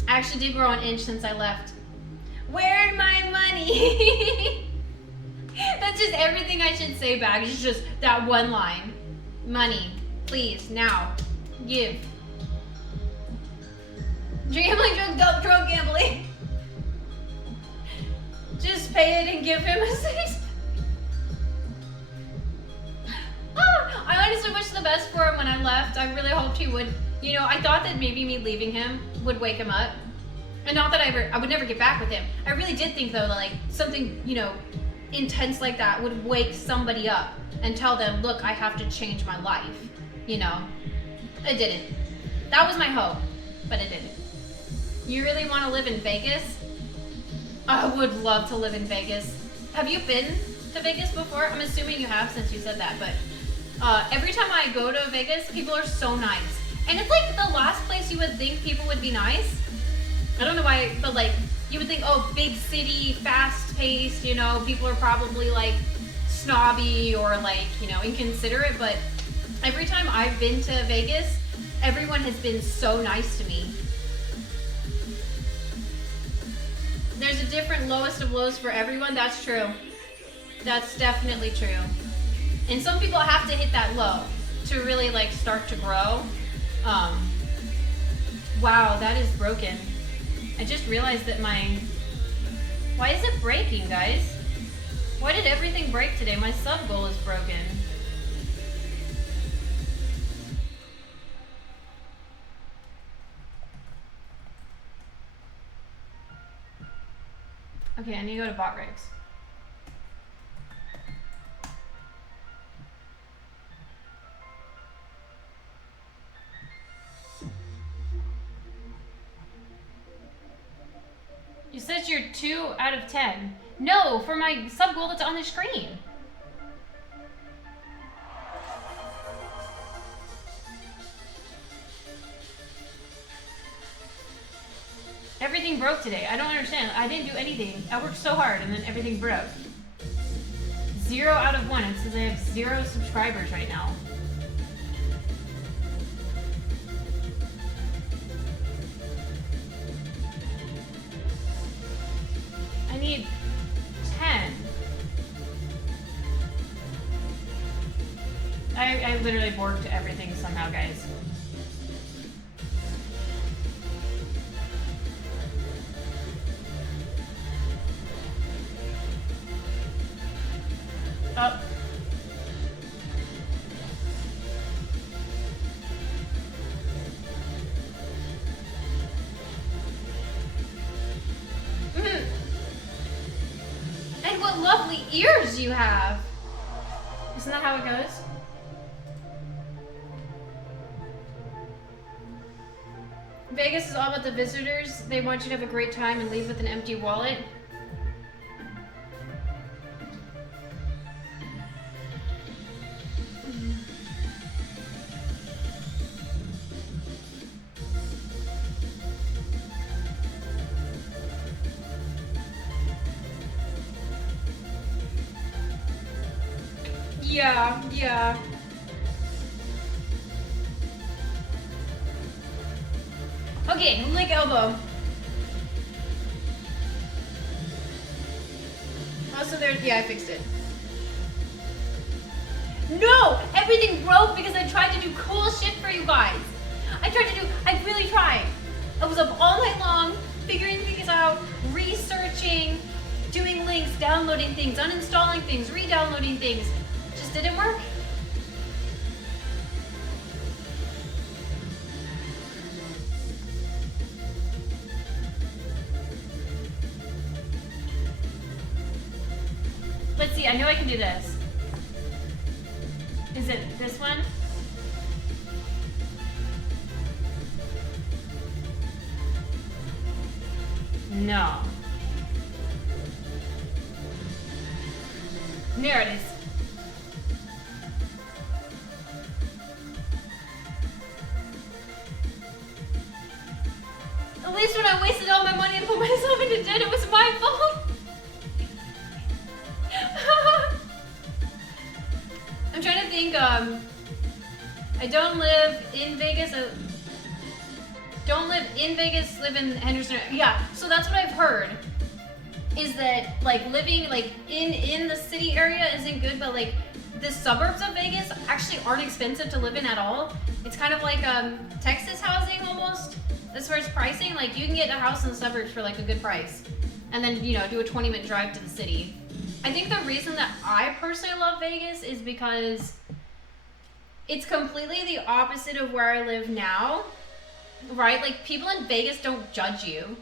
I actually did grow an inch since I left. Where's my money? That's just everything I should say back. It's just that one line. Money, please, now, give. Gambling, drug gambling. Just pay it and give him a 6. Oh, I honestly wish the best for him when I left. I really hoped he would, you know, I thought that maybe me leaving him would wake him up. And not that I would never get back with him. I really did think though that like something, you know, intense like that would wake somebody up and tell them, look, I have to change my life, you know. It didn't. That was my hope, but it didn't. You really want to live in Vegas? I would love to live in Vegas. Have you been to Vegas before? I'm assuming you have since you said that, but every time I go to Vegas, people are so nice. And it's like the last place you would think people would be nice. I don't know why, but like, you would think, oh, big city, fast-paced, you know, people are probably like snobby or like, you know, inconsiderate, but every time I've been to Vegas, everyone has been so nice to me. There's a different lowest of lows for everyone, that's true. That's definitely true. And some people have to hit that low to really like start to grow. Wow, that is broken. I just realized that why is it breaking, guys? Why did everything break today? My sub goal is broken. Okay, I need to go to bot rigs. You said you're 2 out of 10. No, for my sub goal that's on the screen. Everything broke today. I don't understand. I didn't do anything. I worked so hard and then everything broke. 0 out of 1. It says I have 0 subscribers right now. I need 10. I literally borked everything somehow, guys. Oh. And what lovely ears you have. Isn't that how it goes? Vegas is all about the visitors. They want you to have a great time and leave with an empty wallet. Yeah. Okay, lick elbow. Also there, yeah, I fixed it. No! Everything broke because I tried to do cool shit for you guys. I really tried. I was up all night long, figuring things out, researching, doing links, downloading things, uninstalling things, re-downloading things. Just didn't work. Let's see, I know I can do this. Is it this one? No. There it is. At least when I wasted all my money and put myself into debt, it was my fault. I'm trying to think, I don't live in Vegas. Don't live in Vegas, live in Henderson. Yeah, so that's what I've heard. Is that like living like in the city area isn't good, but like the suburbs of Vegas actually aren't expensive to live in at all. It's kind of like Texas housing almost as far as pricing. Like you can get a house in the suburbs for like a good price, and then do a 20-minute drive to the city. I think the reason that I personally love Vegas is because it's completely the opposite of where I live now, right? Like people in Vegas don't judge you.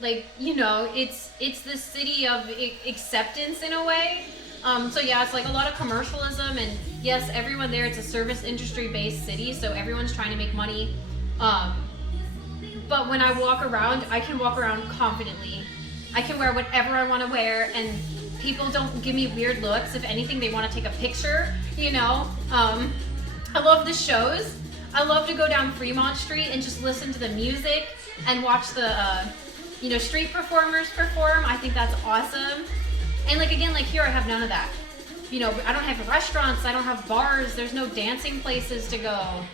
Like, it's the city of acceptance in a way. So yeah, it's like a lot of commercialism, and yes, everyone there, it's a service industry based city, so everyone's trying to make money. But when I walk around, I can walk around confidently. I can wear whatever I want to wear, and people don't give me weird looks. If anything, they want to take a picture, I love the shows. I love to go down Fremont Street and just listen to the music and watch the, street performers perform. I think that's awesome. And like, again, like here, I have none of that. I don't have restaurants. I don't have bars. There's no dancing places to go.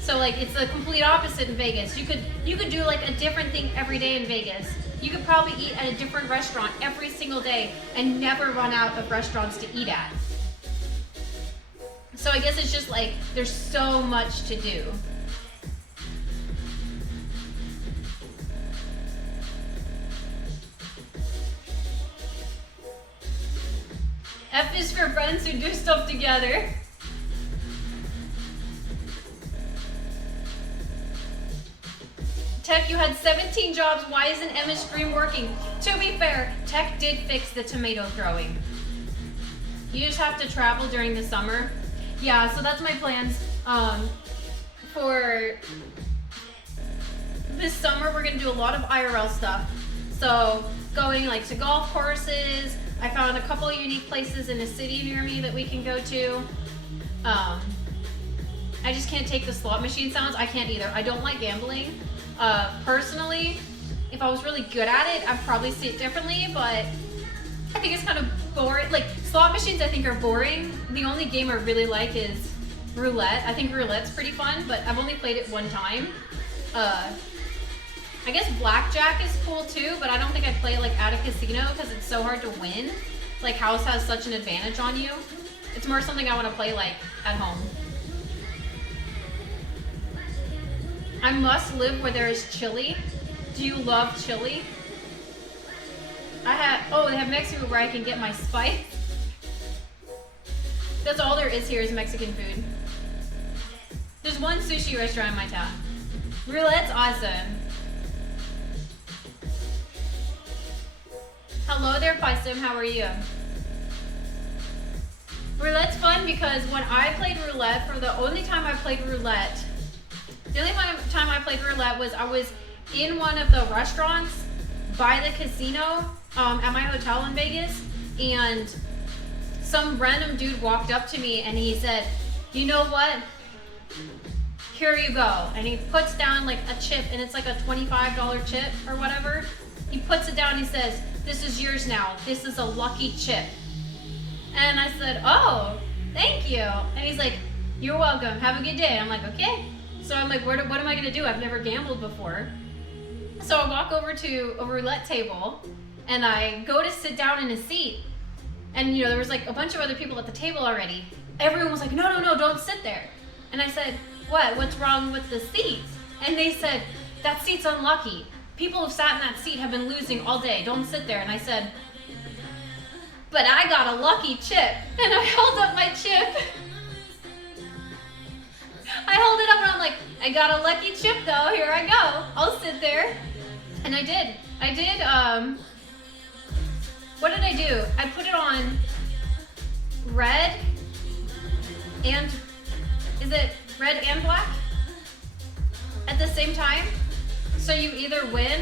So like, it's the complete opposite in Vegas. You could do like a different thing every day in Vegas. You could probably eat at a different restaurant every single day and never run out of restaurants to eat at. So I guess it's just like, there's so much to do. F is for friends who do stuff together. Tech, you had 17 jobs. Why isn't Emma's stream working? To be fair, Tech did fix the tomato throwing. You just have to travel during the summer. Yeah, so that's my plans. For this summer, we're gonna do a lot of IRL stuff. So going like to golf courses. I found a couple of unique places in a city near me that we can go to. I just can't take the slot machine sounds. I can't either. I don't like gambling. Personally, if I was really good at it, I'd probably see it differently, but I think it's kind of boring. Like, slot machines I think are boring. The only game I really like is roulette. I think roulette's pretty fun, but I've only played it one time. I guess blackjack is cool too, but I don't think I'd play it like at a casino because it's so hard to win. Like, house has such an advantage on you. It's more something I want to play like at home. I must live where there is chili. Do you love chili? They have Mexico where I can get my spice. That's all there is here is Mexican food. There's one sushi restaurant in my town. Roulette's awesome. Hello there, Paisum. How are you? Roulette's fun because when I played roulette, for the only time I played roulette, the only time I played roulette was I was in one of the restaurants by the casino at my hotel in Vegas, and some random dude walked up to me and he said, you know what? Here you go. And he puts down like a chip, and it's like a $25 chip or whatever. He puts it down and he says, this is yours now. This is a lucky chip. And I said, oh, thank you. And he's like, you're welcome. Have a good day. I'm like, okay. So I'm like, what am I going to do? I've never gambled before. So I walk over to a roulette table and I go to sit down in a seat. And, you know, there was like a bunch of other people at the table already. Everyone was like, no, don't sit there. And I said, what's wrong with the seat? And they said, that seat's unlucky. People who've sat in that seat have been losing all day. Don't sit there. And I said, but I got a lucky chip. And I held up my chip. I held it up and I'm like, I got a lucky chip though. Here I go. I'll sit there. And I did. What did I do? I put it on red and, is it red and black at the same time? So you either win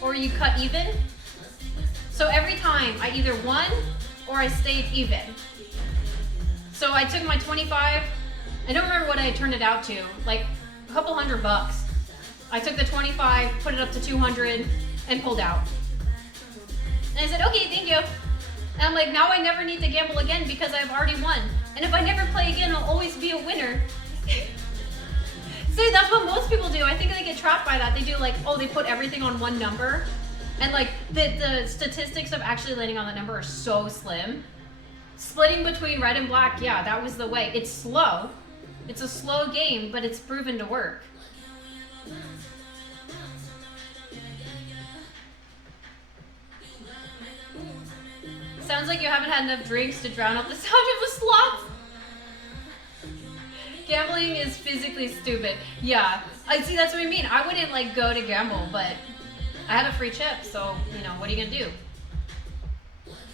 or you cut even. So every time I either won or I stayed even. So I took my 25, I don't remember what I turned it out to, like a couple $100. I took the 25, put it up to 200 and pulled out. And I said, okay, thank you. And I'm like, now I never need to gamble again because I've already won. And if I never play again, I'll always be a winner. See, that's what most people do. I think they get trapped by that. They do like, they put everything on one number. And like the statistics of actually landing on the number are so slim. Splitting between red and black, yeah, that was the way. It's slow. It's a slow game, but it's proven to work. Sounds like you haven't had enough drinks to drown out the sound of the slots. Gambling is physically stupid. Yeah, I see. That's what I mean. I wouldn't like go to gamble, but I had a free chip, so you know what are you gonna do?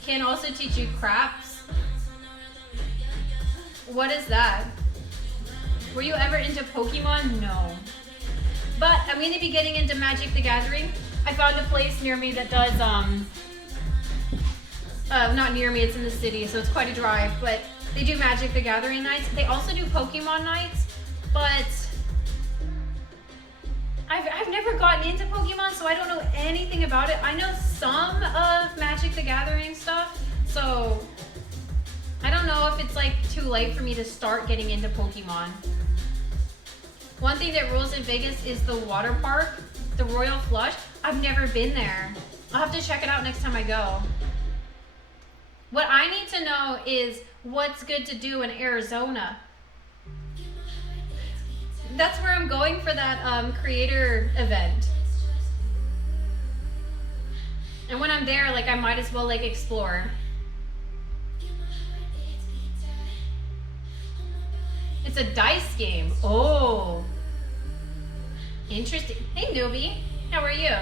Can also teach you craps. What is that? Were you ever into Pokemon? No. But I'm gonna be getting into Magic the Gathering. I found a place near me that does not near me, it's in the city, so it's quite a drive, but they do Magic the Gathering nights. They also do Pokemon nights, but I've never gotten into Pokemon, so I don't know anything about it. I know some of Magic the Gathering stuff, so I don't know if it's like too late for me to start getting into Pokemon. One thing that rules in Vegas is the water park, the Royal Flush. I've never been there. I'll have to check it out next time I go. What I need to know is what's good to do in Arizona. That's where I'm going for that creator event. And when I'm there, like I might as well like explore. It's a dice game. Oh. Interesting. Hey newbie, how are you?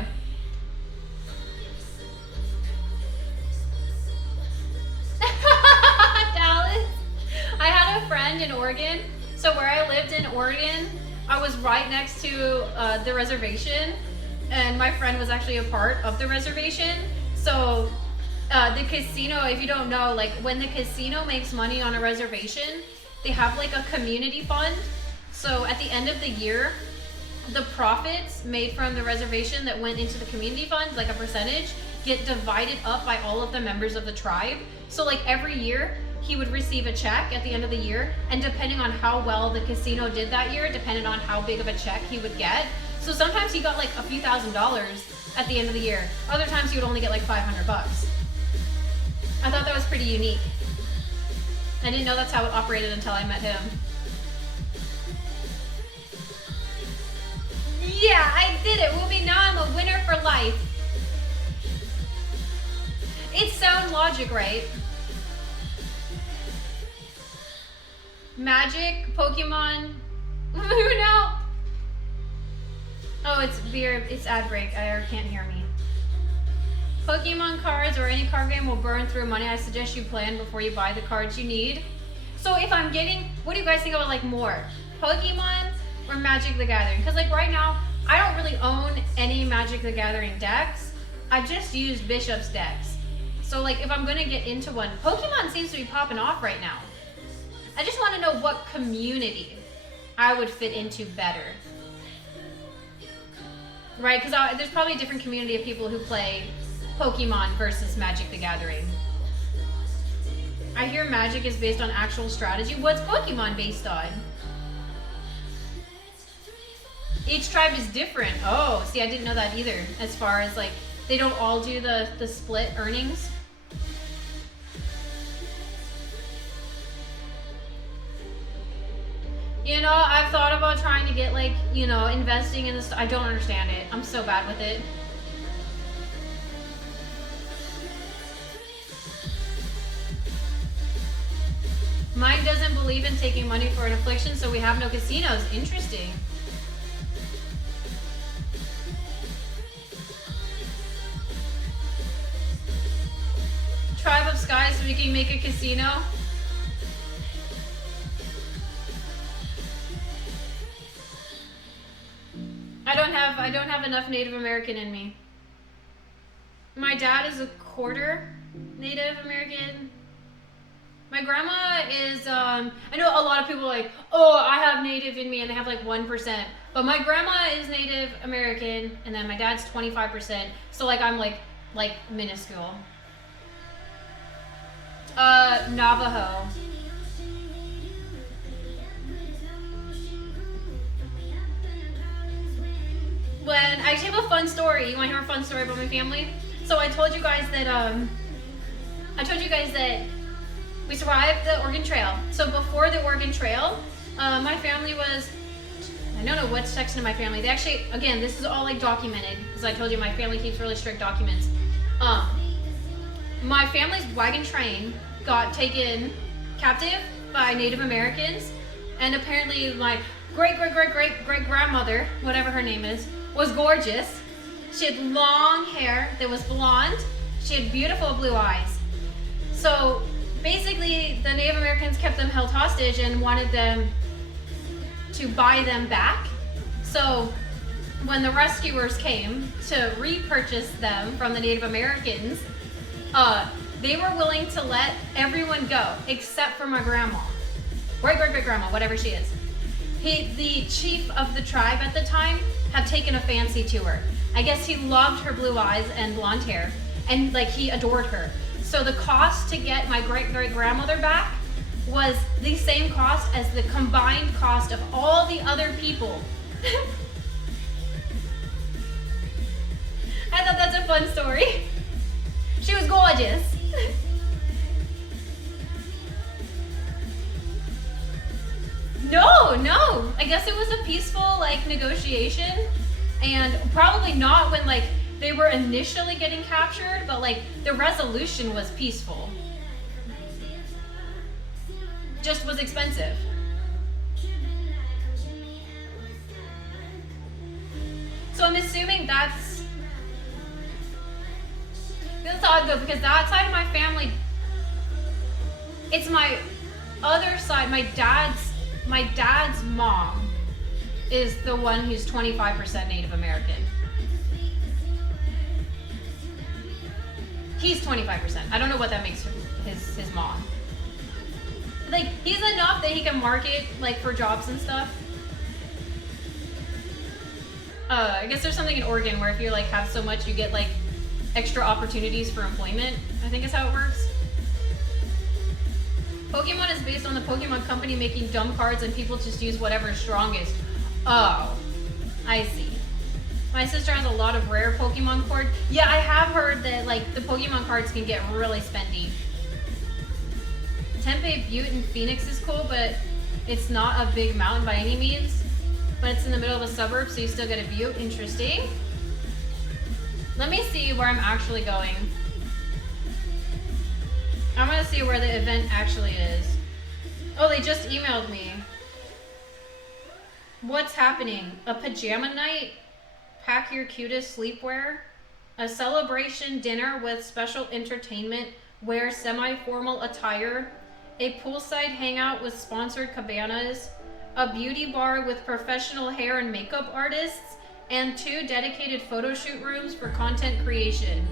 Dallas. I had a friend in Oregon. So where I lived in Oregon, I was right next to the reservation, and my friend was actually a part of the reservation. So the casino, if you don't know, like when the casino makes money on a reservation, they have like a community fund. So at the end of the year, the profits made from the reservation that went into the community fund, like a percentage, get divided up by all of the members of the tribe. So like every year he would receive a check at the end of the year, and depending on how well the casino did that year, depending on how big of a check he would get. So sometimes he got like a few $1,000s at the end of the year. Other times he would only get like 500 bucks. I thought that was pretty unique. I didn't know that's how it operated until I met him. Yeah, I did it, Whoopi. Now I'm a winner for life. It's sound logic, right? Magic, Pokemon. Who know? Oh, it's beer. It's ad break. I can't hear me. Pokemon cards or any card game will burn through money. I suggest you plan before you buy the cards you need. So if I'm getting, what do you guys think I would like more? Pokemon or Magic the Gathering? Because like right now, I don't really own any Magic the Gathering decks. I just use Bishop's decks. So like if I'm gonna get into one, Pokemon seems to be popping off right now. I just want to know what community I would fit into better. Right, because there's probably a different community of people who play Pokemon versus Magic the Gathering. I hear Magic is based on actual strategy. What's Pokemon based on? Each tribe is different. Oh, see, I didn't know that either. As far as like, they don't all do the split earnings. You know, I've thought about trying to get like, you know, investing in this. I don't understand it. I'm so bad with it. Mine doesn't believe in taking money for an affliction, so we have no casinos. Interesting. Tribe of Skies, so we can make a casino. I don't have enough Native American in me. My dad is a quarter Native American. My grandma is, I know a lot of people are like, oh, I have Native in me, and they have like 1%. But my grandma is Native American, and then my dad's 25%. So like I'm like minuscule. Navajo. When I actually have a fun story. You want to hear a fun story about my family? So I told you guys that we survived the Oregon Trail. So before the Oregon Trail, my family was, I don't know what's texting to my family. They actually, again, this is all like documented because I told you my family keeps really strict documents. My family's wagon train got taken captive by Native Americans, and apparently my great grandmother, whatever her name is, was gorgeous. She had long hair that was blonde. She had beautiful blue eyes. So basically the Native Americans kept them held hostage and wanted them to buy them back. So when the rescuers came to repurchase them from the Native Americans, they were willing to let everyone go except for my grandma. Great grandma, whatever she is. The chief of the tribe at the time had taken a fancy to her. I guess he loved her blue eyes and blonde hair, and like he adored her. So the cost to get my great grandmother back was the same cost as the combined cost of all the other people. I thought that's a fun story. She was gorgeous. No. I guess it was a peaceful like negotiation, and probably not when like they were initially getting captured, but like the resolution was peaceful. Just was expensive. So I'm assuming that's odd though, because that side of my family, it's my other side, my dad's mom is the one who's 25% Native American. He's 25%. I don't know what that makes his mom. Like, he's enough that he can market like for jobs and stuff. I guess there's something in Oregon where if you like have so much, you get like extra opportunities for employment, I think is how it works. Pokemon is based on the Pokemon Company making dumb cards and people just use whatever's strongest. Oh, I see. My sister has a lot of rare Pokemon cards. Yeah, I have heard that like the Pokemon cards can get really spendy. Tempe Butte in Phoenix is cool, but it's not a big mountain by any means. But it's in the middle of a suburb, so you still get a view. Interesting. Let me see where I'm actually going. I'm gonna see where the event actually is. Oh, they just emailed me. What's happening? A pajama night? Pack your cutest sleepwear? A celebration dinner with special entertainment? Wear semi-formal attire? A poolside hangout with sponsored cabanas? A beauty bar with professional hair and makeup artists? And 2 dedicated photo shoot rooms for content creation.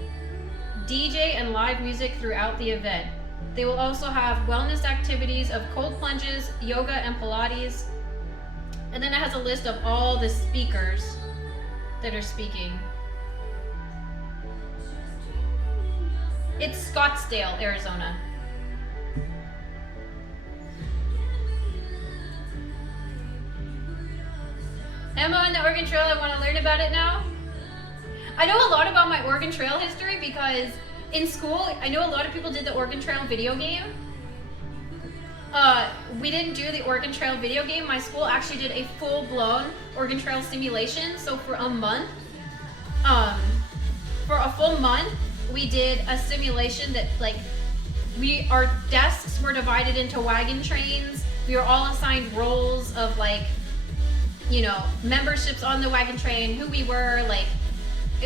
DJ and live music throughout the event. They will also have wellness activities of cold plunges, yoga, and Pilates. And then it has a list of all the speakers that are speaking. It's Scottsdale, Arizona. Emma and the Oregon Trail, I want to learn about it now. I know a lot about my Oregon Trail history because in school, I know a lot of people did the Oregon Trail video game. We didn't do the Oregon Trail video game. My school actually did a full-blown Oregon Trail simulation. So for a month, for a full month, we did a simulation that like, our desks were divided into wagon trains. We were all assigned roles of like, you know, memberships on the wagon train, who we were, like,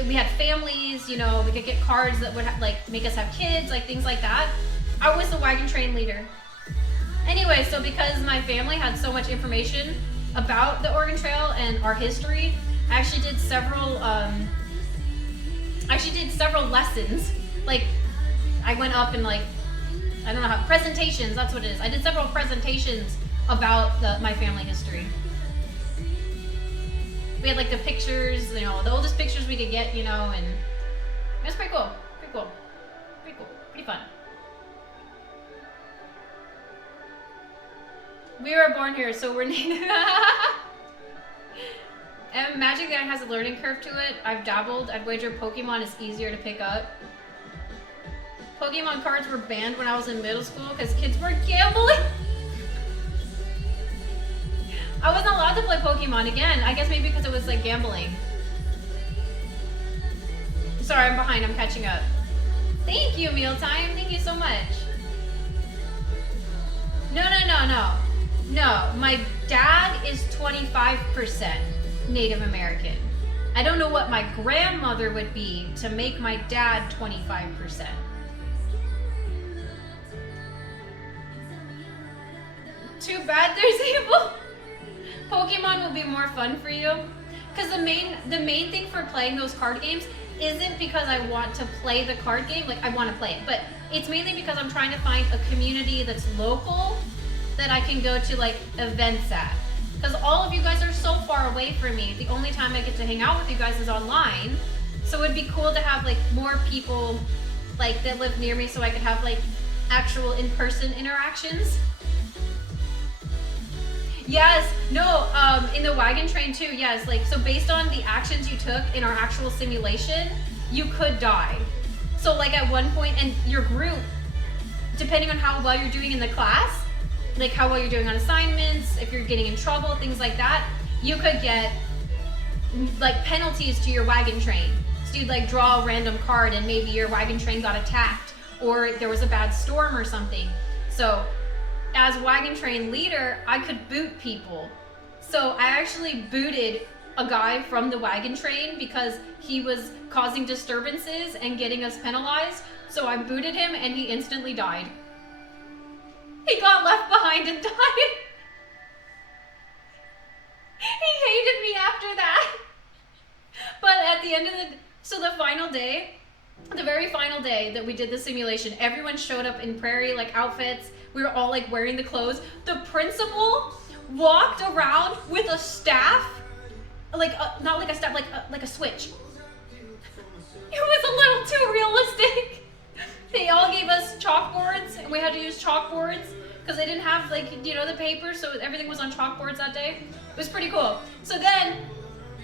we had families, you know, we could get cards that would like make us have kids, like things like that. I was the wagon train leader. Anyway, so because my family had so much information about the Oregon Trail and our history, I actually did several lessons. Like, I went up and like, I don't know how, presentations, that's what it is. I did several presentations about my family history. We had like the pictures, you know, the oldest pictures we could get, you know, and it was pretty cool. Pretty cool. Pretty cool. Pretty fun. We were born here, so we're native. And Magic the Eye has a learning curve to it. I've dabbled. I'd wager Pokemon is easier to pick up. Pokemon cards were banned when I was in middle school because kids were gambling. I wasn't allowed to play Pokemon again. I guess maybe because it was like gambling. Sorry, I'm behind. I'm catching up. Thank you, Mealtime. Thank you so much. No. No, my dad is 25% Native American. I don't know what my grandmother would be to make my dad 25%. Too bad there's evil. Pokemon will be more fun for you. Because the main thing for playing those card games isn't because I want to play the card game, like I want to play it, but it's mainly because I'm trying to find a community that's local that I can go to like events at. Because all of you guys are so far away from me. The only time I get to hang out with you guys is online. So it'd be cool to have like more people like that live near me so I could have like actual in-person interactions. Yes, no, in the wagon train too, yes, like, so based on the actions you took in our actual simulation, you could die. So like at one point, and your group, depending on how well you're doing in the class, like how well you're doing on assignments, if you're getting in trouble, things like that, you could get like penalties to your wagon train. So you'd like draw a random card and maybe your wagon train got attacked or there was a bad storm or something. So as wagon train leader, I could boot people. So I actually booted a guy from the wagon train because he was causing disturbances and getting us penalized. So I booted him and he instantly died. He got left behind and died. He hated me after that. But at the end of the final day, the very final day that we did the simulation, everyone showed up in prairie like outfits. We were all like wearing the clothes. The principal walked around with a staff, like not like a staff, like a switch. It was a little too because they didn't have like, you know, the paper, so everything was on chalkboards that day. It was pretty cool. So then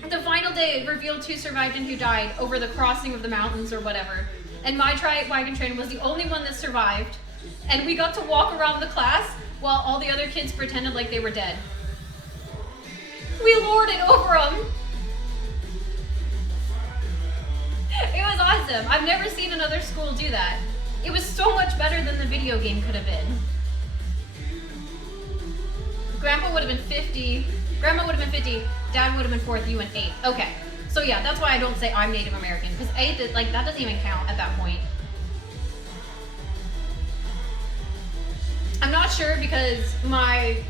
the final day it revealed who survived and who died over the crossing of the mountains or whatever. And my wagon train was the only one that survived. And we got to walk around the class while all the other kids pretended like they were dead. We lorded over them. It was awesome. I've never seen another school do that. It was so much better than the video game could have been. Grandpa would have been 50. Grandma would have been 50. Dad would have been 4th. You went 8. Okay. So yeah, that's why I don't say I'm Native American, because 8th, like, that doesn't even count at that point. I'm not sure because my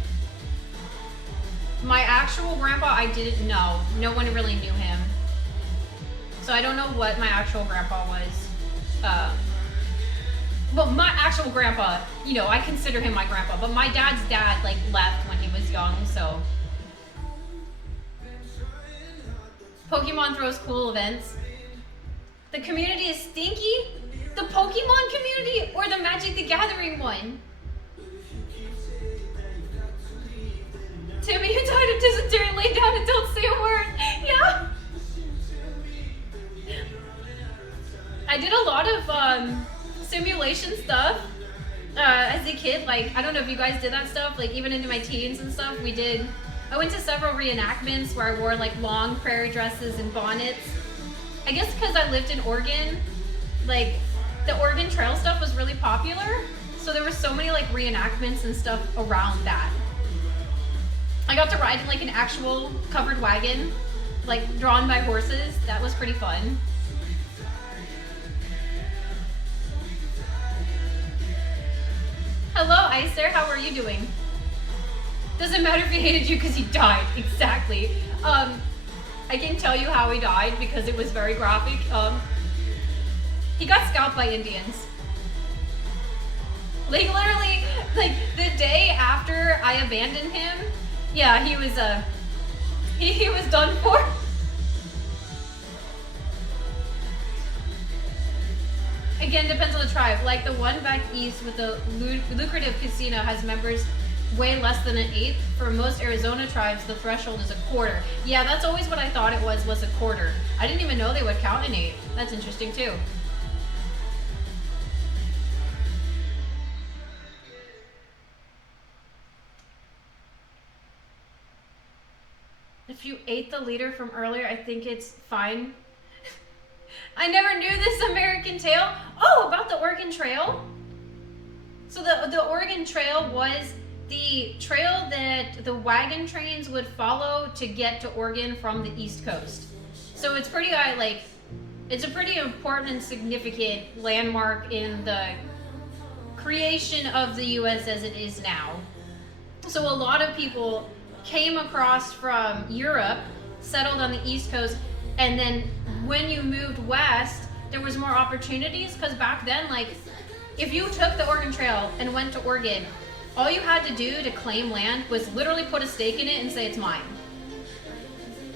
actual grandpa I didn't know. No one really knew him. So I don't know what my actual grandpa was. But my actual grandpa, you know, I consider him my grandpa. But my dad's dad, like, left when he was young, so. Pokemon throws cool events. The community is stinky? The Pokemon community or the Magic the Gathering one? Timmy, you died of dysentery, lay down and don't say a word. Yeah. I did a lot of simulation stuff as a kid. Like, I don't know if you guys did that stuff, like even into my teens and stuff. I went to several reenactments where I wore like long prairie dresses and bonnets. I guess because I lived in Oregon, like the Oregon Trail stuff was really popular. So there were so many like reenactments and stuff around that. I got to ride in like an actual covered wagon, like drawn by horses. That was pretty fun. Hello, Icer. How are you doing? Doesn't matter if he hated you because he died. Exactly. I can tell you how he died because it was very graphic. He got scalped by Indians. Like literally, like the day after I abandoned him, yeah, he was he was done for. Again, depends on the tribe. Like the one back east with the lucrative casino has members way less than an 1/8. For most Arizona tribes, the threshold is a 1/4. Yeah, that's always what I thought it was a 1/4. I didn't even know they would count an 1/8. That's interesting too. If you ate the leader from earlier, I think it's fine. I never knew this American Tale. Oh, about the Oregon Trail. So the Oregon Trail was the trail that the wagon trains would follow to get to Oregon from the East Coast. So it's pretty it's a pretty important and significant landmark in the creation of the US as it is now. So a lot of people came across from Europe, settled on the East Coast, and then when you moved west, there was more opportunities because back then, like, if you took the Oregon Trail and went to Oregon, all you had to do to claim land was literally put a stake in it and say it's mine.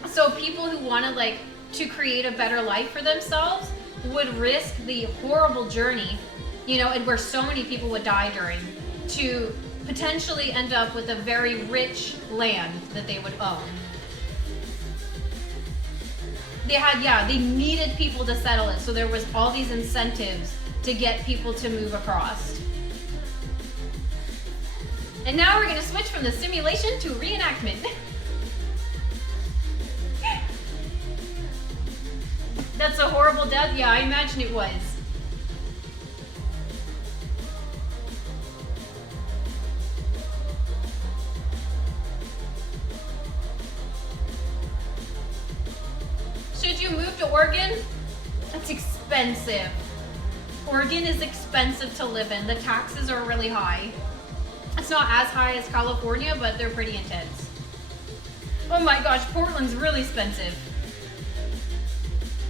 So people who wanted like to create a better life for themselves would risk the horrible journey, you know, and where so many people would die during, to potentially end up with a very rich land that they would own. They needed people to settle it, so there was all these incentives to get people to move across. And now we're gonna switch from the simulation to reenactment. That's a horrible death? Yeah, I imagine it was. Should you move to Oregon? It's expensive. Oregon is expensive to live in. The taxes are really high. It's not as high as California, but they're pretty intense. Oh my gosh, Portland's really expensive.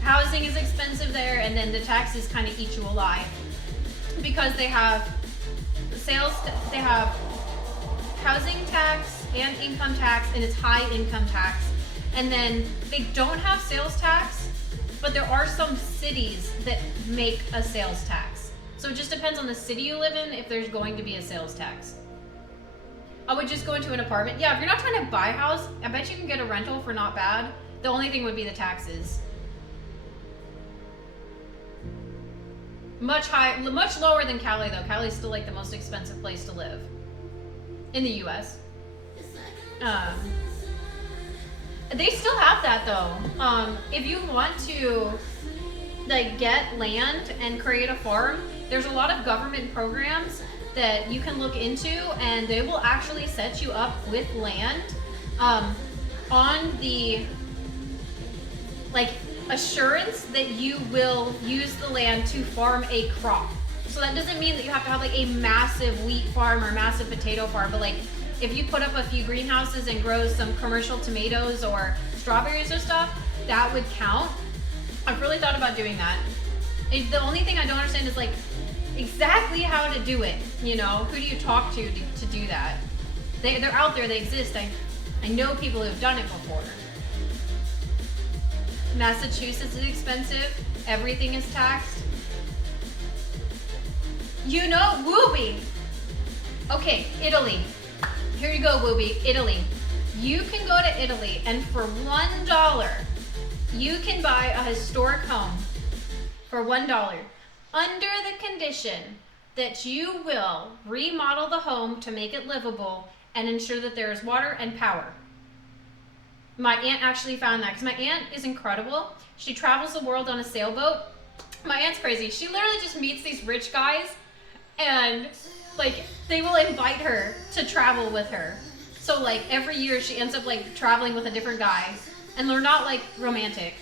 Housing is expensive there, and then the taxes kind of eat you alive because they have they have housing tax and income tax, and it's high income tax. And then they don't have sales tax, but there are some cities that make a sales tax. So it just depends on the city you live in if there's going to be a sales tax. I would just go into an apartment. Yeah, if you're not trying to buy a house, I bet you can get a rental for not bad. The only thing would be the taxes. Much lower than Cali though. Cali's still like the most expensive place to live in the U.S. They still have that though. If you want to like get land and create a farm, there's a lot of government programs that you can look into, and they will actually set you up with land on the like assurance that you will use the land to farm a crop. So that doesn't mean that you have to have like a massive wheat farm or massive potato farm, but like if you put up a few greenhouses and grow some commercial tomatoes or strawberries or stuff, that would count. I've really thought about doing that. The only thing I don't understand is like exactly how to do it. You know, who do you talk to do that? They're out there, they exist. I know people who've done it before. Massachusetts is expensive. Everything is taxed. You know, Wooby. Okay, Italy. Here you go, Wooby. Italy. You can go to Italy and for $1, you can buy a historic home for $1 under the condition that you will remodel the home to make it livable and ensure that there is water and power. My aunt actually found that because my aunt is incredible. She travels the world on a sailboat. My aunt's crazy. She literally just meets these rich guys and like they will invite her to travel with her. So like every year she ends up like traveling with a different guy, and they're not like romantic,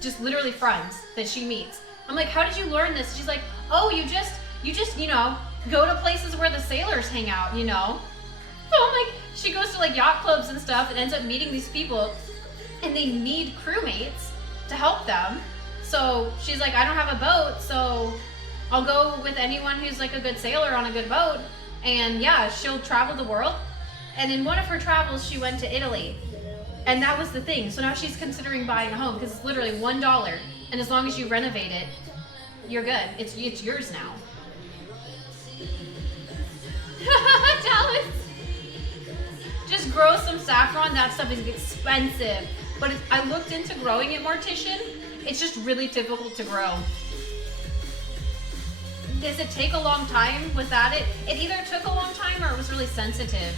just literally friends that she meets. I'm like, how did you learn this? She's like, oh, you just you know, go to places where the sailors hang out, you know. So I'm like, she goes to like yacht clubs and stuff and ends up meeting these people, and they need crewmates to help them. So she's like, I don't have a boat, so I'll go with anyone who's like a good sailor on a good boat. And yeah, she'll travel the world. And in one of her travels, she went to Italy. And that was the thing. So now she's considering buying a home because it's literally $1. And as long as you renovate it, you're good. It's yours now. Dallas. Just grow some saffron. That stuff is expensive. But I looked into growing it, Mortician. It's just really difficult to grow. Does it take a long time without it? It either took a long time or it was really sensitive.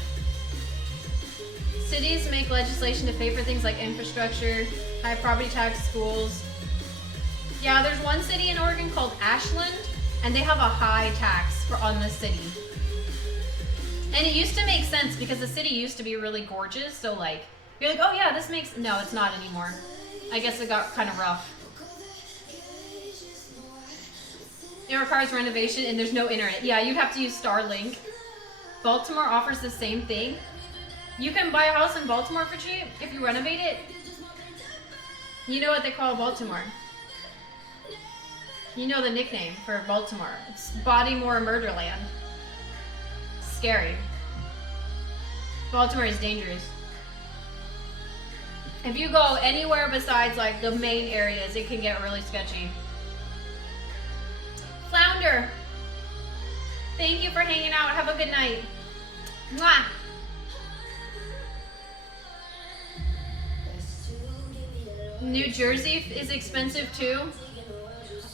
Cities make legislation to pay for things like infrastructure, high property tax, schools. Yeah, there's one city in Oregon called Ashland, and they have a high tax on the city. And it used to make sense because the city used to be really gorgeous, so like, you're like, oh yeah, this makes, no, it's not anymore. I guess it got kind of rough. It requires renovation and there's no internet. Yeah, you'd have to use Starlink. Baltimore offers the same thing. You can buy a house in Baltimore for cheap if you renovate it. You know what they call Baltimore. You know the nickname for Baltimore. It's Bodymore Murderland. Scary. Baltimore is dangerous. If you go anywhere besides like the main areas, it can get really sketchy. Flounder, thank you for hanging out. Have a good night. Mwah. New Jersey is expensive too.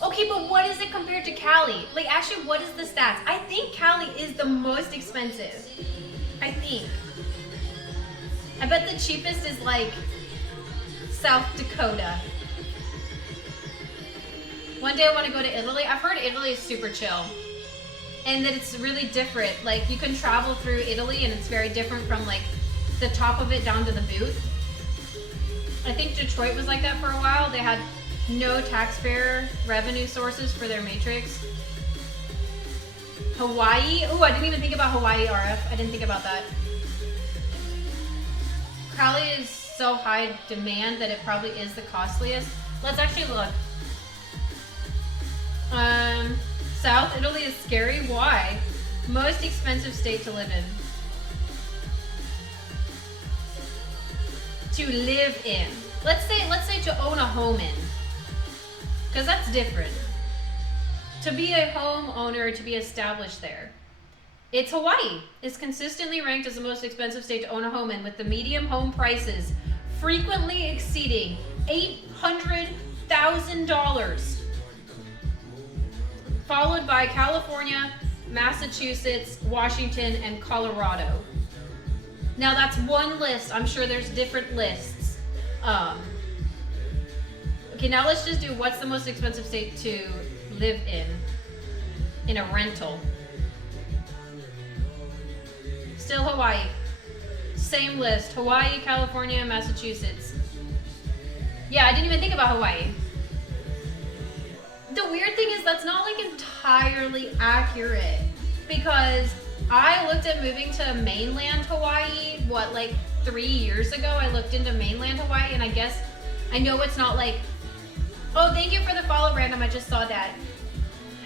Okay, but what is it compared to Cali? Like, actually, what is the stats? I think Cali is the most expensive. I think. I bet the cheapest is like South Dakota. One day I want to go to Italy. I've heard Italy is super chill. And that it's really different. Like, you can travel through Italy and it's very different from like the top of it down to the boot. I think Detroit was like that for a while. They had no taxpayer revenue sources for their matrix. Hawaii. Oh, I didn't even think about Hawaii, RF. I didn't think about that. Cali is so high demand that it probably is the costliest. Let's actually look. South Italy is scary. Why? Most expensive state to live in. To live in. Let's say to own a home in. Because that's different. To be a homeowner, to be established there. It's Hawaii. It's consistently ranked as the most expensive state to own a home in, with the median home prices frequently exceeding $800,000. Followed by California, Massachusetts, Washington, and Colorado. Now that's one list. I'm sure there's different lists. Okay, now let's just do what's the most expensive state to live in a rental. Still Hawaii. Same list. Hawaii, California, Massachusetts. Yeah, I didn't even think about Hawaii. The weird thing is that's not like entirely accurate, because I looked at moving to mainland Hawaii, like 3 years ago. I looked into mainland Hawaii, and I know it's not like, oh, thank you for the follow, Random, I just saw that.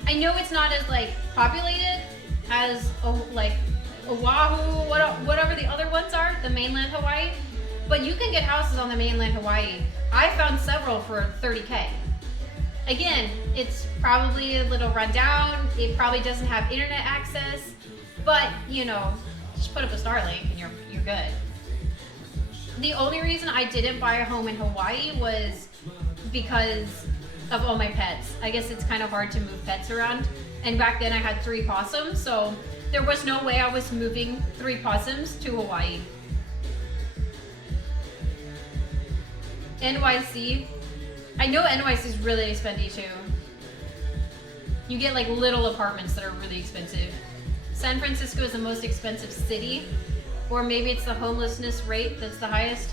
I know it's not as like populated as like Oahu, whatever the other ones are, the mainland Hawaii, but you can get houses on the mainland Hawaii. I found several for $30K. Again, it's probably a little run down. It probably doesn't have internet access, but just put up a Starlink and you're good. The only reason I didn't buy a home in Hawaii was because of all my pets. I guess it's kind of hard to move pets around, and back then I had 3 possums, so there was no way I was moving 3 possums to Hawaii. NYC. I know NYC is really expensive too. You get like little apartments that are really expensive. San Francisco is the most expensive city, or maybe it's the homelessness rate that's the highest.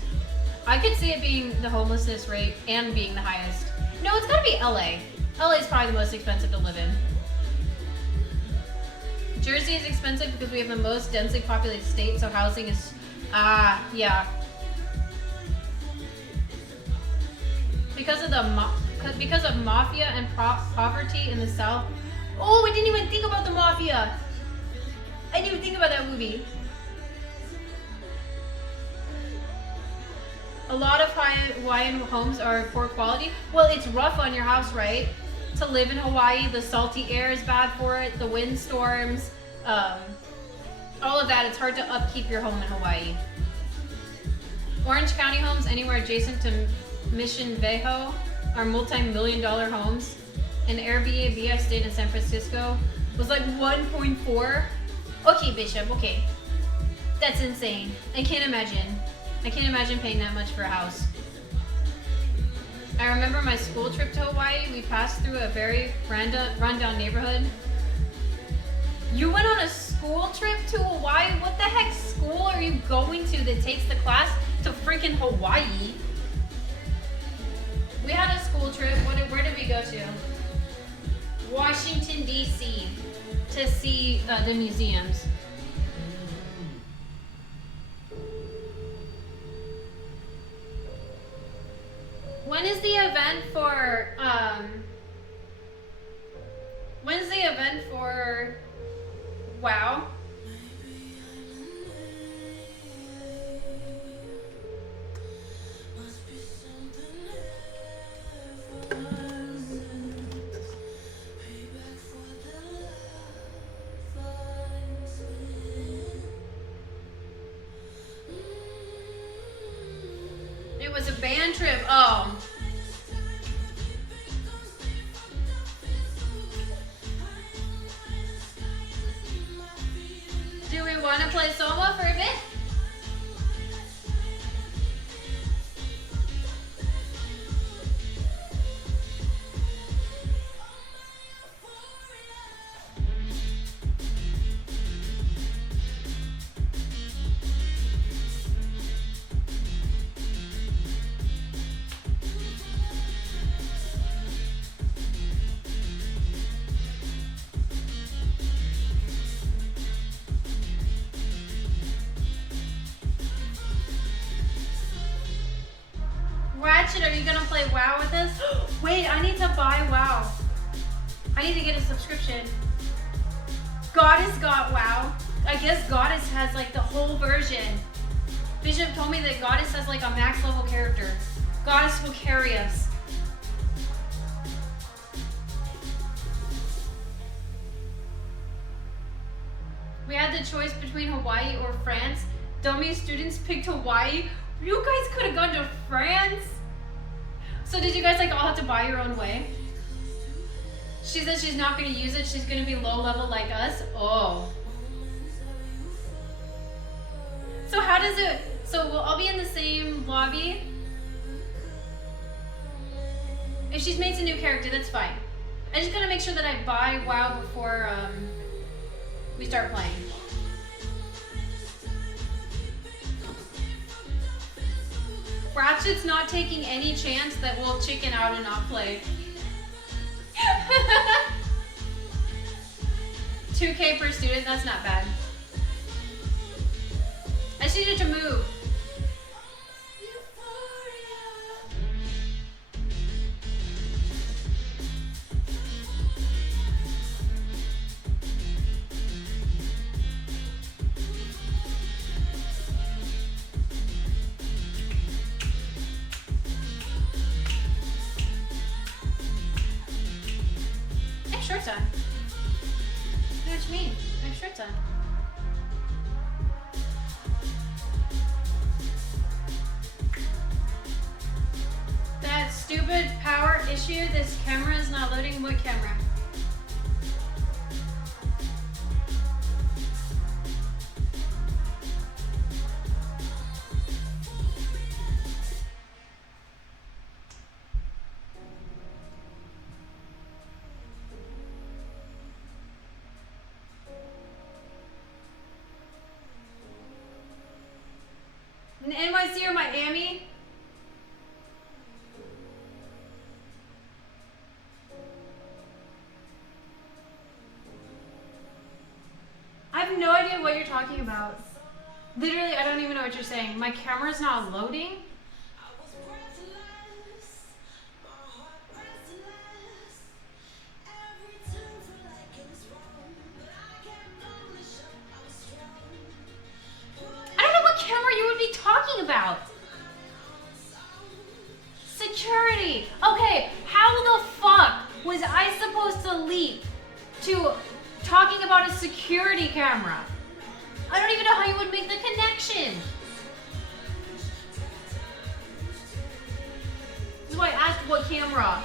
I could see it being the homelessness rate and being the highest. No, it's gotta be LA. LA is probably the most expensive to live in. Jersey is expensive because we have the most densely populated state, so housing is, yeah. Because of mafia and poverty in the South. Oh, I didn't even think about the mafia. I didn't even think about that movie. A lot of Hawaiian homes are poor quality. Well, it's rough on your house, right? To live in Hawaii, the salty air is bad for it, the windstorms, all of that. It's hard to upkeep your home in Hawaii. Orange County homes anywhere adjacent to Mission Viejo are multi-million-dollar homes. An Airbnb I stayed in San Francisco was like 1.4. Okay, Bishop, okay. That's insane. I can't imagine paying that much for a house. I remember my school trip to Hawaii. We passed through a very rundown neighborhood. You went on a school trip to Hawaii? What the heck school are you going to that takes the class to freaking Hawaii? We had a school trip. Where did we go to? Washington, D.C. to see the museums. When is the event for, WoW? It was a band trip. Oh. Do we want to play Soma for a bit? Ratchet, are you gonna play WoW with us? Wait, I need to buy WoW. I need to get a subscription. Goddess got WoW. I guess Goddess has like the whole version. Bishop told me that Goddess has like a max level character. Goddess will carry us. We had the choice between Hawaii or France. Dummy students picked Hawaii. You guys could have gone to France. So did you guys like all have to buy your own way? She says she's not going to use it. She's going to be low level like us. Oh. So how does it... So we'll all be in the same lobby. If she's made a new character, that's fine. I just gotta make sure that I buy WoW before we start playing. Ratchet's not taking any chance that we'll chicken out and not play. 2K per student, that's not bad. I just needed to move. Shirts on. What do you mean? I have shirts on. That stupid power issue, this camera is not loading. What camera? NYC or Miami? I have no idea what you're talking about. Literally, I don't even know what you're saying. My camera's not loading? Camera you would be talking about? Security. Okay, how the fuck was I supposed to leap to talking about a security camera? I don't even know how you would make the connection. This is why I asked what camera.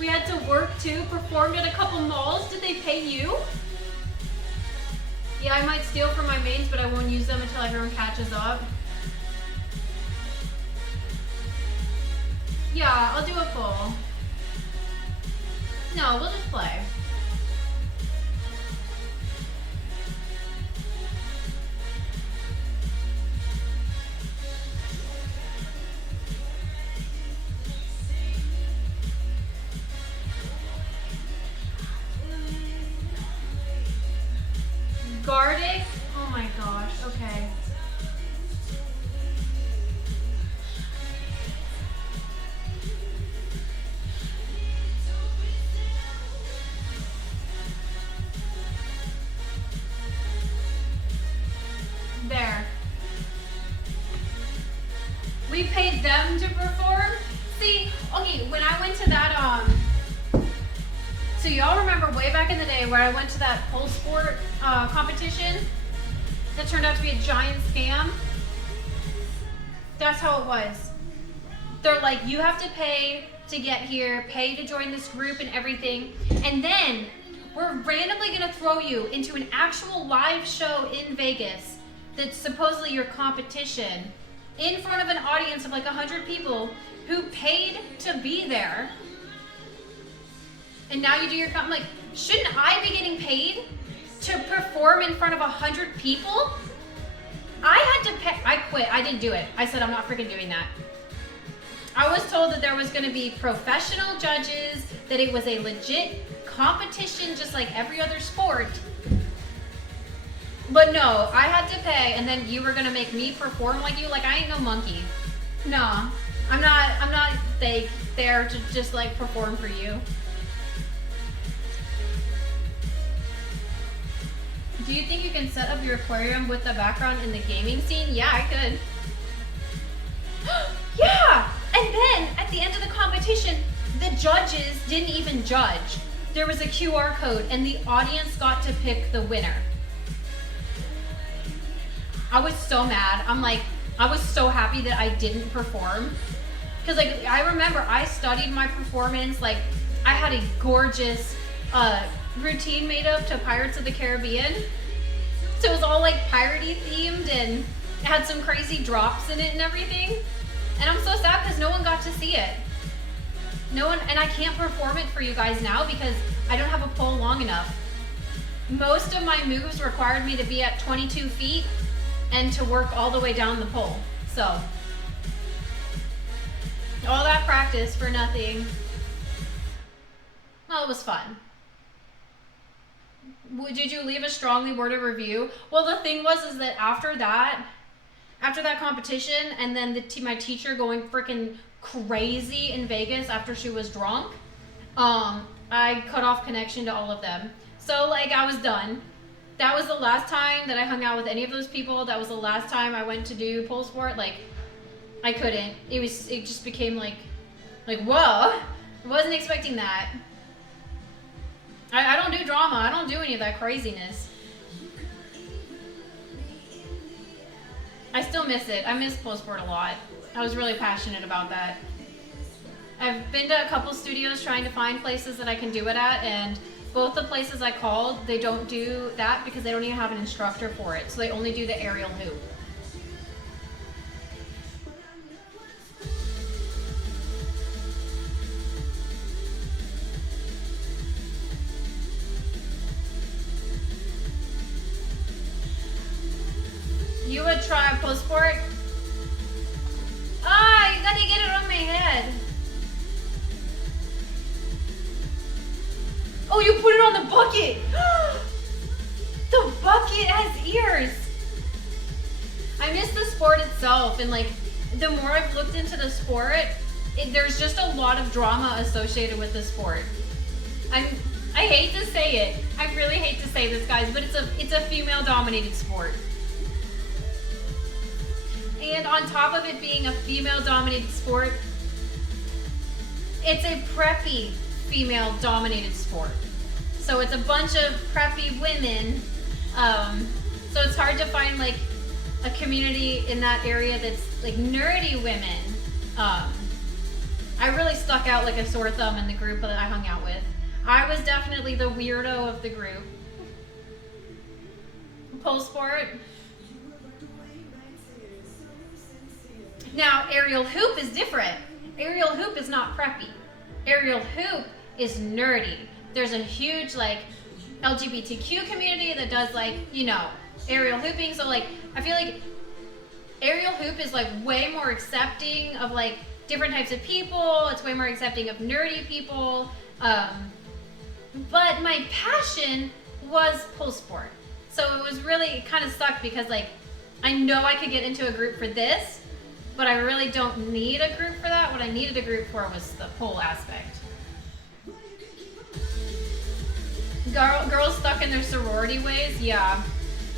We had to work too, performed at a couple malls. Did they pay you? Yeah, I might steal from my mains, but I won't use them until everyone catches up. Yeah, I'll do a full. No, we'll just play. Gardic? Oh my gosh, okay. There. We paid them to perform? See, okay, when I went to that, so y'all remember way back in the day where I went to that pole sport competition that turned out to be a giant scam? That's how it was. They're like, you have to pay to get here, pay to join this group and everything, and then we're randomly gonna throw you into an actual live show in Vegas that's supposedly your competition in front of an audience of like 100 people who paid to be there. And now you do your, I'm like, shouldn't I be getting paid to perform in front of 100 people? I had to pay, I quit, I didn't do it. I said, I'm not freaking doing that. I was told that there was gonna be professional judges, that it was a legit competition just like every other sport. But no, I had to pay, and then you were gonna make me perform like you? Like, I ain't no monkey. No, I'm not fake there to just like perform for you. Do you think you can set up your aquarium with the background in the gaming scene? Yeah, I could. Yeah! And then, at the end of the competition, the judges didn't even judge. there was a QR code and the audience got to pick the winner. I was so mad. I was so happy that I didn't perform. Because like, I remember I studied my performance. Like, I had a gorgeous routine made up to Pirates of the Caribbean. So it was all like piratey themed and it had some crazy drops in it and everything. And I'm so sad because no one got to see it. No one, and I can't perform it for you guys now because I don't have a pole long enough. Most of my moves required me to be at 22 feet and to work all the way down the pole. So, all that practice for nothing. Well, it was fun. Did you leave a strongly worded review? Well, the thing was is that after that competition, and then my teacher going freaking crazy in Vegas after she was drunk, I cut off connection to all of them. So like, I was done. That was the last time that I hung out with any of those people. That was the last time I went to do pole sport. Like, I couldn't. It just became like whoa. I wasn't expecting that. I don't do drama. I don't do any of that craziness. I still miss it. I miss pole sport a lot. I was really passionate about that. I've been to a couple studios trying to find places that I can do it at, and both the places I called, they don't do that because they don't even have an instructor for it. So they only do the aerial hoop. You would try pole sport? Ah, you gotta get it on my head. Oh, you put it on the bucket. The bucket has ears. I miss the sport itself, and like, the more I've looked into the sport, there's just a lot of drama associated with the sport. I hate to say it. I really hate to say this, guys, but it's a female-dominated sport. And on top of it being a female-dominated sport, it's a preppy female-dominated sport. So it's a bunch of preppy women. So it's hard to find like a community in that area that's like nerdy women. I really stuck out like a sore thumb in the group that I hung out with. I was definitely the weirdo of the group. Pole sport. Now, aerial hoop is different. Aerial hoop is not preppy. Aerial hoop is nerdy. There's a huge like LGBTQ community that does like, you know, aerial hooping. So like, I feel like aerial hoop is like way more accepting of like different types of people. It's way more accepting of nerdy people. But my passion was pole sport. So it was really, it kind of sucked because like, I know I could get into a group for this, but I really don't need a group for that. What I needed a group for was the pole aspect. Girls stuck in their sorority ways, yeah.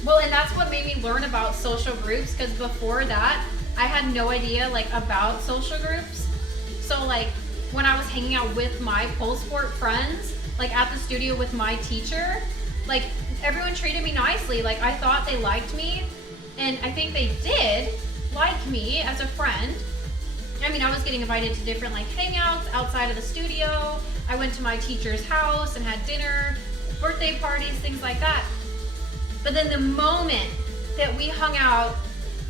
Well, and that's what made me learn about social groups, because before that, I had no idea like about social groups. So like, when I was hanging out with my pole sport friends, like at the studio with my teacher, like everyone treated me nicely. Like I thought they liked me, and I think they did like me as a friend. I mean, I was getting invited to different like hangouts outside of the studio. I went to my teacher's house and had dinner, birthday parties, things like that. But then the moment that we hung out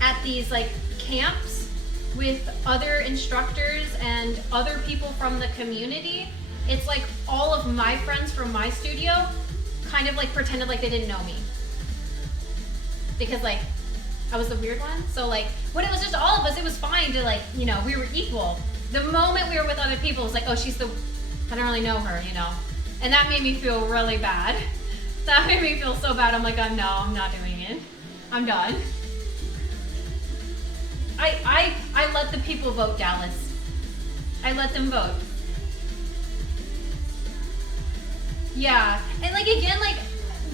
at these like camps with other instructors and other people from the community, it's like all of my friends from my studio kind of like pretended like they didn't know me. Because like, I was the weird one. So like, when it was just all of us, it was fine to like, you know, we were equal. The moment we were with other people, it was like, oh, I don't really know her, you know? And that made me feel really bad. That made me feel so bad. I'm like, oh no, I'm not doing it. I'm done. I let the people vote, Dallas. I let them vote. Yeah, and like again,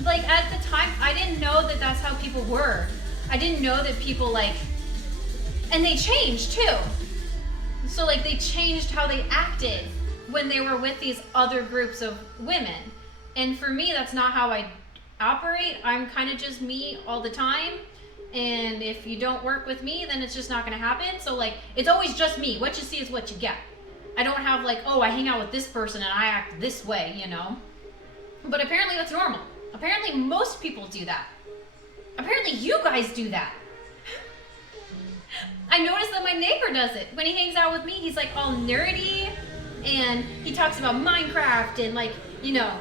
like at the time, I didn't know that that's how people were. I didn't know that people like, and they changed too. So like they changed how they acted when they were with these other groups of women. And for me, that's not how I operate. I'm kind of just me all the time. And if you don't work with me, then it's just not going to happen. So like, it's always just me. What you see is what you get. I don't have like, oh, I hang out with this person and I act this way, you know? But apparently that's normal. Apparently most people do that. Apparently you guys do that. I noticed that my neighbor does it. When he hangs out with me, he's like all nerdy and he talks about Minecraft and like, you know,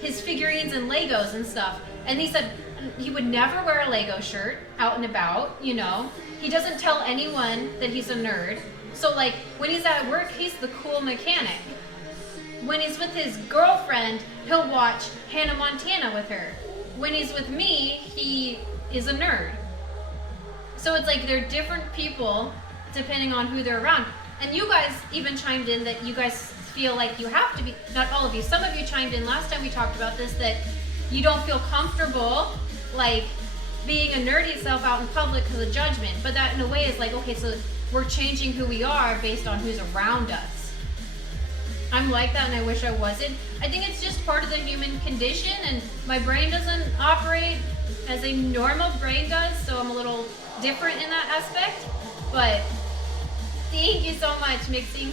his figurines and Legos and stuff. And he said he would never wear a Lego shirt out and about, you know. He doesn't tell anyone that he's a nerd. So like when he's at work, he's the cool mechanic. When he's with his girlfriend, he'll watch Hannah Montana with her. When he's with me, he is a nerd. So it's like they're different people depending on who they're around. And you guys even chimed in that you guys feel like you have to be, not all of you, some of you chimed in last time we talked about this, that you don't feel comfortable like being a nerdy self out in public because of judgment. But that in a way is like, okay, so we're changing who we are based on who's around us. I'm like that and I wish I wasn't. I think it's just part of the human condition and my brain doesn't operate as a normal brain does, so I'm a little different in that aspect. But thank you so much, Mixing.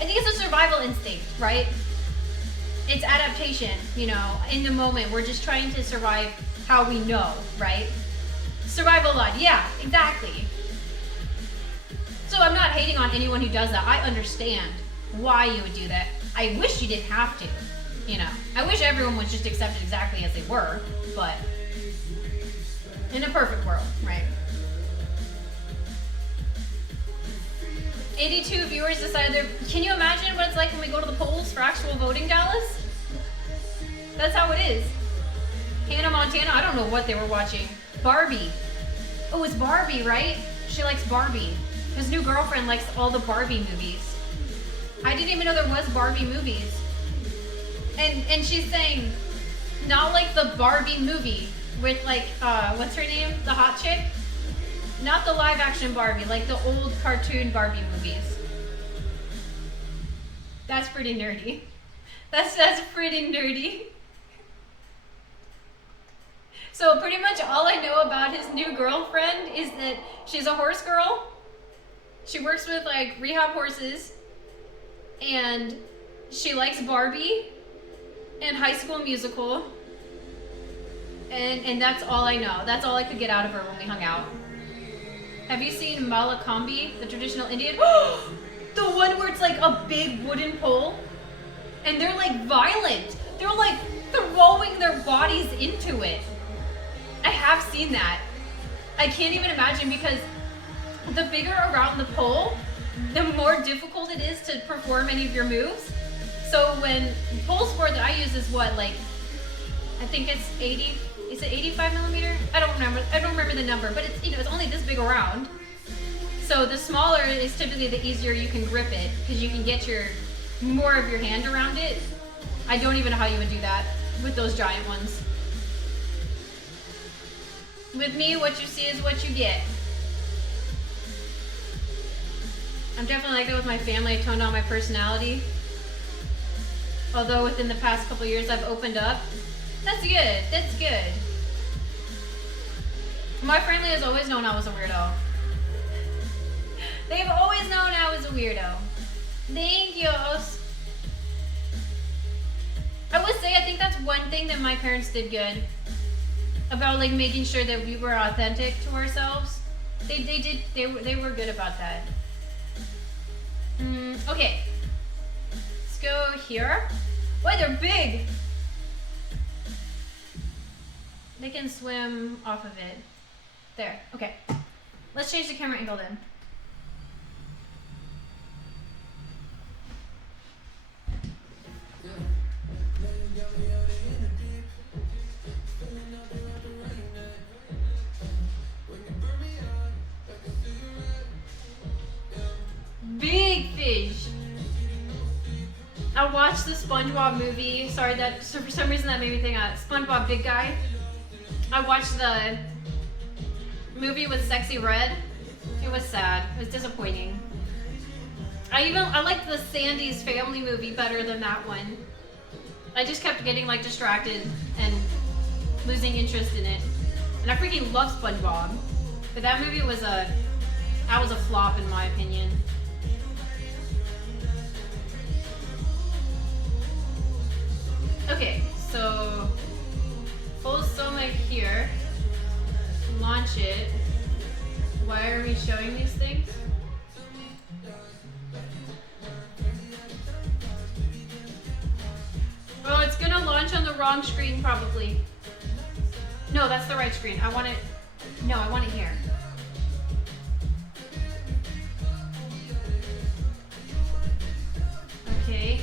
I think it's a survival instinct, right? It's adaptation, you know, in the moment. We're just trying to survive how we know, right? Survival lot, yeah, exactly. So I'm not hating on anyone who does that. I understand why you would do that. I wish you didn't have to, you know. I wish everyone was just accepted exactly as they were, but in a perfect world, right? 82 viewers decided they're... Can you imagine what it's like when we go to the polls for actual voting, Dallas? That's how it is. Hannah Montana, I don't know what they were watching. Barbie. Oh, it's Barbie, right? She likes Barbie. His new girlfriend likes all the Barbie movies. I didn't even know there was Barbie movies. And she's saying, not like the Barbie movie with like, what's her name? The hot chick? Not the live action Barbie, like the old cartoon Barbie movies. That's pretty nerdy. That's pretty nerdy. So pretty much all I know about his new girlfriend is that she's a horse girl. She works with like rehab horses. And she likes Barbie and High School Musical. And that's all I know. That's all I could get out of her when we hung out. Have you seen Malakambi, the traditional Indian? The one where it's like a big wooden pole. And they're like violent. They're like throwing their bodies into it. I have seen that. I can't even imagine because the bigger around the pole, the more difficult it is to perform any of your moves. So when pole sport that I use is what, like, I think it's 80, is it 85 millimeter? I don't remember the number, but it's, you know, it's only this big around. So the smaller is typically the easier you can grip it because you can get more of your hand around it. I don't even know how you would do that with those giant ones. With me, what you see is what you get. I'm definitely like that with my family. I toned down my personality. Although within the past couple years I've opened up. That's good. That's good. My family has always known I was a weirdo. They've always known I was a weirdo. Thank you. I would say I think that's one thing that my parents did good about like making sure that we were authentic to ourselves. They were good about that. Okay. Let's go here. Boy, they're big. They can swim off of it. There. Okay. Let's change the camera angle then. Big fish. I watched the SpongeBob movie. Sorry, for some reason that made me think of SpongeBob Big Guy. I watched the movie with Sexy Red. It was sad. It was disappointing. I liked the Sandy's Family movie better than that one. I just kept getting like distracted and losing interest in it. And I freaking love SpongeBob. But that movie was a flop in my opinion. Okay, so full Soma here. Launch it. Why are we showing these things? Oh, it's gonna launch on the wrong screen probably. No, that's the right screen. I want it here. Okay.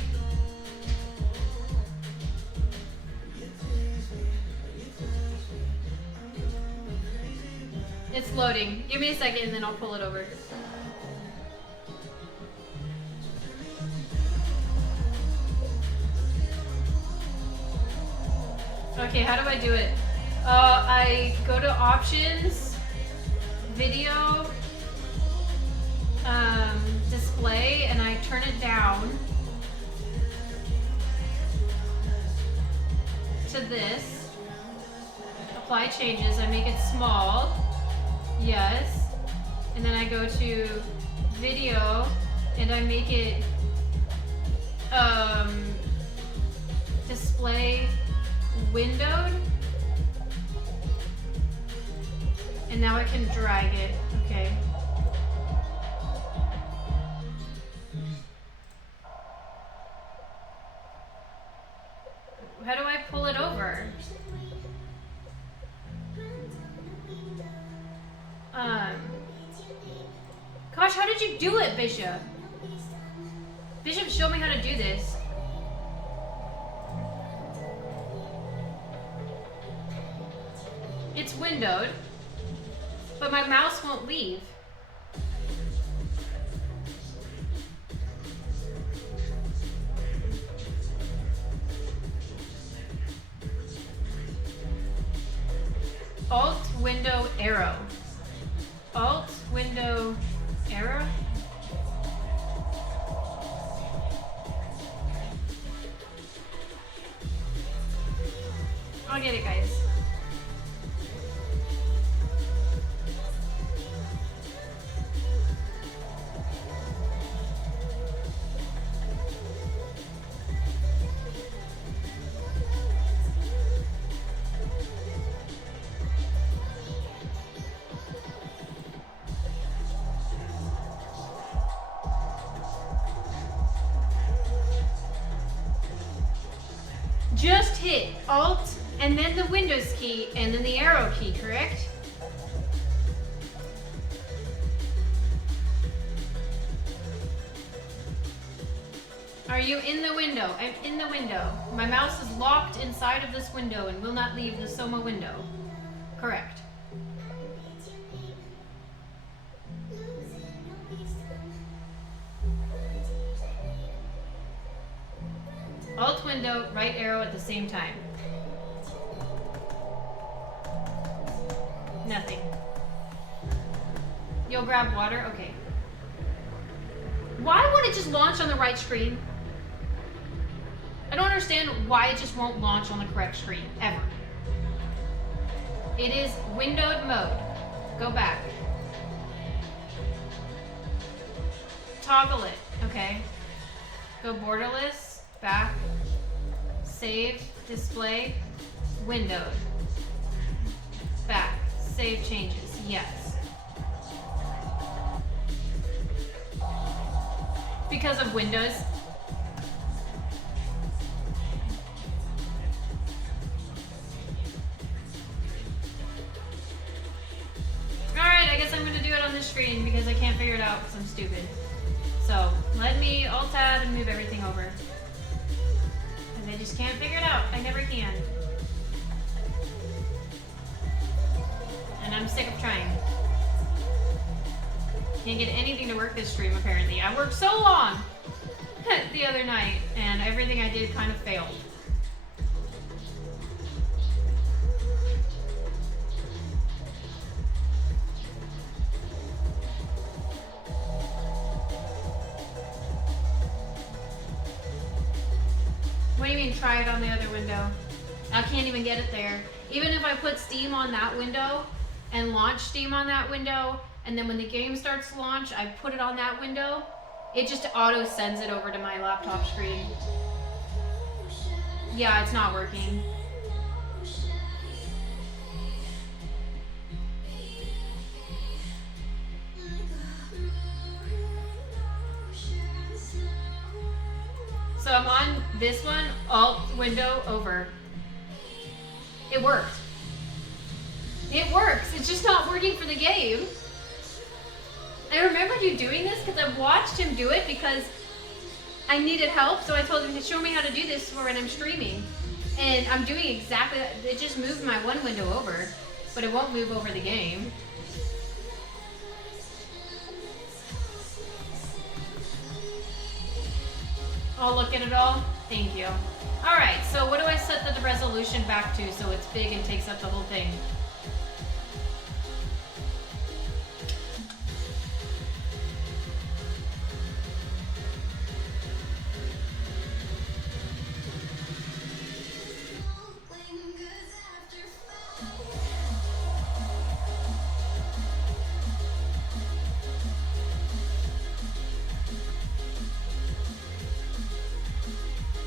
It's loading. Give me a second and then I'll pull it over. Okay, how do I do it? I go to options, video, display, and I turn it down to this. Apply changes. I make it small. Yes. And then I go to video and I make it display windowed. And now I can drag it. Okay. How do I pull it over? Gosh, how did you do it, Bishop? Bishop, show me how to do this. It's windowed, but my mouse won't leave. Alt, window, arrow. Alt, window, arrow? I'll get it, guys. Just hit Alt and then the Windows key and then the arrow key, correct? Are you in the window? I'm in the window. My mouse is locked inside of this window and will not leave the Soma window. Correct. Alt window, right arrow at the same time. Nothing. You'll grab water? Okay. Why won't it just launch on the right screen? I don't understand why it just won't launch on the correct screen, ever. It is windowed mode. Go back. Toggle it, okay. Go borderless, back, save, display, windowed. Back, save changes, yes. Because of Windows. Alright, I guess I'm gonna do it on this screen because I can't figure it out because I'm stupid. So, let me Alt-Tab and move everything over. And I just can't figure it out. I never can. And I'm sick of trying. Can't get anything to work this stream, apparently. I worked so long the other night, and everything I did kind of failed. mean try it on the other window? I can't even get it there. Even if I put Steam on that window and launch Steam on that window, and then when the game starts to launch, I put it on that window, it just auto sends it over to my laptop screen. Yeah, it's not working. So I'm on this one, Alt window over. It worked. It works. It's just not working for the game. I remember you doing this because I watched him do it because I needed help. So I told him to show me how to do this for when I'm streaming. And I'm doing exactly that. It just moved my one window over, but it won't move over the game. I'll look at it all. Thank you. All right, so what do I set the resolution back to so it's big and takes up the whole thing?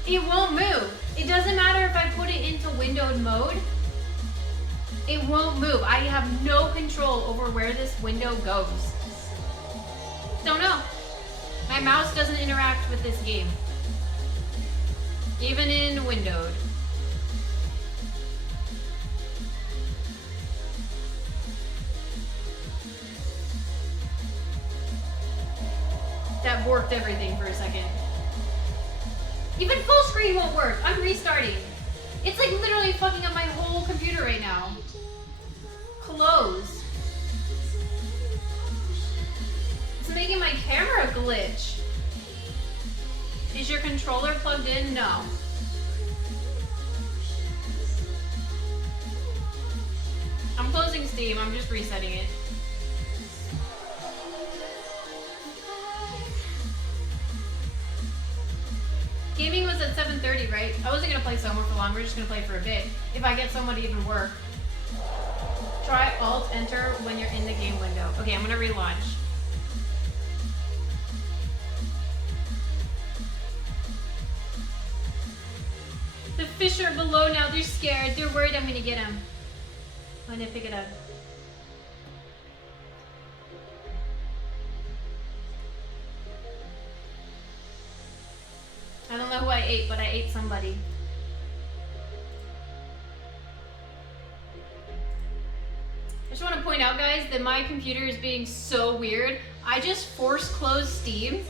It won't move. It doesn't matter if I put it into windowed mode. It won't move. I have no control over where this window goes. Don't know. My mouse doesn't interact with this game. Even in windowed. That worked everything for a second. Even full screen won't work. I'm restarting. It's like literally fucking up my whole computer right now. Close. It's making my camera glitch. Is your controller plugged in? No. I'm closing Steam. I'm just resetting it. Gaming was at 7:30, right? I wasn't gonna play Soma for long. We're just gonna play for a bit. If I get Soma to even work. Try Alt Enter when you're in the game window. Okay, I'm gonna relaunch. The fish are below now. They're scared. They're worried I'm gonna get them when they pick it up. I don't know who I ate, but I ate somebody. I just want to point out, guys, that my computer is being so weird. I just force closed Steam.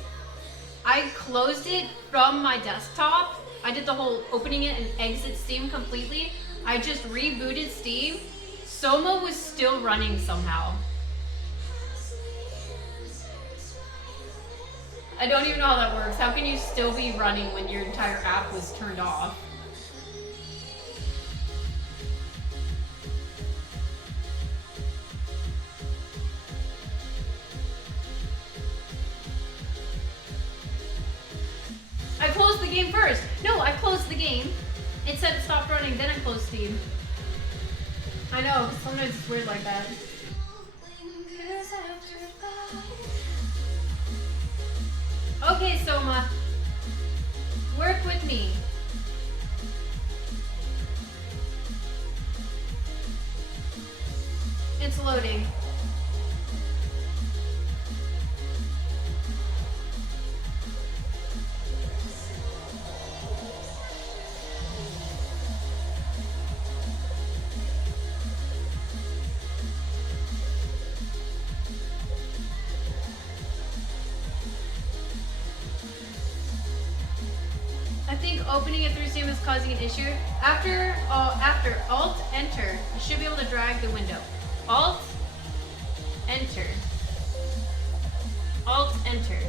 I closed it from my desktop. I did the whole opening it and exit Steam completely. I just rebooted Steam. Soma was still running somehow. I don't even know how that works. How can you still be running when your entire app was turned off? I closed the game first. No, I closed the game. It said it stopped running, then I closed Steam. I know, sometimes it's weird like that. Okay, Soma. Work with me. It's loading. I think opening it through Steam is causing an issue. After Alt Enter, you should be able to drag the window. Alt Enter. Alt Enter.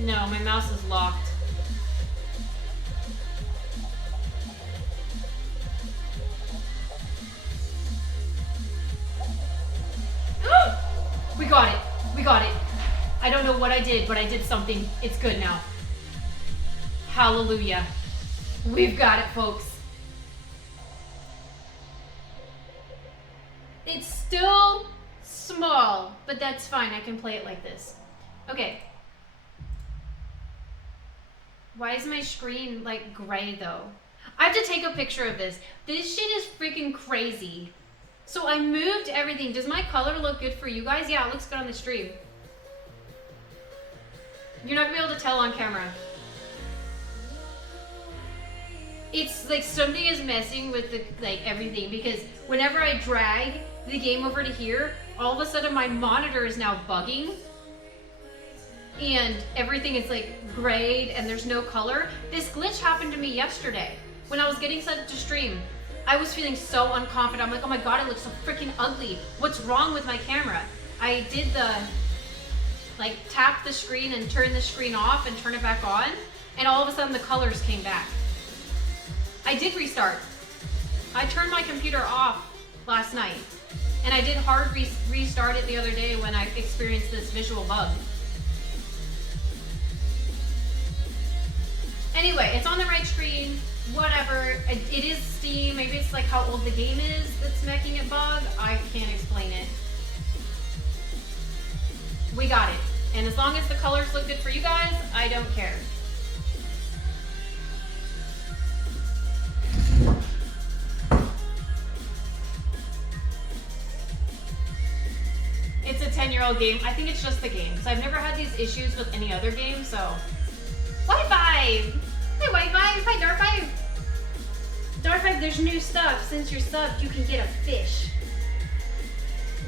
No, my mouse is locked. We got it. We got it. I don't know what I did, but I did something. It's good now. Hallelujah. We've got it, folks. It's still small, but that's fine. I can play it like this. Okay. Why is my screen like gray though? I have to take a picture of this. This shit is freaking crazy. So I moved everything. Does my color look good for you guys? Yeah, it looks good on the stream. You're not gonna be able to tell on camera. It's like something is messing with the like everything, because whenever I drag the game over to here, all of a sudden my monitor is now bugging and everything is like grayed and there's no color. This glitch happened to me yesterday when I was getting set to stream. I was feeling so unconfident. I'm like, oh my god, it looks so freaking ugly. What's wrong with my camera? I did the like tap the screen and turn the screen off and turn it back on, and all of a sudden the colors came back. I did restart. I turned my computer off last night, and I did hard restart it the other day when I experienced this visual bug. Anyway, it's on the right screen, whatever. It is Steam. Maybe it's like how old the game is that's making it bug. I can't explain it. We got it. And as long as the colors look good for you guys, I don't care. It's a 10-year-old game. I think it's just the game, because I've never had these issues with any other game, so. Wi-Fi! Hi, Wi-Fi. Hi, Dark5. Dark5, there's new stuff. Since you're subbed, you can get a fish.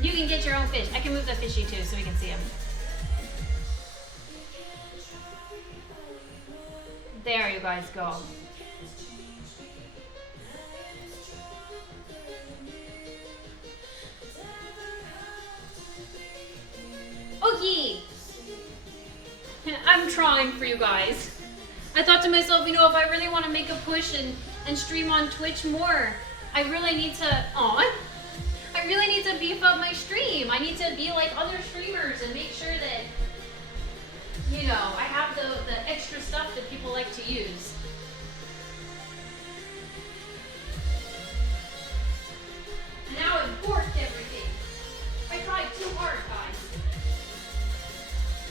You can get your own fish. I can move the fishy too so we can see him. There you guys go. Okay. I'm trying for you guys. I thought to myself, you know, if I really want to make a push and stream on Twitch more, I really need to, I really need to beef up my stream. I need to be like other streamers and make sure that, you know, I have the extra stuff that people like to use. Now it borked everything. I tried too hard, guys.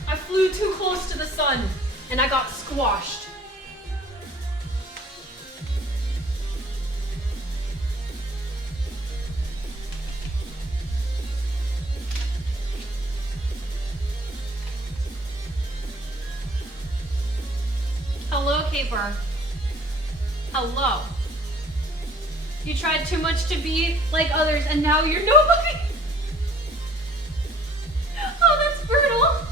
I flew too close to the sun and I got squashed. Hello, Caper. Hello. You tried too much to be like others and now you're nobody. Oh, that's brutal.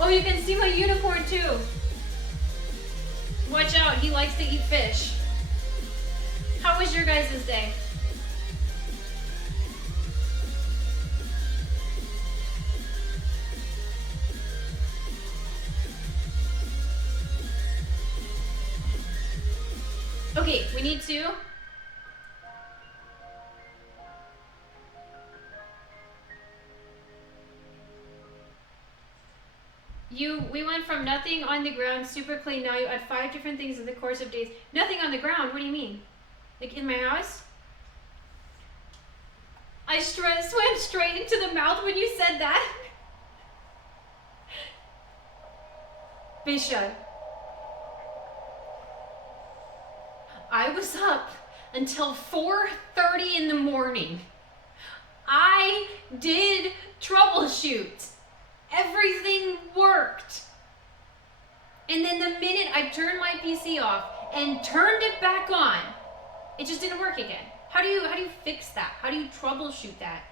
Oh, you can see my unicorn too. Watch out, he likes to eat fish. How was your guys' day? Okay, we need to. We went from nothing on the ground, super clean. Now you add 5 different things in the course of days. Nothing on the ground? What do you mean? Like in my house? I swam straight into the mouth when you said that. Bishop. I was up until 4:30 in the morning. I did troubleshoot. Everything worked. And then the minute I turned my PC off and turned it back on, it just didn't work again. How do you fix that? How do you troubleshoot that?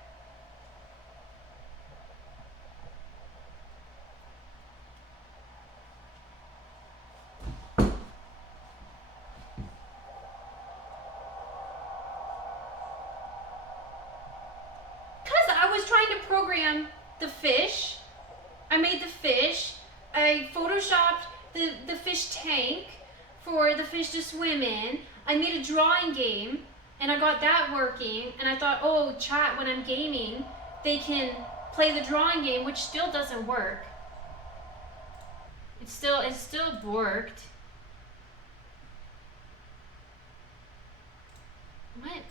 Program the fish. I made the fish. I photoshopped the fish tank for the fish to swim in. I made a drawing game and I got that working, and I thought, oh, chat, when I'm gaming they can play the drawing game, which still doesn't work. It still worked. What?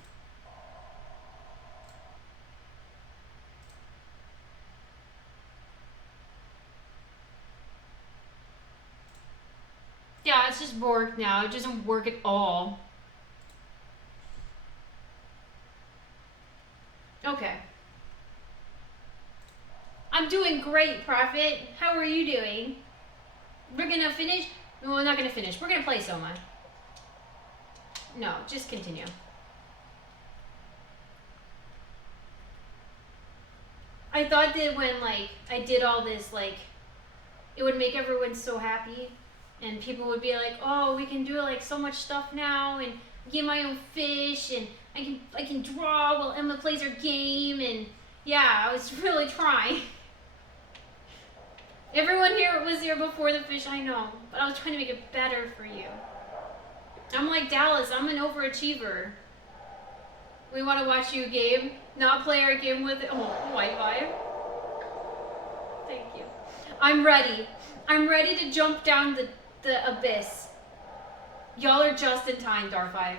Yeah, it's just work now. It doesn't work at all. Okay. I'm doing great, Prophet. How are you doing? We're gonna finish. No, we're not gonna finish. We're gonna play Soma. No, just continue. I thought that when, like, I did all this, like, it would make everyone so happy. And people would be like, oh, we can do, like, so much stuff now. And get my own fish. And I can draw while Emma plays her game. And, yeah, I was really trying. Everyone here was here before the fish, I know. But I was trying to make it better for you. I'm like Dallas. I'm an overachiever. We want to watch you game, not play our game with it. Oh, white vibe. Thank you. I'm ready. I'm ready to jump down the abyss. Y'all are just in time, Dar5.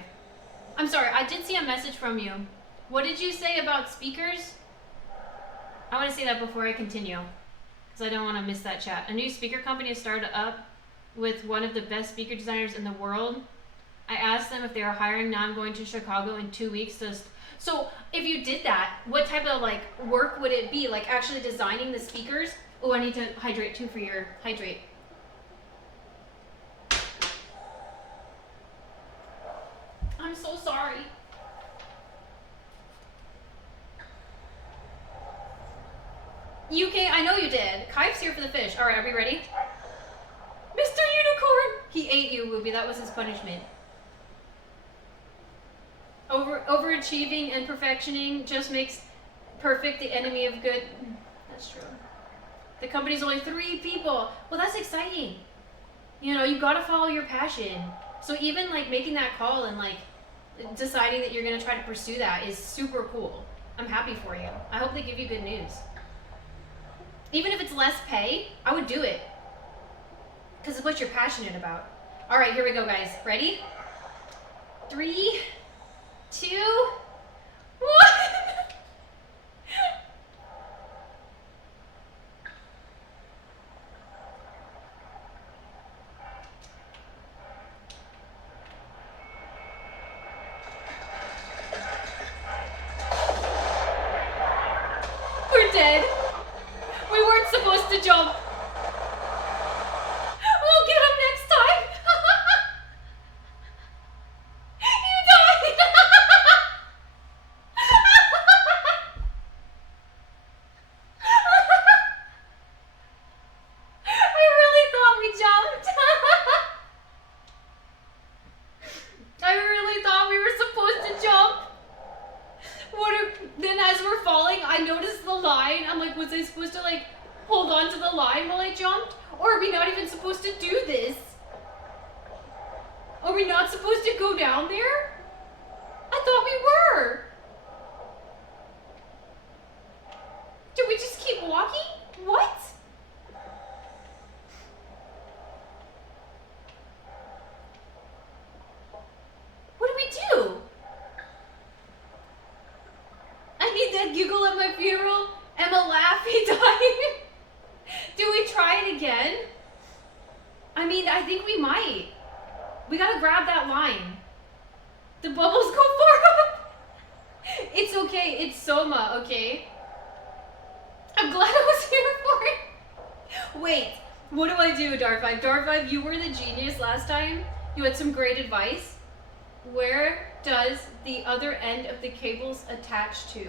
I'm sorry, I did see a message from you. What did you say about speakers? I want to say that before I continue, because I don't want to miss that chat. A new speaker company has started up with one of the best speaker designers in the world. I asked them if they were hiring. Now I'm going to Chicago in 2 weeks. So if you did that, what type of, like, work would it be? Like, actually designing the speakers? Oh, I need to hydrate too for your hydrate. I'm so sorry. UK, I know you did. Kai's here for the fish. All right, are we ready? Mr. Unicorn! He ate you, Ruby. That was his punishment. Overachieving and perfectioning just makes perfect the enemy of good. That's true. The company's only 3 people. Well, that's exciting. You know, you gotta follow your passion. So even, like, making that call and, like, deciding that you're gonna try to pursue that is super cool. I'm happy for you. I hope they give you good news. Even if it's less pay, I would do it. Because it's what you're passionate about. All right, here we go, guys. Ready? 3, 2, 1. We're dead. We weren't supposed to jump. We'll get him next time. You died. I really thought we jumped. I really thought we were supposed to jump. Then as we're falling, I noticed the line. I'm like, was I supposed to, like, hold on to the line while I jumped? Or are we not even supposed to do this? Are we not supposed to go down there? I thought we were. Did we just keep walking? What? What do we do? I need that giggle at my funeral. Emma laugh, he died. Do we try it again? I mean, I think we might. We gotta grab that line. The bubbles go far up. It's okay, it's Soma, okay? I'm glad I was here for it. Wait, what do I do, Dar5? Dar5, you were the genius last time. You had some great advice. Where does the other end of the cables attach to?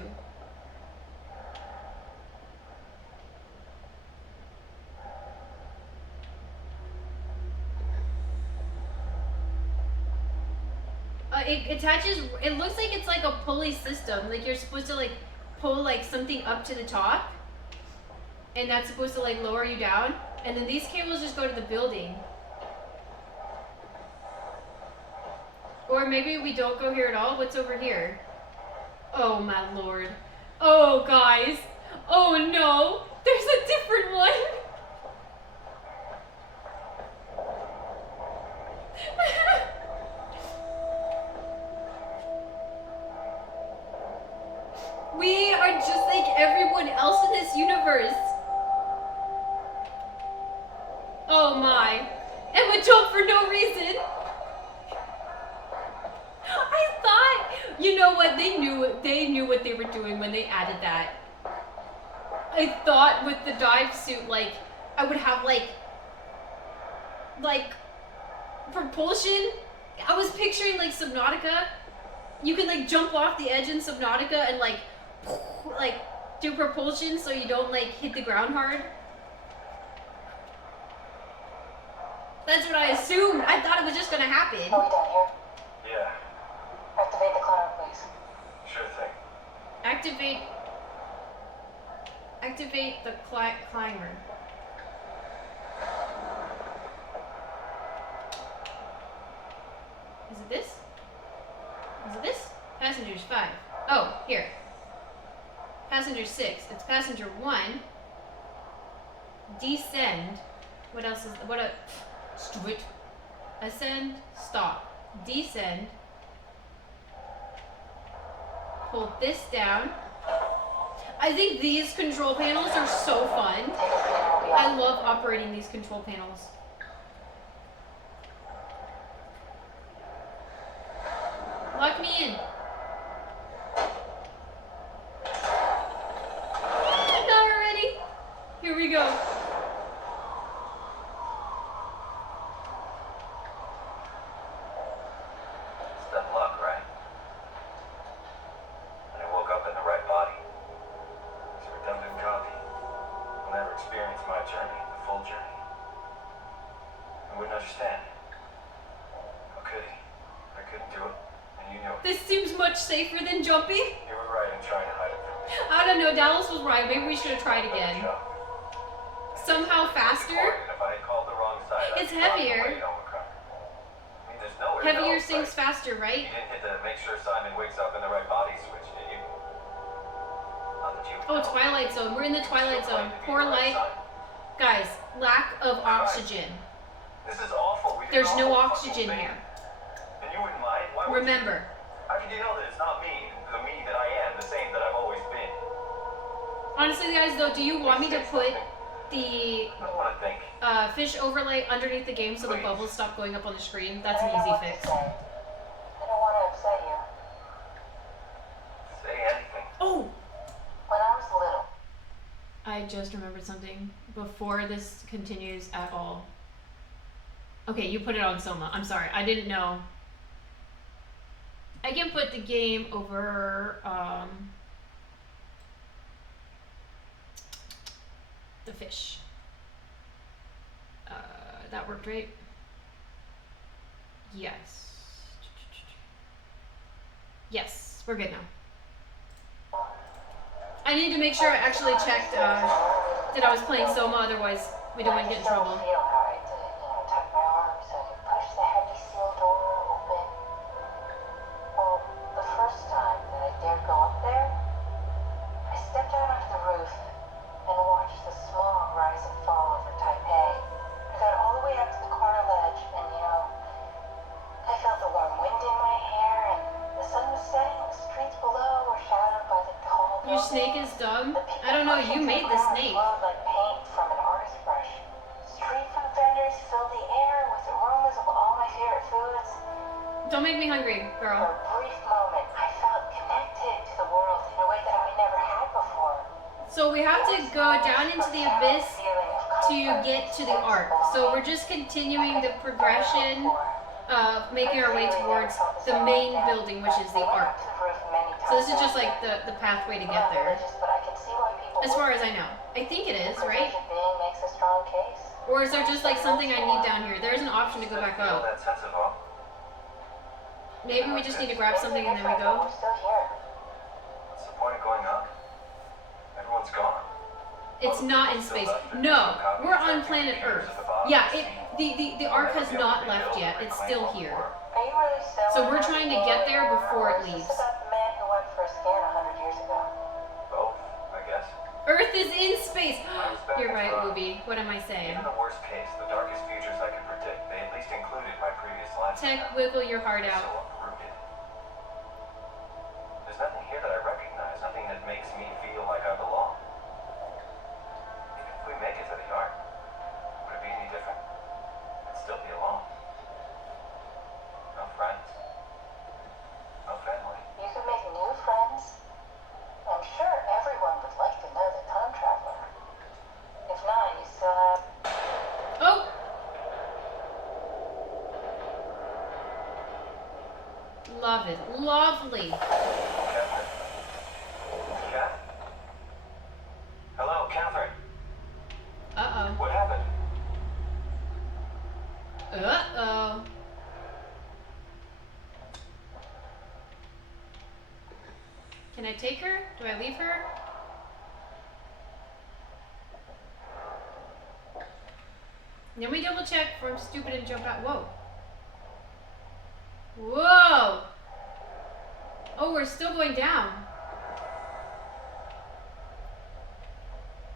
It attaches, it looks like it's like a pulley system. Like you're supposed to, like, pull, like, something up to the top. And that's supposed to, like, lower you down. And then these cables just go to the building. Or maybe we don't go here at all. What's over here? Oh my lord. Oh, guys. Oh no. There's a different one. Oh my. Emma jumped for no reason. I thought, you know what, they knew what they were doing when they added that. I thought with the dive suit, like, I would have like propulsion. I was picturing like Subnautica. You can like jump off the edge in Subnautica and like do propulsion so you don't like hit the ground hard. That's what I assumed. I thought it was just gonna happen. Are we down here? Yeah, Activate the climber, please. sure thing. Activate the climber. Is it this? Is it this? Passengers 5. Oh, here. Passenger 6. It's passenger 1. Descend. What else is what a stupid. Ascend. Stop. Descend. Hold this down. I think these control panels are so fun. I love operating these control panels. Lock me in. Now we're ready. Here we go. It's that luck, right? And I woke up in the right body. It's a redundant copy. I'll never experience my journey, the full journey. I wouldn't understand. How could he? I couldn't do it. And you knew it. This seems much safer than jumping. You were right in trying to hide it from me. I don't know, Dallas was right. Maybe we should have tried again. Somehow faster. If I had called the wrong side, It's I'd probably heavier. made Omicron. I mean, there's nowhere Heavier else, sinks right? faster, right? You didn't hit the make sure Simon wakes up in the right body switch, did you? Not that you would Oh, know. Twilight Zone. We're in the Twilight Zone. Right to be Poor the right light. side. Guys, lack of oxygen. This is awful. We did There's an no awful oxygen fucking thing. here. And you wouldn't mind? Why would you? Remember. How could you know that it's not me, the me that I am, the same that I've always been? Honestly, guys, though, do you want me to put the I don't want to think. fish overlay underneath the game so the bubbles stop going up on the screen? That's an easy fix. I don't want to upset you. Say anything. Oh! When I was little, I just remembered something before this continues at all. Okay, you put it on Soma. I'm sorry, I didn't know. I can put the game over the fish. That worked, right? Yes. Yes, we're good now. I need to make sure I actually checked that I was playing Soma, otherwise we don't want to get in trouble. feel how I did, tuck my arm so I could push the heavy steel door open. Well, the first time that I dared go up there, I stepped out onto the roof and watched the smog rise and fall over Taipei. I got all the way up to the corner ledge, and I felt the warm wind in my hair, and the sun was setting. The streets below were shadowed by the tall Your buildings. snake is dumb? The people I don't know, pushing you through made the crowds snake. flowed like paint from an artist brush. Street food vendors filled the air with aromas of all my favorite foods. Don't make me hungry, For girl. a brief moment, I felt connected to the world in a way that I never had before. So we have to go down into the abyss to get to the arc. So we're just continuing the progression of making our way towards the main building, which is the arc. So this is just like the pathway to get there. As far as I know. I think it is, right? Or is there just like something I need down here? There's an option to go back Feel up. that sense of awe. Maybe we just need to grab something and then we go. What's the point of going up? Everyone's gone. It's not in space. No, we're on planet Earth. Yeah, the arc has not left yet. It's still here. So we're trying to get there before it leaves. About the man who went for a scan 100 years ago. Both, I guess. Earth is in space. You're right, Wooby. What am I saying? Even the worst case, the darkest futures I could predict, they at least included my previous life. Tech, wiggle your heart So out. uprooted. There's nothing here that I recognize, nothing that makes me feel like I belong. Even if we make it to the ark, would it be any different? love it. Lovely. Catherine? Cat? Hello, Catherine. Uh-oh. What happened? Uh-oh. Can I take her? Do I leave her? Then we double check for I'm stupid and jump out. Whoa. Whoa! Oh, we're still going down.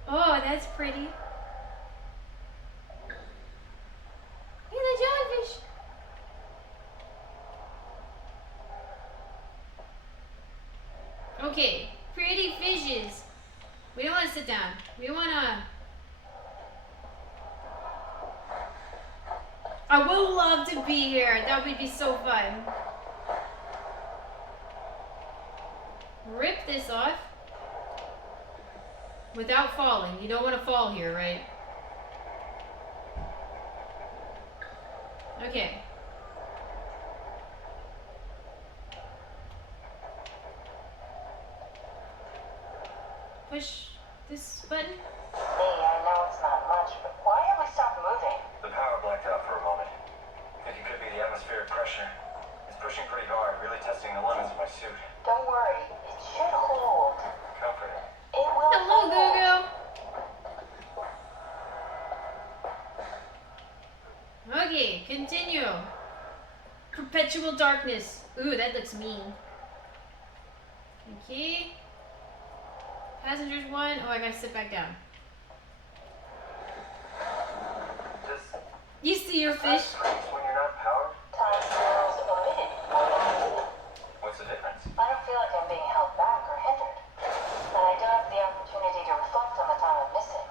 Oh, that's pretty. Hey, the jellyfish! Okay, pretty fishes. We don't want to sit down. We want to... I would love to be here. That would be so fun. Rip this off. Without falling. You don't want to fall here, right? Okay. Push this button. Hey, I know it's not much, but why have we stopped moving? The power blacked out for a moment. Think it could be the atmospheric pressure. It's pushing pretty hard, really testing the limits of my suit. Don't worry, it should hold. Comforting. It will Hello, hold. Gogo. Okay, continue. Perpetual darkness. Ooh, that looks mean. Okay. Passengers 1. Oh, I gotta sit back down. Just You see your fish? freeze when you're not powered? Time feels a bit more like What's the difference? I don't feel like I'm being held back or hindered. And I don't have the opportunity to reflect on the time I'm missing.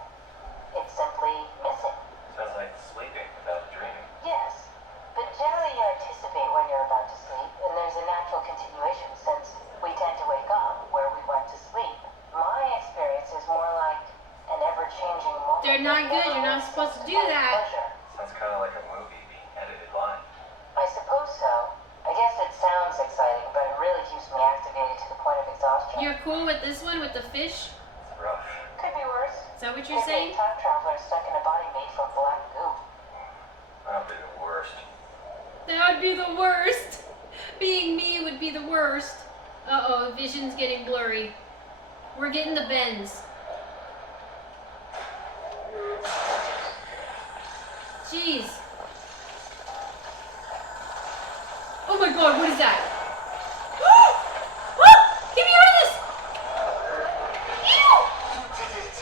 It's simply missing. Sounds like sleeping without dreaming. Yes, but generally you anticipate when you're about to sleep, and there's a natural continuation since we tend to wake up where we went to sleep. My experience is more like an ever-changing moment. They're not that good. never You're not ends supposed to do satisfying that. pleasure. Sounds kind of like a movie being edited live. I suppose so. I guess it sounds exciting, but it really keeps me activated to the point of exhaustion. You're cool with this one, with the fish? It's rough. Could be worse. Is that what you're Could saying? be a time traveler stuck in a body made from black goo. That'll be the worst. That would be the worst. Being me would be the worst. Uh-oh, vision's getting blurry. We're getting the bends. Jeez. Oh my god, what is that? Ah! Get me out of this! Ew! You did it!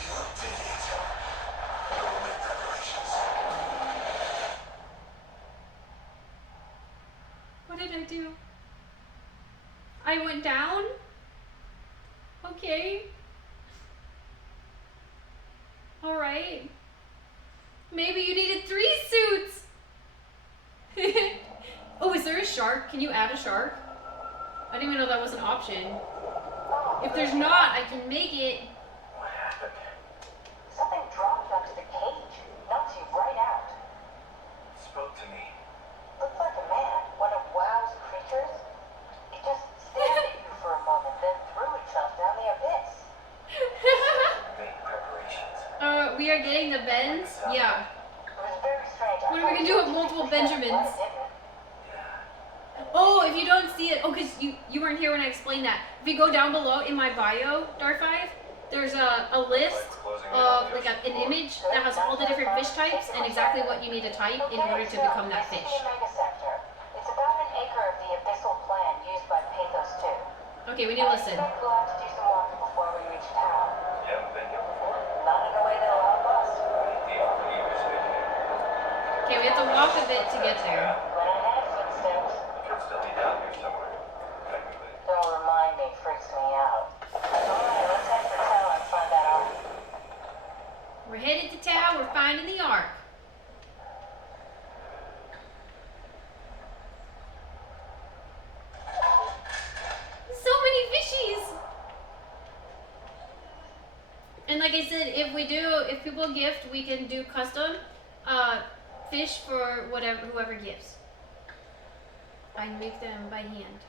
You did it! Go make preparations. What did I do? I went down? Okay. Alright. Maybe you needed 3 suits! Oh, is there a shark? Can you add a shark? I didn't even know that was an option. If there's not, I can make it. What happened? Something dropped onto the cage. Knocks you right out. Spoke to me. Looked like a man. One of WoW's creatures. It just stared at you for a moment, then threw itself down the abyss. Make preparations. We are getting the bends? Yeah. It was very strange. What are we gonna do with multiple Benjamins? Oh, if you don't see it, oh, because you weren't here when I explained that. If you go down below in my bio, Dar5, there's a list of like an image that has all the different fish types and exactly what you need to type in order to become that fish. It's about an acre of the abyssal plan used by Pathos 2. Okay, we need to listen. I expect we'll have to do some walking before we reach town. You haven't been here before? Not in a way that'll help us. The opportunity was good here. Okay, we have to walk a bit to get there. When I had footsteps, You could still be down here somewhere. Technically. don't remind me, freaks me out. Alright, let's head for town and find that out. We're headed to town, we're finding the Ark. So many fishies! And like I said, if people gift, we can do custom fish for whoever gives. I make them by hand.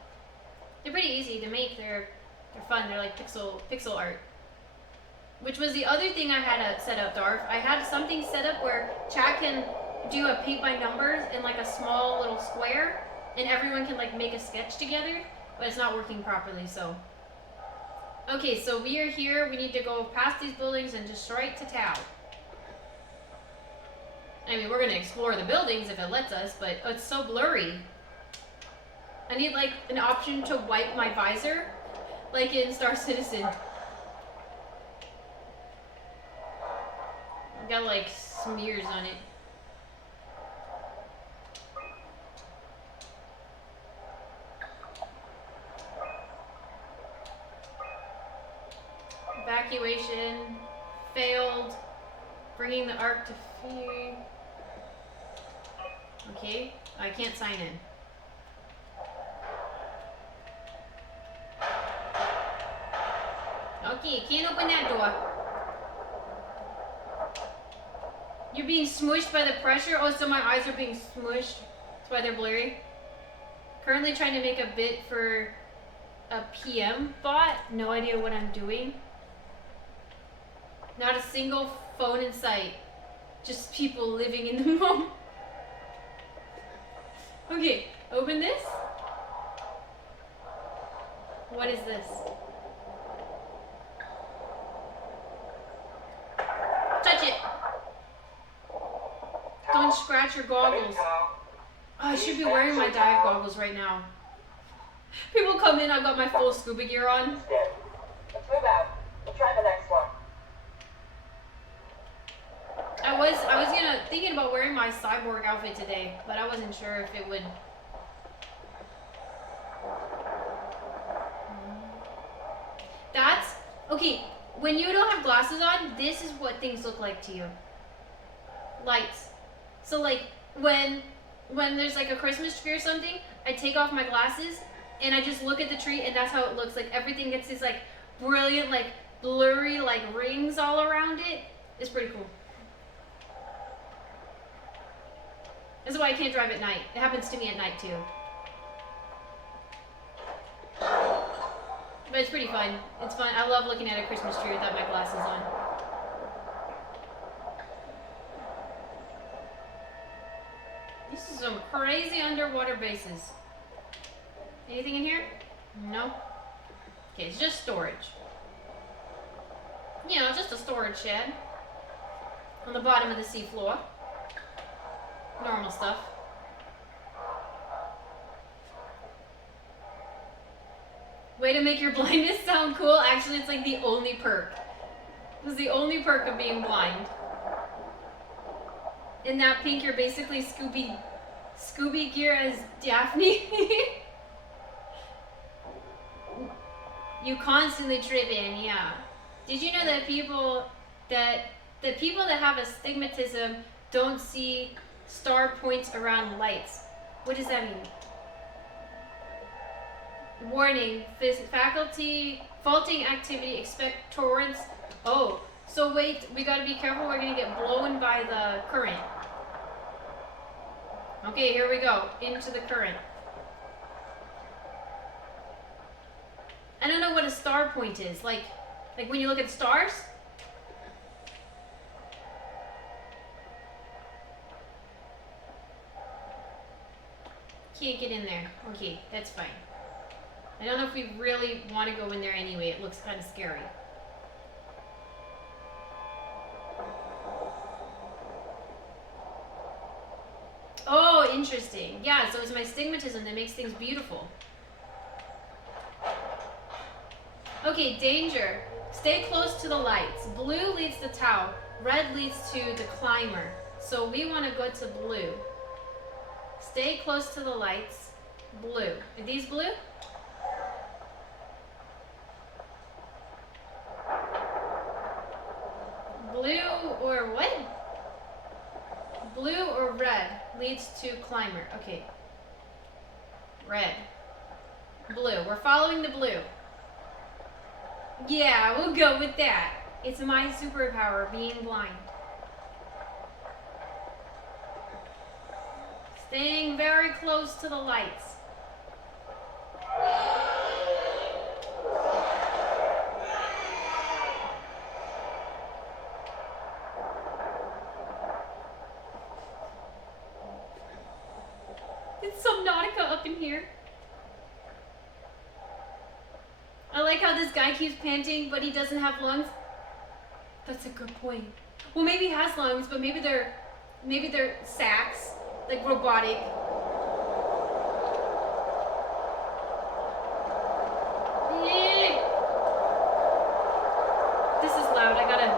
They're pretty easy to make. They're fun. They're like pixel art. Which was the other thing I had to set up, Darf. I had something set up where chat can do a paint by numbers in like a small little square, and everyone can like make a sketch together, but it's not working properly, so. Okay, so we are here. We need to go past these buildings and just straight to town. I mean, we're gonna explore the buildings if it lets us, but it's so blurry. I need like an option to wipe my visor, like in Star Citizen. I've got like smears on it. Evacuation failed. Bringing the Ark to feed. Okay, I can't sign in. Okay, can't open that door. You're being smushed by the pressure? Oh, so my eyes are being smushed. That's why they're blurry. Currently trying to make a bit for a PM bot. No idea what I'm doing. Not a single phone in sight. Just people living in the moment. Okay, open this. What is this? Touch it. Don't scratch your goggles. Oh, I should be wearing my dive goggles right now. People come in, I've got my full scuba gear on. Let's move out. We'll try the next one. I was thinking about wearing my cyborg outfit today, but I wasn't sure if it would. That's okay. When you don't have glasses on, this is what things look like to you. Lights. So like when there's like a Christmas tree or something, I take off my glasses and I just look at the tree, and that's how it looks. Like everything gets these like brilliant, like blurry, like rings all around it. It's pretty cool. This is why I can't drive at night. It happens to me at night too. But it's pretty fun. It's fun. I love looking at a Christmas tree without my glasses on. This is some crazy underwater bases. Anything in here? No? Okay, it's just storage. You know, just a storage shed. On the bottom of the seafloor. Normal stuff. Way to make your blindness sound cool. Actually, it's like the only perk. It's the only perk of being blind. In that pink, you're basically Scooby gear as Daphne. You constantly trip in, yeah. Did you know that the people that have astigmatism don't see star points around lights? What does that mean? Warning, faculty, faulting activity, expect torrents. Oh, so wait, we gotta be careful, we're gonna get blown by the current. Okay, here we go, into the current. I don't know what a star point is, like when you look at stars? Can't get in there. Okay, that's fine. I don't know if we really want to go in there anyway. It looks kind of scary. Oh, interesting. Yeah, so it's my stigmatism that makes things beautiful. Okay, danger. Stay close to the lights. Blue leads to Tau. Red leads to the climber. So we want to go to blue. Stay close to the lights. Blue. Are these blue? Blue or what? Blue or red leads to climber. Okay. Red. Blue. We're following the blue. Yeah, we'll go with that. It's my superpower, being blind. Staying very close to the lights. up in here. I like how this guy keeps panting, but he doesn't have lungs. That's a good point. Well, maybe he has lungs, but maybe they're sacs, like robotic. Eek. This is loud. I gotta.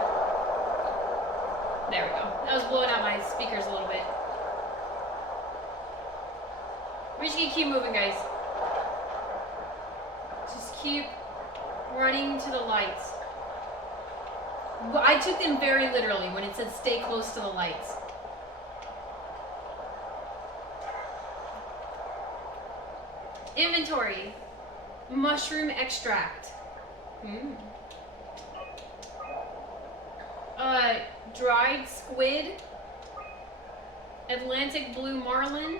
There we go. That was blowing out my speakers a little bit. We're just gonna keep moving, guys. Just keep running to the lights. I took them very literally when it said stay close to the lights. Inventory. Mushroom extract. Dried squid. Atlantic blue marlin.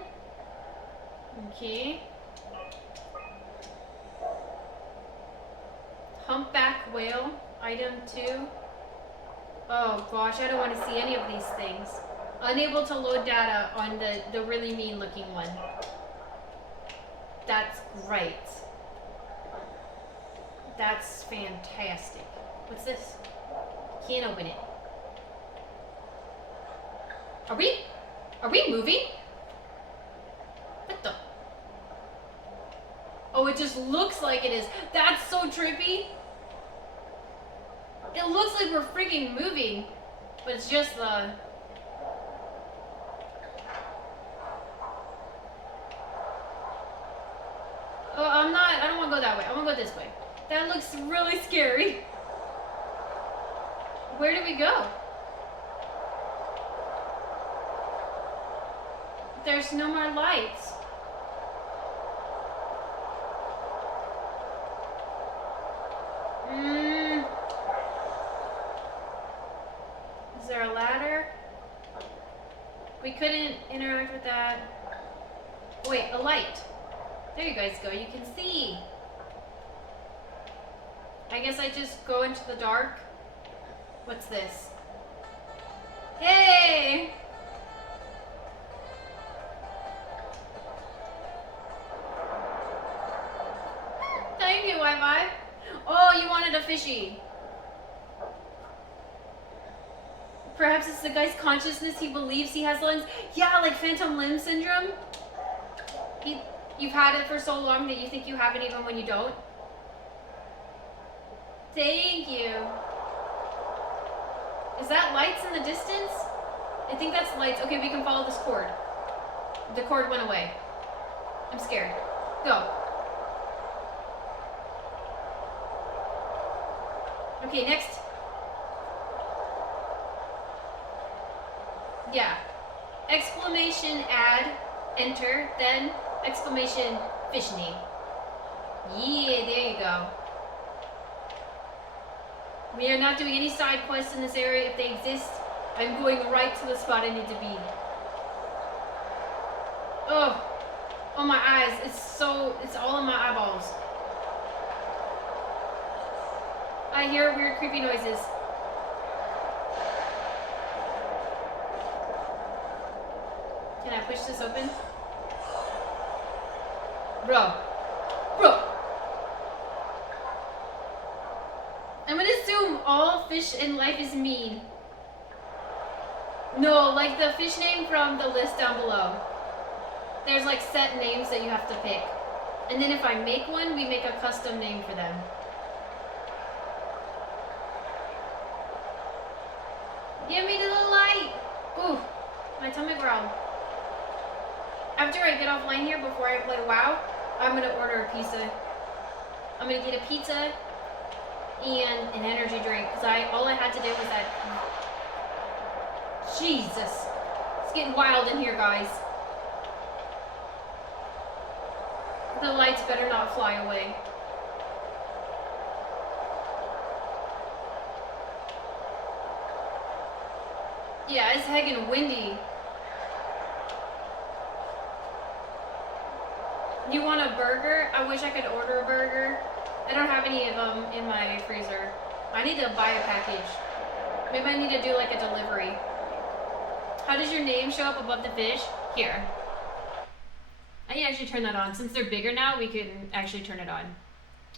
Okay. Humpback whale. Item 2. Oh gosh, I don't want to see any of these things. Unable to load data on the really mean looking one. That's great. That's fantastic. What's this? Can't open it. Are we moving? What the? Oh, it just looks like it is. That's so trippy. It looks like we're freaking moving, but it's just the... Oh, I don't want to go that way. I want to go this way. That looks really scary. Where do we go? There's no more lights. Is there a ladder? We couldn't interact with that. Wait, a light. There you guys go. You can see. I guess I just go into the dark. What's this? Hey! Thank you, Wi-Fi. Oh, you wanted a fishy. Perhaps it's the guy's consciousness. He believes he has lungs. Yeah, like phantom limb syndrome. You've had it for so long that you think you have it even when you don't. Thank you. Is that lights in the distance? I think that's lights. Okay, we can follow this cord. The cord went away. I'm scared. Go. Okay, next. Yeah. Exclamation add, enter, then exclamation fish name. Yeah, there you go. We are not doing any side quests in this area. If they exist, I'm going right to the spot I need to be. Oh, oh my eyes. It's all in my eyeballs. I hear weird creepy noises. Can I push this open? Bro. I'm gonna assume all fish in life is mean. No, like the fish name from the list down below. There's like set names that you have to pick. And then if I make one, we make a custom name for them. Give me the light! Ooh, my tummy growled. After I get offline here, before I play WoW, I'm gonna order a pizza. I'm gonna get a pizza and an energy drink, because all I had to do was that. Jesus. It's getting wild in here, guys. The lights better not fly away. Yeah, it's heckin' windy. You want a burger? I wish I could order a burger. I don't have any of them in my freezer. I need to buy a package. Maybe I need to do like a delivery. How does your name show up above the fish? Here. I can actually turn that on. Since they're bigger now, we can actually turn it on.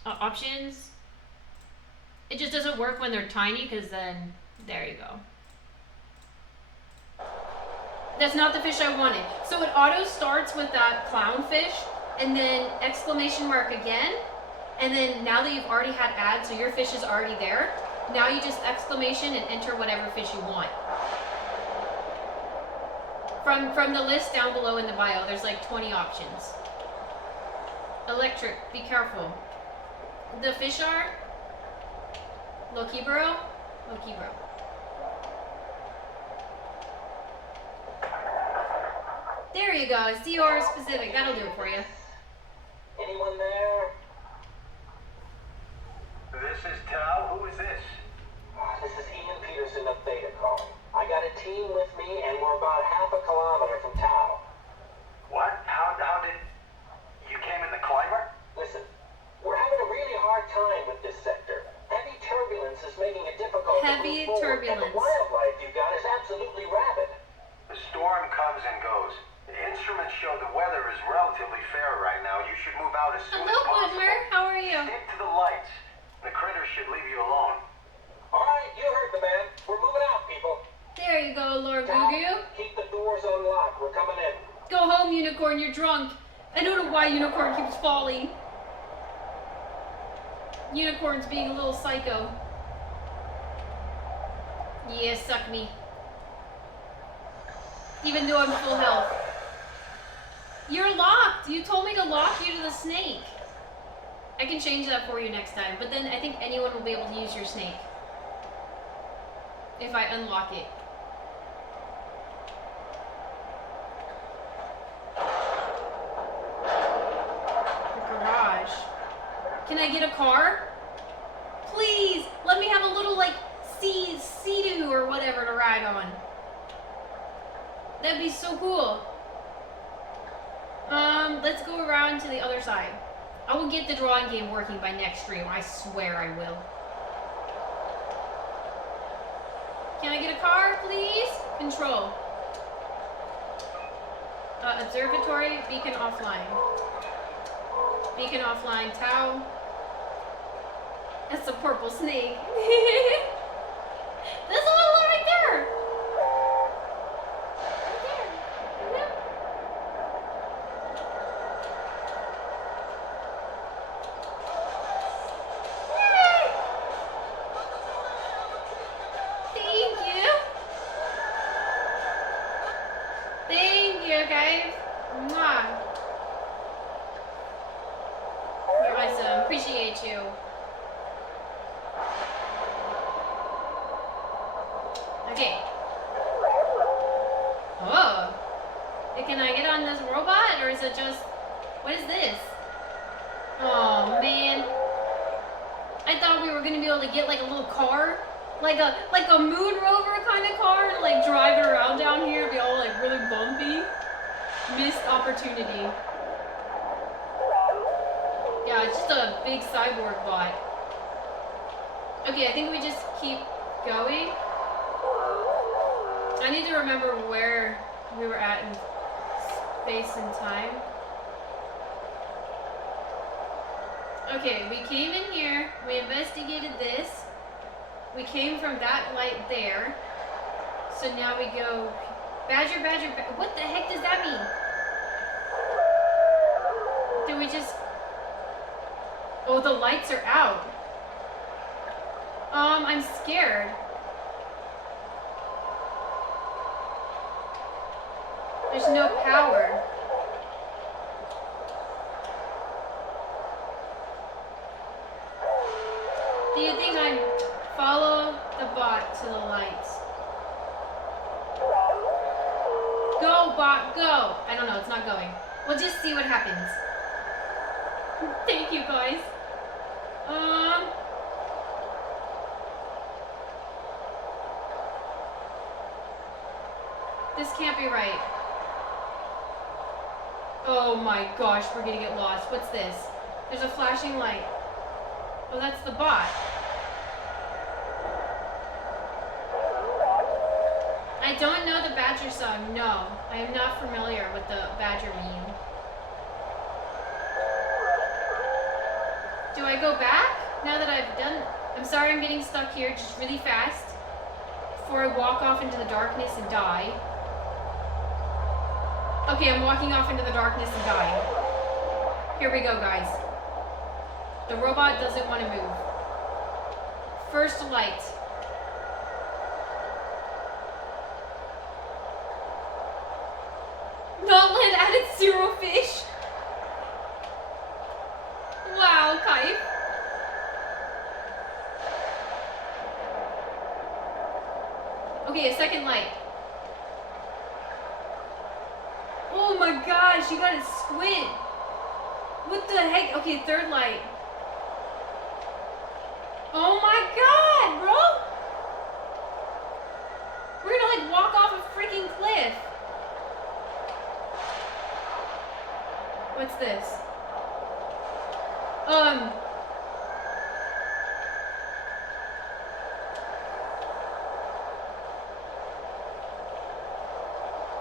Options. It just doesn't work when they're tiny, because then, there you go. That's not the fish I wanted. So it auto starts with that clownfish, and then exclamation mark again, and then now that you've already had ads, so your fish is already there, now you just exclamation and enter whatever fish you want. From the list down below in the bio, there's like 20 options. Electric, be careful. The fish are Lokibro. There you go, it's DR specific, that'll do it for you. Anyone there? This is Tao. Who is this? This is Ian Peterson of Beta calling. I got a team with me, and we're about half a kilometer from Tao. What? How did... You came in the climber? Listen, we're having a really hard time with this sector. Heavy turbulence is making it difficult Heavy to move forward, and turbulence. the wildlife you got is absolutely rabid. The storm comes and goes. The instruments show the weather is relatively fair right now. You should move out as soon Hello, as possible. Boomer. How are you? Stick to the lights. The critters should leave you alone. All right, you heard the man. We're moving out, people. There you go, Lord Tao, Gugu. keep the doors unlocked. We're coming in. Go home, Unicorn, you're drunk. I don't know why Unicorn keeps falling. Unicorn's being a little psycho. Yeah, suck me. Even though I'm full health. You're locked! You told me to lock you to the snake. I can change that for you next time, but then I think anyone will be able to use your snake. If I unlock it. The garage. Can I get a car? Please! Let me have a little, like, Sea-Doo or whatever to ride on. That'd be so cool. Let's go around to the other side. I will get the drawing game working by next stream. I swear I will. Can I get a car, please? Control. Observatory, beacon offline. Beacon offline, Tau. That's a purple snake. That's a little one right there. Right there. Yeah. Yay! Thank you. Thank you, guys. Mwah. You're awesome. Appreciate you. Okay. Oh. Can I get on this robot, or is it just... What is this? Oh, man. I thought we were going to be able to get, like, a little car. Like a moon rover kind of car, and, like, drive it around down here. It'd be all, like, really bumpy. Missed opportunity. Yeah, it's just a big cyborg bot. Okay, I think we just keep going. I need to remember where we were at in space and time. Okay, we came in here, we investigated this, we came from that light there, so now we go, badger, what the heck does that mean? Do we just, oh, the lights are out. I'm scared. There's no power. Do you think I follow the bot to the lights? Go, bot, go! I don't know, it's not going. We'll just see what happens. Thank you, guys. This can't be right. Oh my gosh, we're gonna get lost. What's this? There's a flashing light. Oh, that's the bot. I don't know the Badger song. No, I am not familiar with the Badger meme. Do I go back now that I've done? I'm sorry I'm getting stuck here just really fast before I walk off into the darkness and die. Okay, I'm walking off into the darkness and dying. Here we go, guys. The robot doesn't want to move. First light. Notland added 0 fish. Wow, Kaif. Okay, a second light. Oh my gosh, you got a squid. What the heck? Okay, third light. Oh my god, bro. We're gonna like walk off a freaking cliff. What's this?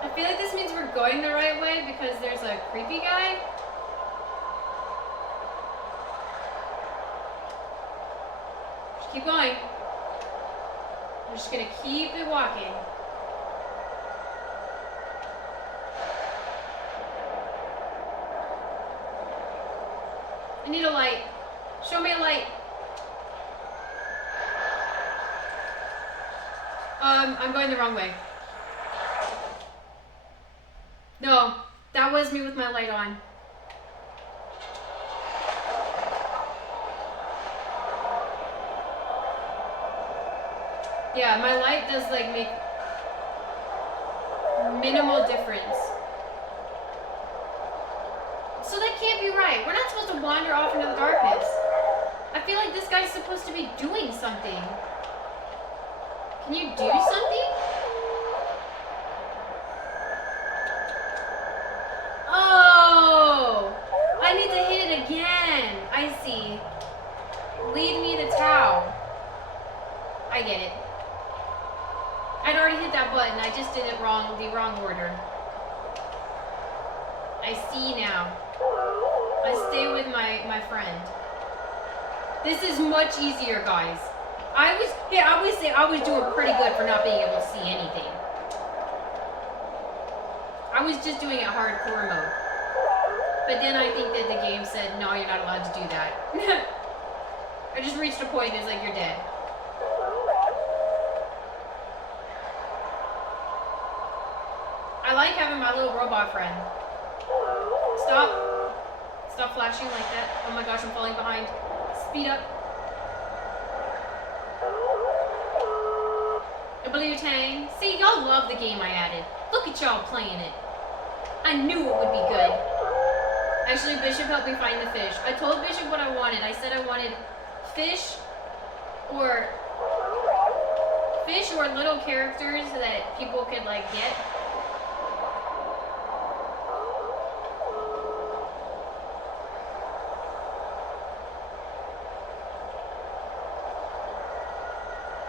I feel like this means we're going the right way because there's a creepy guy. Just keep going. I'm just gonna keep it walking. I need a light. Show me a light. I'm going the wrong way. No, that was me with my light on. Yeah, my light does like make minimal difference. So that can't be right. We're not supposed to wander off into the darkness. I feel like this guy's supposed to be doing something. Can you do something? Oh! I need to hit it again. I see. Lead me to Tau. I get it. I'd already hit that button. I just did it wrong, the wrong order. I see now. I stay with my friend. This is much easier, guys. I would say I was doing pretty good for not being able to see anything. I was just doing it hardcore mode. But then I think that the game said, no, you're not allowed to do that. I just reached a point, it's like, you're dead. I like having my little robot friend. Stop. Stop flashing like that. Oh my gosh, I'm falling behind. Speed up. Blue-tang. See, y'all love the game I added. Look at y'all playing it. I knew it would be good. Actually, Bishop helped me find the fish. I told Bishop what I wanted. I said I wanted fish or little characters that people could like get.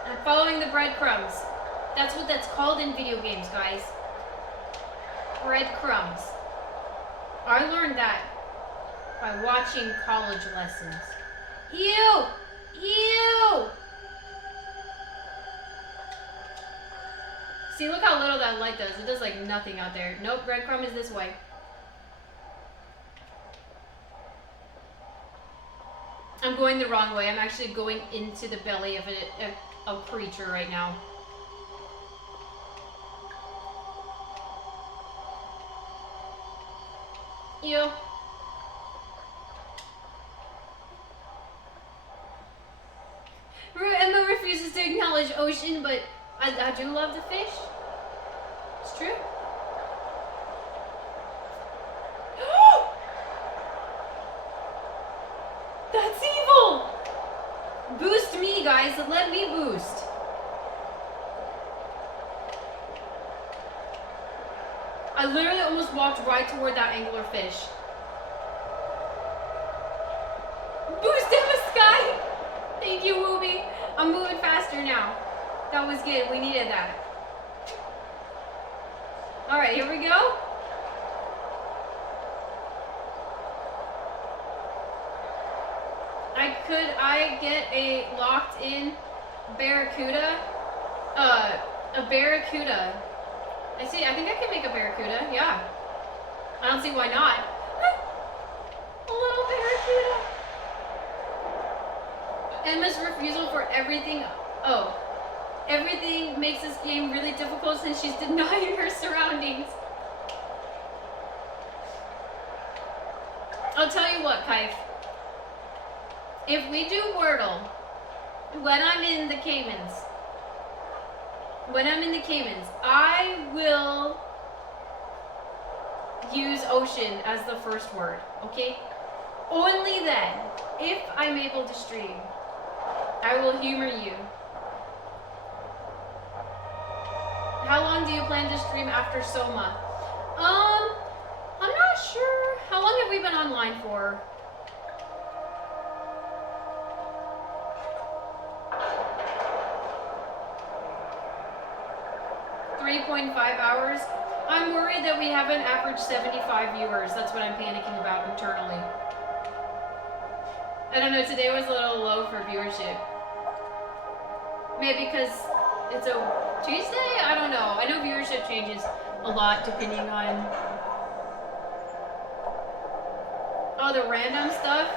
I'm following the breadcrumbs. That's what that's called in video games, guys. Breadcrumbs. I learned that by watching college lessons. Ew! Ew! See, look how little that light does. It does like nothing out there. Nope, breadcrumb is this way. I'm going the wrong way. I'm actually going into the belly of a creature right now. Ew. Emma refuses to acknowledge ocean, but I do love the fish. It's true. That's evil! Boost me, guys. Let me boost. I literally almost walked right toward that angler fish. Boost in the sky! Thank you, Wooby. I'm moving faster now. That was good. We needed that. Alright, here we go. I could I get a locked in barracuda? A barracuda. I think I can make a barracuda, yeah. I don't see why not. A little barracuda. Emma's refusal for everything. Oh. Everything makes this game really difficult since she's denying her surroundings. I'll tell you what, Kaif. If we do Wordle, when I'm in the Caymans, I will use ocean as the first word, okay? Only then, if I'm able to stream, I will humor you. How long do you plan to stream after Soma? I'm not sure. How long have we been online for? 3.5 hours. I'm worried that we haven't averaged 75 viewers. That's what I'm panicking about internally. I don't know, today was a little low for viewership. Maybe because it's a Tuesday? I don't know. I know viewership changes a lot depending on all the random stuff.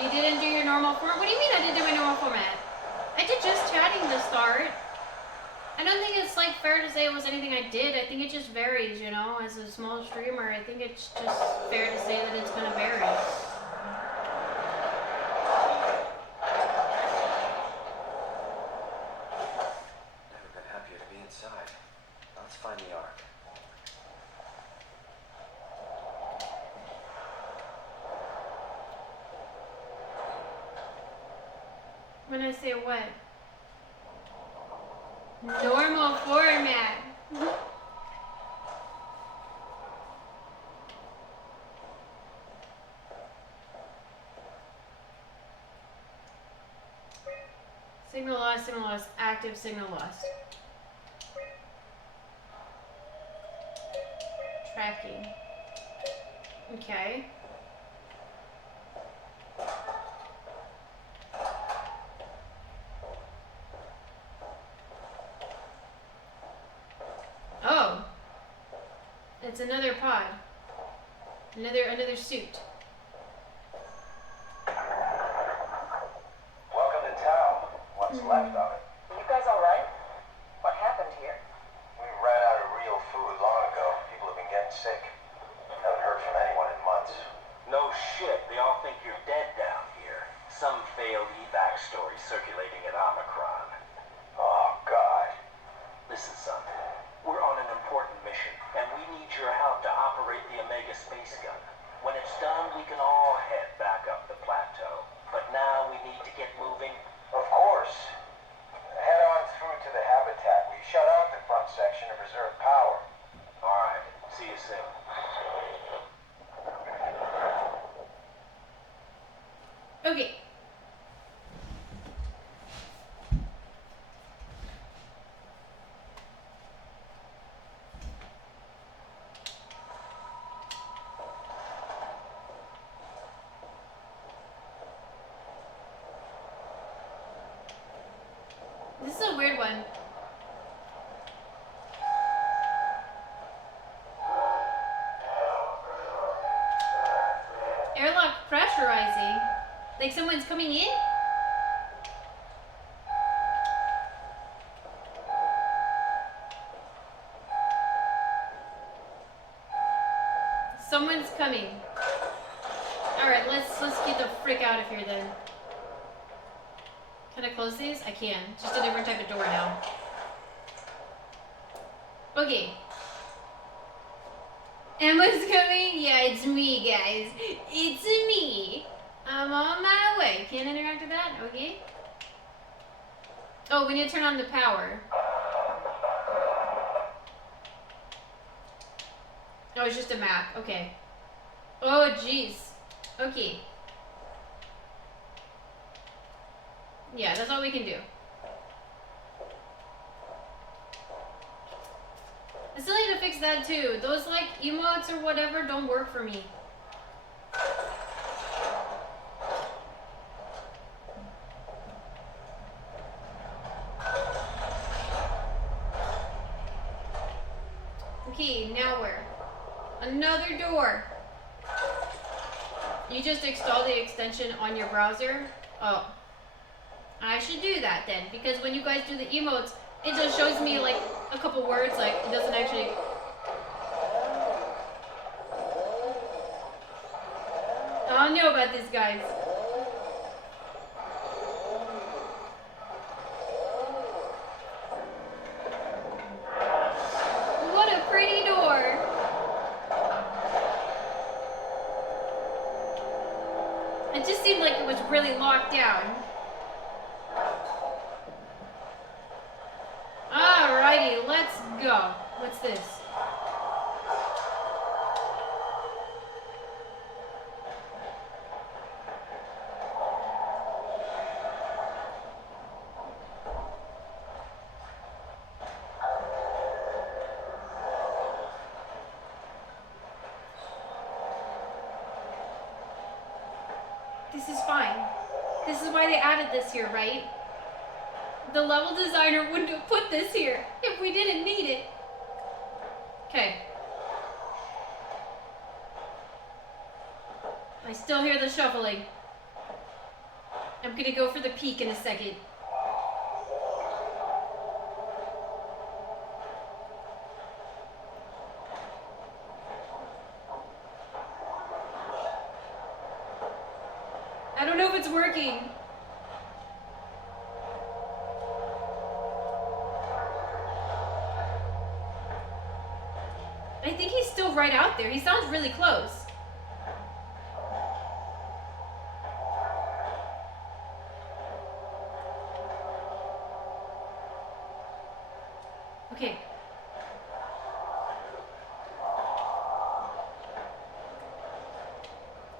You didn't do your normal format? What do you mean I didn't do my normal format? I did just chatting to start. I don't think it's like fair to say it was anything I did. I think it just varies, you know, as a small streamer. I think it's just fair to say that it's gonna vary. Never been happier to be inside. Let's find the Ark. When I say what? Normal format. Signal lost, active signal lost. Tracking. Okay. Oh. It's another pod. Another suit. Welcome to town. What's left of it? You guys alright? What happened here? We ran out of real food long ago. People have been getting sick. Haven't heard from anyone in months. No shit, they all think you're dead down here. Some failed evac story circulating at Omicron. Oh, God. Listen, son, we're on an important mission, and we need your help to operate the Omega space gun. When it's done, we can all head back up the plateau. But now we need to get moving. Of course. Head on through to the habitat. We shut off the front section to preserve power. All right, see you soon. Okay. This is a weird one. Airlock pressurizing. Like someone's coming in? Someone's coming. Alright, let's get the frick out of here then. Can I close these? I can. Just a different type of door now. Okay. Emma's coming? Yeah, it's me, guys. It's me. I'm on my way. Can't interact with that? Okay. Oh, we need to turn on the power. Oh, it's just a map. Okay. Oh, jeez. Okay. Yeah, that's all we can do. I still need to fix that too. Those like emotes or whatever don't work for me. Okay, now where? Another door. You just install the extension on your browser? Oh. I should do that then, because when you guys do the emotes, it just shows me like a couple words, like it doesn't actually... I don't know about this, guys. What a pretty door. It just seemed like it was really locked down. Alrighty, let's go. What's this? This is fine. This is why they added this here, right? The level designer wouldn't have put this here if we didn't need it. Okay. I still hear the shuffling. I'm gonna go for the peek in a second. I don't know if it's working. I think he's still right out there. He sounds really close. Okay.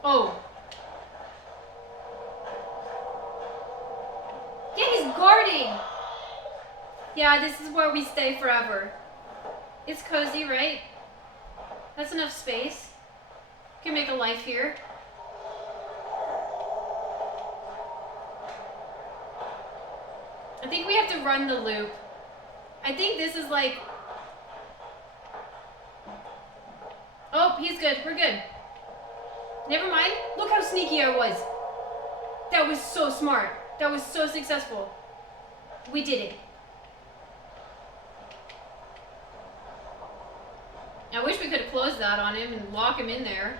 Oh. Yeah, he's guarding. Yeah, this is where we stay forever. It's cozy, right? That's enough space. Can make a life here. I think we have to run the loop. I think this is like... Oh, he's good. We're good. Never mind. Look how sneaky I was. That was so smart. That was so successful. We did it. I wish we could have closed that on him and lock him in there.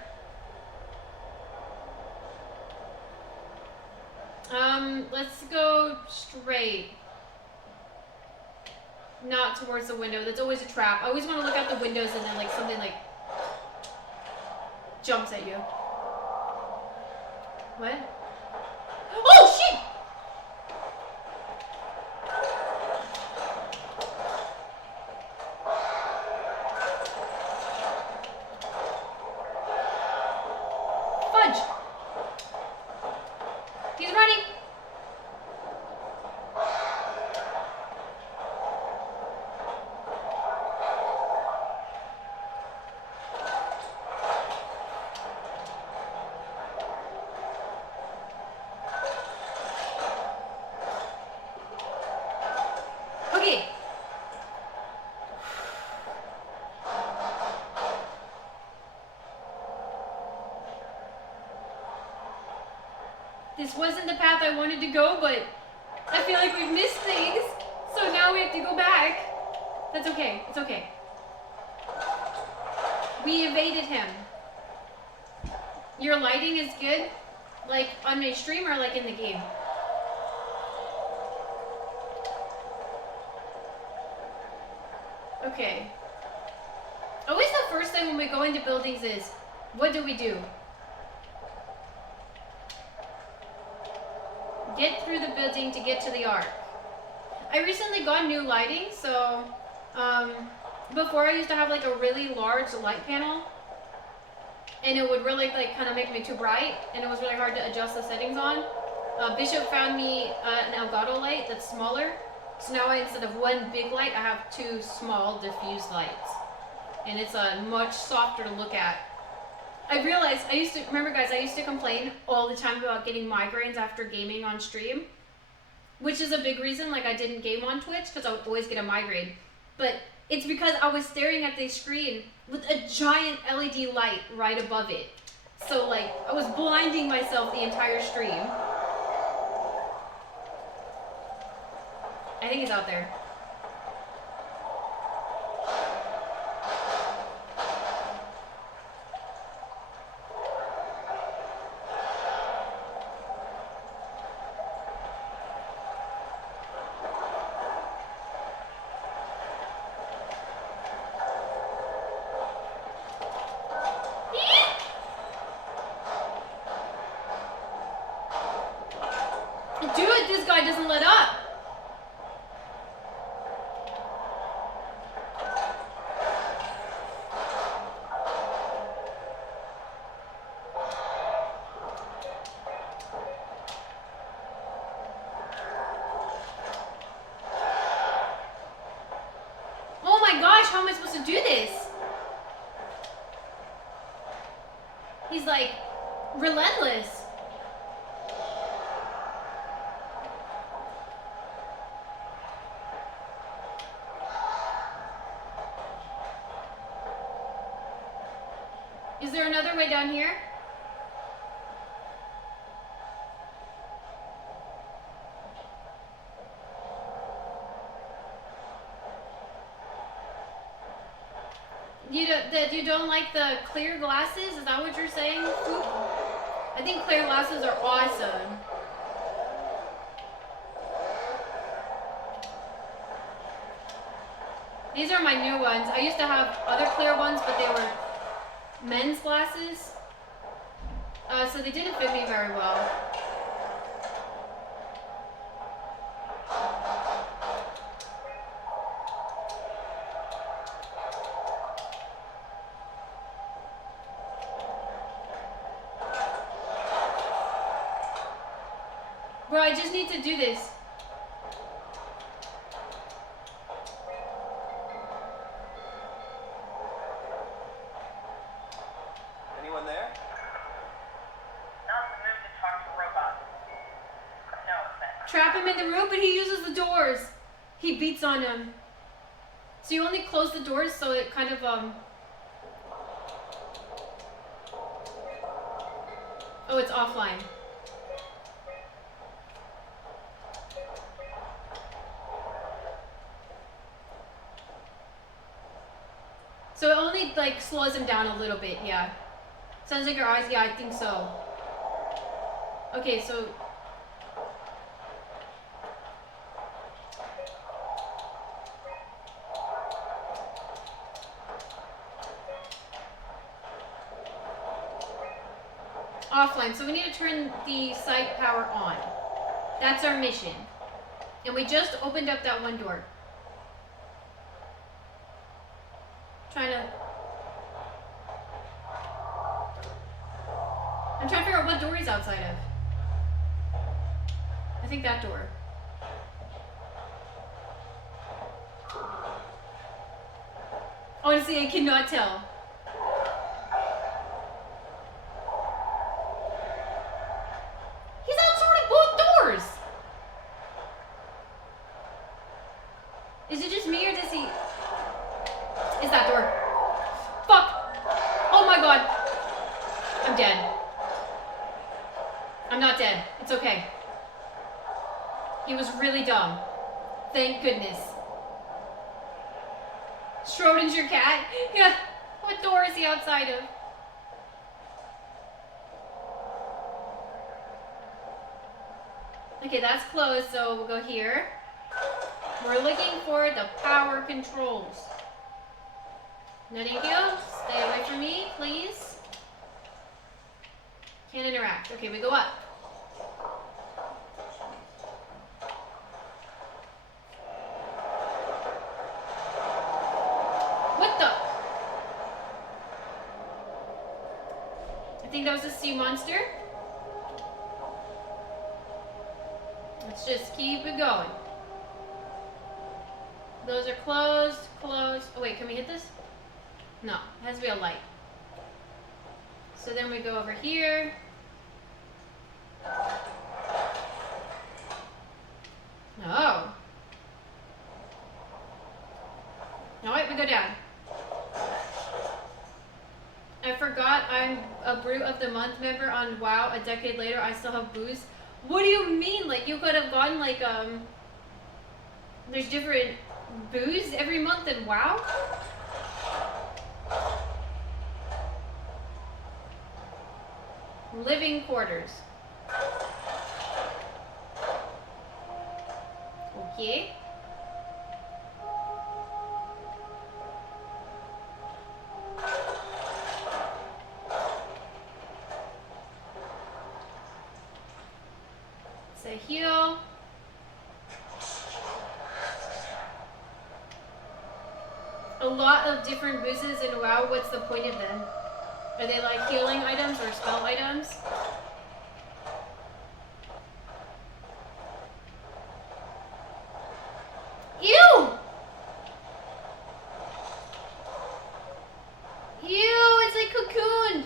Let's go straight. Not towards the window. That's always a trap. I always want to look out the windows and then like something like jumps at you. What? Oh shit! Fudge! He's running! Okay. This wasn't the path I wanted to go, but I feel like we've missed things, so now we have to go back. That's okay. It's okay. We evaded him. Your lighting is good? Like on my stream or like in the game? Okay. Always the first thing when we go into buildings is, what do we do? Get through the building to get to the arc. I recently got new lighting, so before I used to have like a really large light panel, and it would really like kind of make me too bright, and it was really hard to adjust the settings on. Bishop found me an Elgato light that's smaller. So now instead of one big light, I have two small diffused lights. And it's much softer to look at. I realized, remember guys, I used to complain all the time about getting migraines after gaming on stream. Which is a big reason, like I didn't game on Twitch, because I would always get a migraine. But it's because I was staring at the screen with a giant LED light right above it. So like, I was blinding myself the entire stream. I think he's out there. Dude, this guy doesn't let up. Oh my gosh, how am I supposed to do this? He's like relentless. Is there another way down here? You don't like the clear glasses? Is that what you're saying? Oop. I think clear glasses are awesome. These are my new ones. I used to have other clear ones, but they were men's glasses. So they didn't fit me very well. Bro, I just need to do this. Anyone there? Not in the mood to talk to robots. No offense. Trap him in the room, but he uses the doors. He beats on him. So you only close the doors so it kind of, Oh, it's offline. So it only, like, slows him down a little bit, yeah. Sounds like your eyes, yeah, I think so. Okay, so... offline, so we need to turn the site power on. That's our mission. And we just opened up that one door. I'm trying to figure out what door he's outside of. I think that door. Honestly, I cannot tell. He's outside of both doors! Is it just me or does he... It's that door. Fuck! Oh my god! I'm dead. I'm not dead. It's okay. He was really dumb. Thank goodness. Schrodinger's cat? Yeah. What door is he outside of? Okay, that's closed, so we'll go here. We're looking for the power controls. No, thank you. Stay away from me, please. Can't interact. Okay, we go up. What the? I think that was a sea monster. Let's just keep it going. Those are closed, closed. Oh wait, can we hit this? No, it has to be a light. So then we go over here. Oh. No, wait, we go down. I forgot I'm a Brew of the Month member on WoW. A decade later, I still have booze. What do you mean? Like, you could have gotten, like, there's different booze every month in WoW? Living quarters. Okay. It's a heal. A lot of different boozes in WoW. What's the point of them? Are they like healing items or spell items? Ew! Ew, it's like cocooned!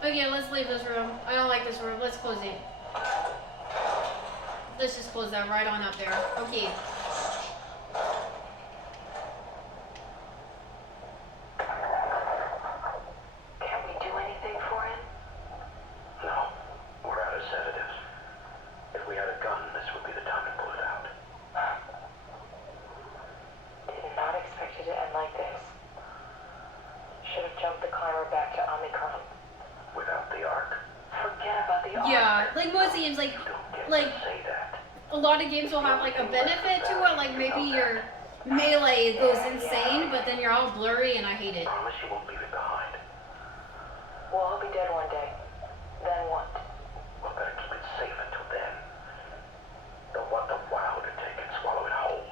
Okay, let's leave this room. I don't like this room. Let's close it. Let's just close that right on up there. Okay. Can we do anything for him? No, we're out of sedatives. If we had a gun, this would be the time to pull it out. Did not expect it to end like this. Should have jumped the climber back to Omicron. Without the arc, Forget about the Yeah, like most games, like say that. a lot of games will have like a benefit to it, like maybe your melee goes insane, but then you're all blurry and I hate it. Promise you won't leave it behind. We'll all be dead one day. Then what? We'll better keep it safe until then. Don't want the WoW to take and swallow it whole.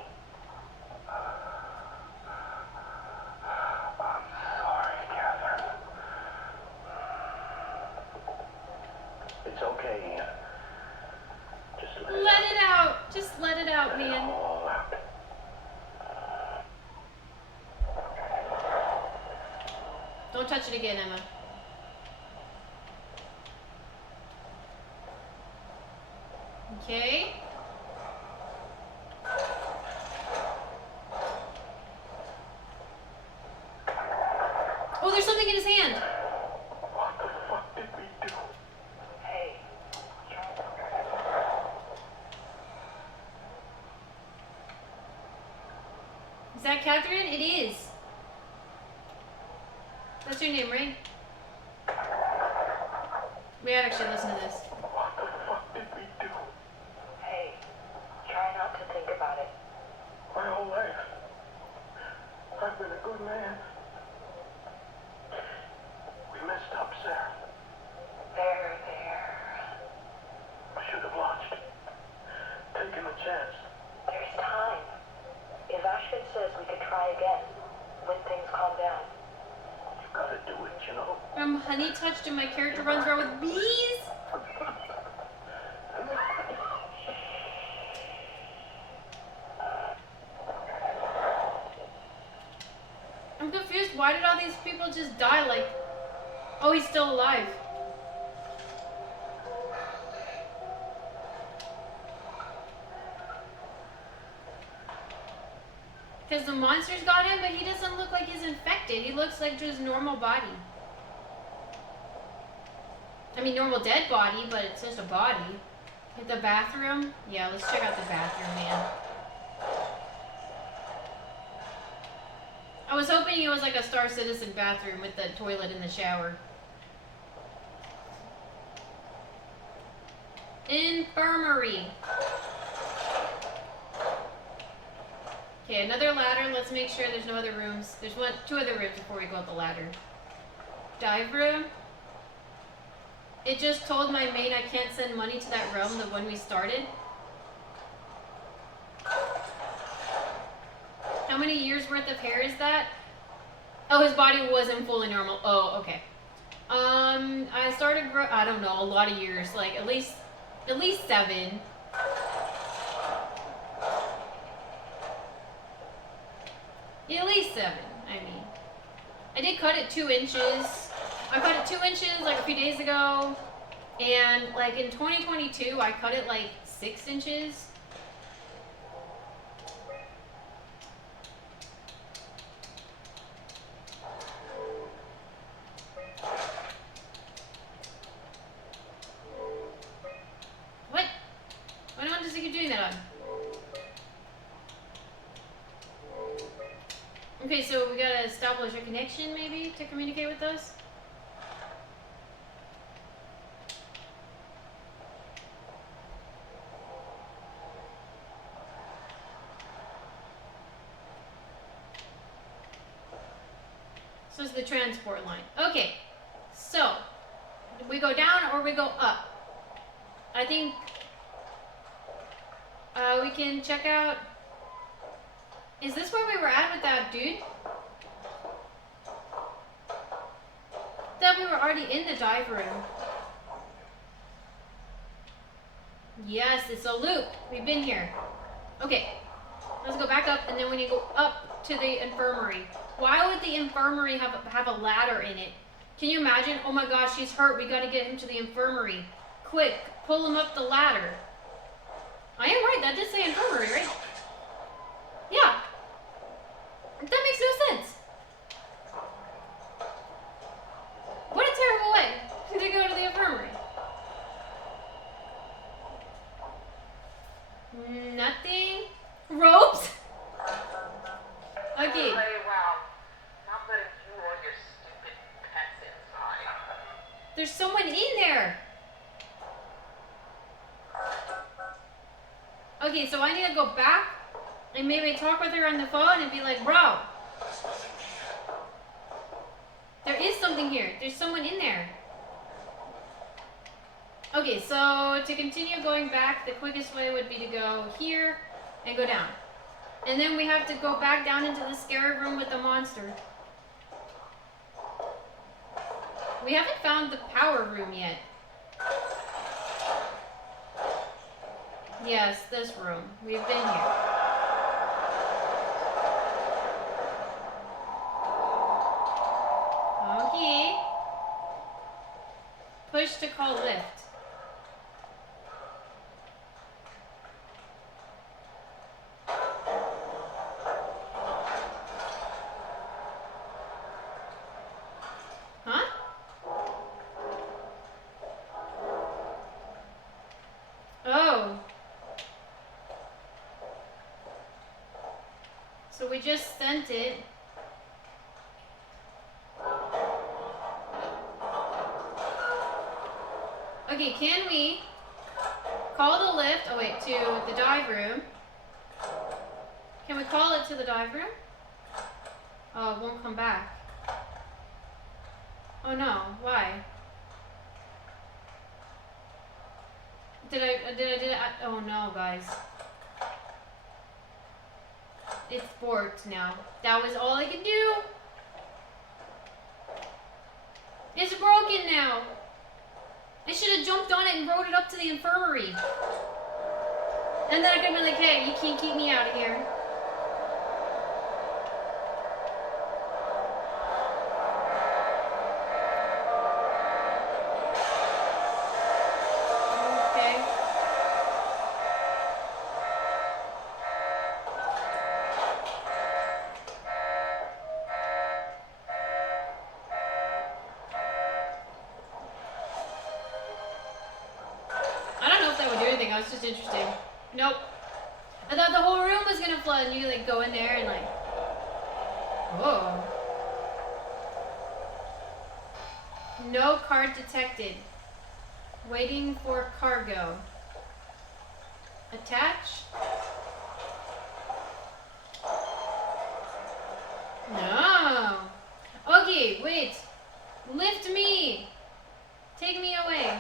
I'm sorry, Catherine. It's okay. Just Let it out. Just let it out, let it man. all out. Don't touch it again, Emma. Okay. Oh, there's something in his hand. What the fuck did we do? Hey. Is that Catherine? It is. That's your name, right? We gotta actually listen to this. What the fuck did we do? Hey. Try not to think about it. My whole life, I've been a good man. We messed up, Sarah. There. I should have launched. Taken a chance. There's time. If Ashton says we could try again, when things calm down. You gotta do it, you know. I'm honey touched and my character runs around with bees. I'm confused. Why did all these people just die? Like, oh, he's still alive. Because the monsters got him, but he doesn't look like he's infected. He looks like just normal body. I mean, normal dead body, but it's just a body. Hit the bathroom? Yeah, let's check out the bathroom, man. I was hoping it was like a Star Citizen bathroom with the toilet in the shower. Infirmary. Okay, another ladder. Let's make sure there's no other rooms. There's two other rooms before we go up the ladder. Dive room. It just told my main I can't send money to that realm, the one we started. How many years worth of hair is that? Oh, his body wasn't fully normal. Oh, okay. I started I don't know, a lot of years, like at least 7. At least 7, I mean. I did cut it 2 inches. I cut it 2 inches like a few days ago. And like in 2022, I cut it like 6 inches. What? What one does it keep doing that on? Okay, so we gotta establish a connection maybe to communicate with us? So it's the transport line. Okay, so we go down or we go up? I think we can check out. Is this where we were at with that dude? Thought we were already in the dive room. Yes, it's a loop. We've been here. Okay, let's go back up, and then we need to go up to the infirmary. Why would the infirmary have a ladder in it? Can you imagine? Oh my gosh, he's hurt. We gotta get him to the infirmary. Quick, pull him up the ladder. I am right. That did say infirmary, right? Yeah. That makes no sense. What a terrible way to go to the infirmary. Nothing. Ropes? Okay. Play around. Not letting you or your stupid pets inside. There's someone in there. Okay, so I need to go back and maybe talk with her on the phone and be like, bro, there is something here. There's someone in there. Okay, so to continue going back, the quickest way would be to go here and go down. And then we have to go back down into the scary room with the monster. We haven't found the power room yet. Yes, this room. We've been here. Okay. Push to call lift. Huh? Oh. So we just sent it. Okay, can we call the lift? Oh wait, to the dive room. Can we call it to the dive room? Oh, it won't come back. Oh no, why? Did I? Oh no, guys. It's borked now. That was all I could do. It's broken now. I should have jumped on it and rode it up to the infirmary. And then I could have been like, hey, you can't keep me out of here. Okay. I don't know if that would do anything. I was just interested. Nope. I thought the whole room was gonna flood and you like go in there and like, whoa. No card detected. Waiting for cargo. Attach. No. Okay, wait. Lift me. Take me away.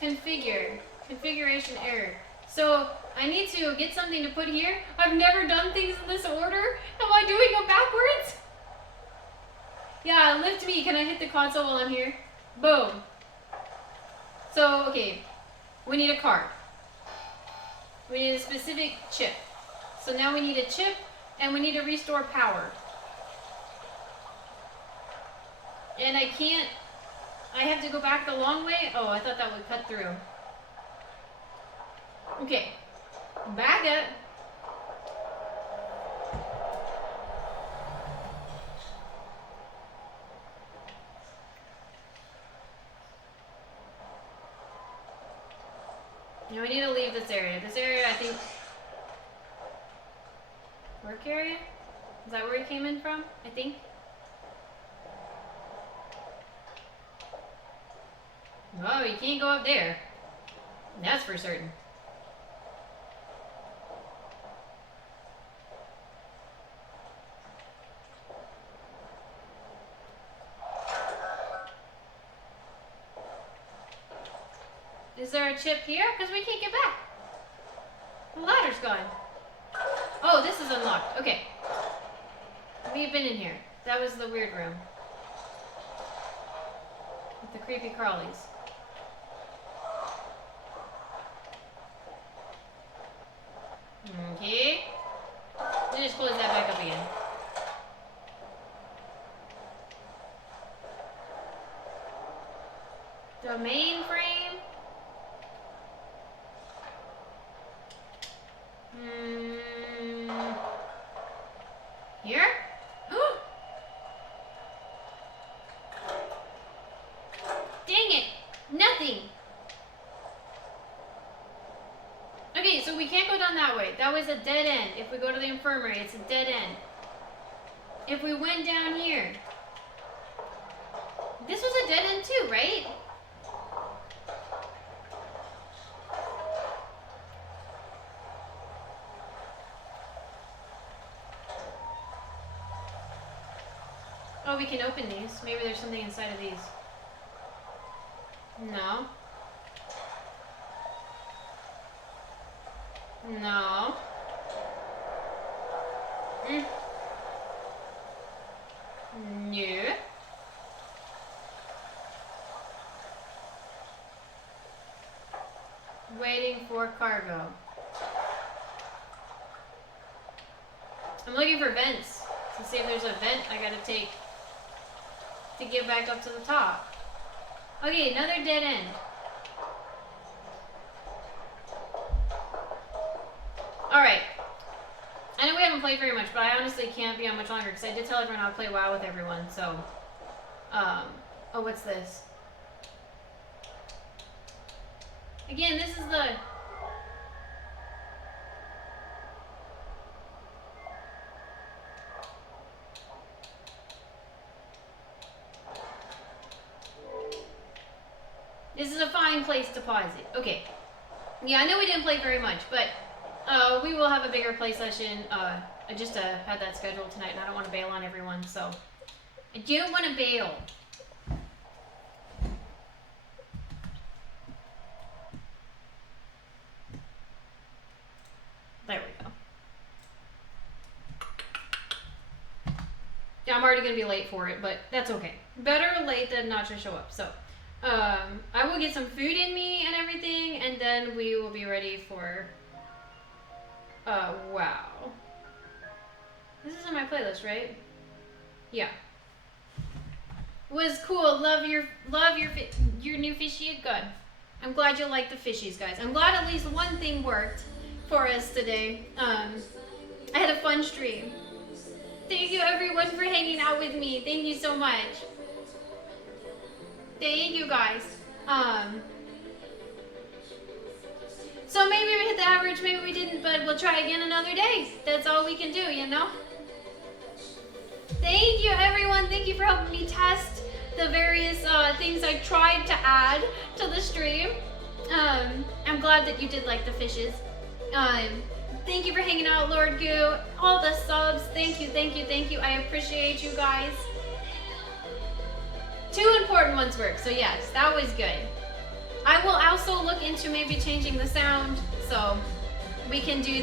Configure. Configuration error. So I need to get something to put here. I've never done things in this order. Am I doing them backwards? Yeah, lift me. Can I hit the console while I'm here? Boom. So, okay. We need a card. We need a specific chip. So now we need a chip And we need to restore power. And I can't... I have to go back the long way? Oh, I thought that would cut through. Okay. Back up. Now we need to leave this area. This area, I think... Work area? Is that where he came in from? I think. Oh, you can't go up there. That's for certain. Is there a chip here? Because we can't get back. The ladder's gone. Oh, this is unlocked. Okay. We've been in here. That was the weird room. With the creepy crawlies. Okay. Then just close that back up again. The mainframe. Here? Dang it! Nothing! Okay, so we can't go down that way. That was a dead end. If we go to the infirmary, it's a dead end. If we went down here... This was a dead end too, right? Oh, we can open these. Maybe there's something inside of these. No. No. No. Waiting for cargo. I'm looking for vents to see if there's a vent I gotta take to get back up to the top. Okay, another dead end. Alright. I know we haven't played very much, but I honestly can't be on much longer because I did tell everyone I'll play WoW with everyone, so... oh, what's this? Again, this is the... This is a fine place to pause it. Okay. Yeah, I know we didn't play very much, but we will have a bigger play session. I just had that scheduled tonight, and I don't want to bail on everyone, so... I don't want to bail. There we go. Yeah, I'm already going to be late for it, but that's okay. Better late than not to show up, so... I will get some food in me and everything, and then we will be ready for, wow. This is in my playlist, right? Yeah. Was cool. Love your new fishy gun. I'm glad you like the fishies, guys. I'm glad at least one thing worked for us today. I had a fun stream. Thank you everyone for hanging out with me. Thank you so much. Thank you guys. So maybe we hit the average, maybe we didn't, but we'll try again another day. That's all we can do, you know? Thank you everyone. Thank you for helping me test the various things I tried to add to the stream. I'm glad that you did like the fishes. Thank you for hanging out, Lord Goo. All the subs. Thank you, thank you, thank you. I appreciate you guys. 2 important ones work, so yes, that was good. I will also look into maybe changing the sound, so we can do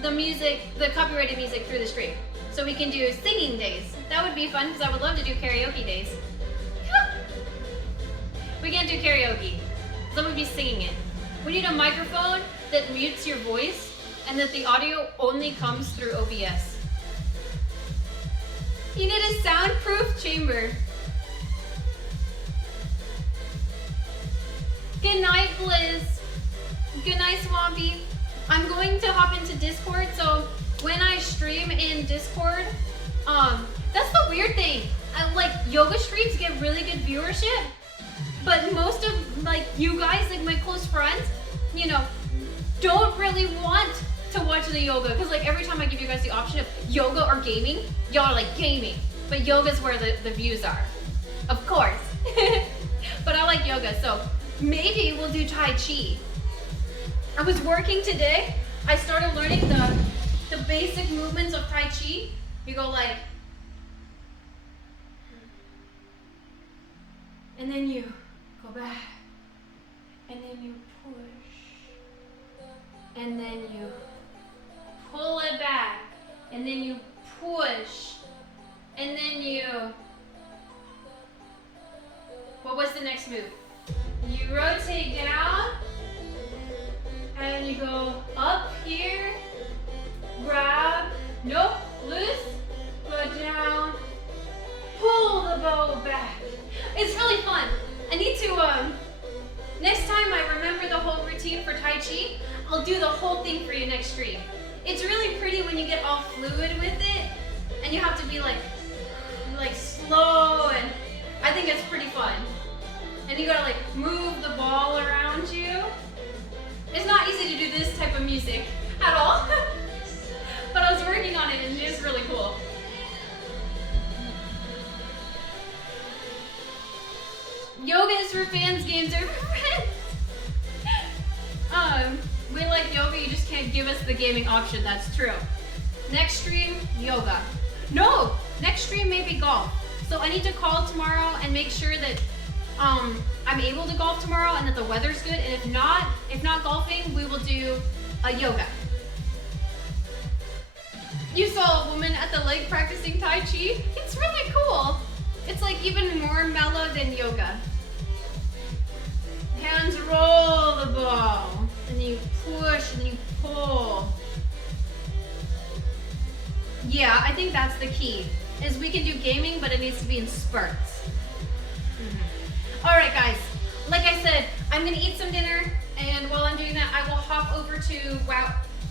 the music, the copyrighted music through the stream. So we can do singing days. That would be fun, because I would love to do karaoke days. We can't do karaoke. Someone would be singing it. We need a microphone that mutes your voice, and that the audio only comes through OBS. You need a soundproof chamber. Good night, Blizz. Good night, Swampy. I'm going to hop into Discord, so when I stream in Discord, that's the weird thing. Like, yoga streams get really good viewership, but most of, like, you guys, like, my close friends, you know, don't really want to watch the yoga, because, like, every time I give you guys the option of yoga or gaming, y'all are like, gaming, but yoga's where the views are, of course. But I like yoga, so maybe we'll do Tai Chi. I was working today. I started learning the basic movements of Tai Chi. You go like, and then you go back, and then you push, and then you pull it back, and then you push, and then you, what was the next move? You rotate down, and you go up here, grab, nope, loose, go down, pull the bow back. It's really fun. I need to, next time I remember the whole routine for Tai Chi, I'll do the whole thing for you next stream. It's really pretty when you get all fluid with it, and you have to be like slow, and I think it's pretty fun. And you gotta like move the ball around you. It's not easy to do this type of music at all, but I was working on it and it's really cool. Yoga is for fans, games are for friends. We like yoga, you just can't give us the gaming option, that's true. Next stream, yoga. No, next stream may be golf. So I need to call tomorrow and make sure that I'm able to golf tomorrow and that the weather's good, and if not golfing, we will do a yoga. You saw a woman at the lake practicing Tai Chi? It's really cool. It's like even more mellow than yoga. Hands roll the ball, and then you push, and then you pull. Yeah, I think that's the key, is we can do gaming, but it needs to be in spurts. All right, guys, like I said, I'm gonna eat some dinner, and while I'm doing that, I will hop over to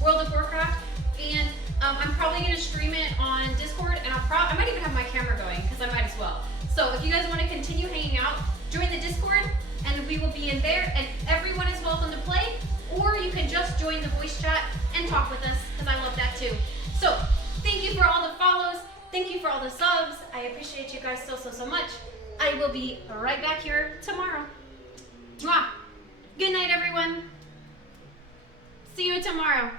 World of Warcraft, and I'm probably gonna stream it on Discord, and I might even have my camera going, because I might as well. So if you guys wanna continue hanging out, join the Discord, and we will be in there, and everyone is welcome to play, or you can just join the voice chat and talk with us, because I love that too. So thank you for all the follows, thank you for all the subs, I appreciate you guys so much. I will be right back here tomorrow. Mwah! Good night, everyone. See you tomorrow.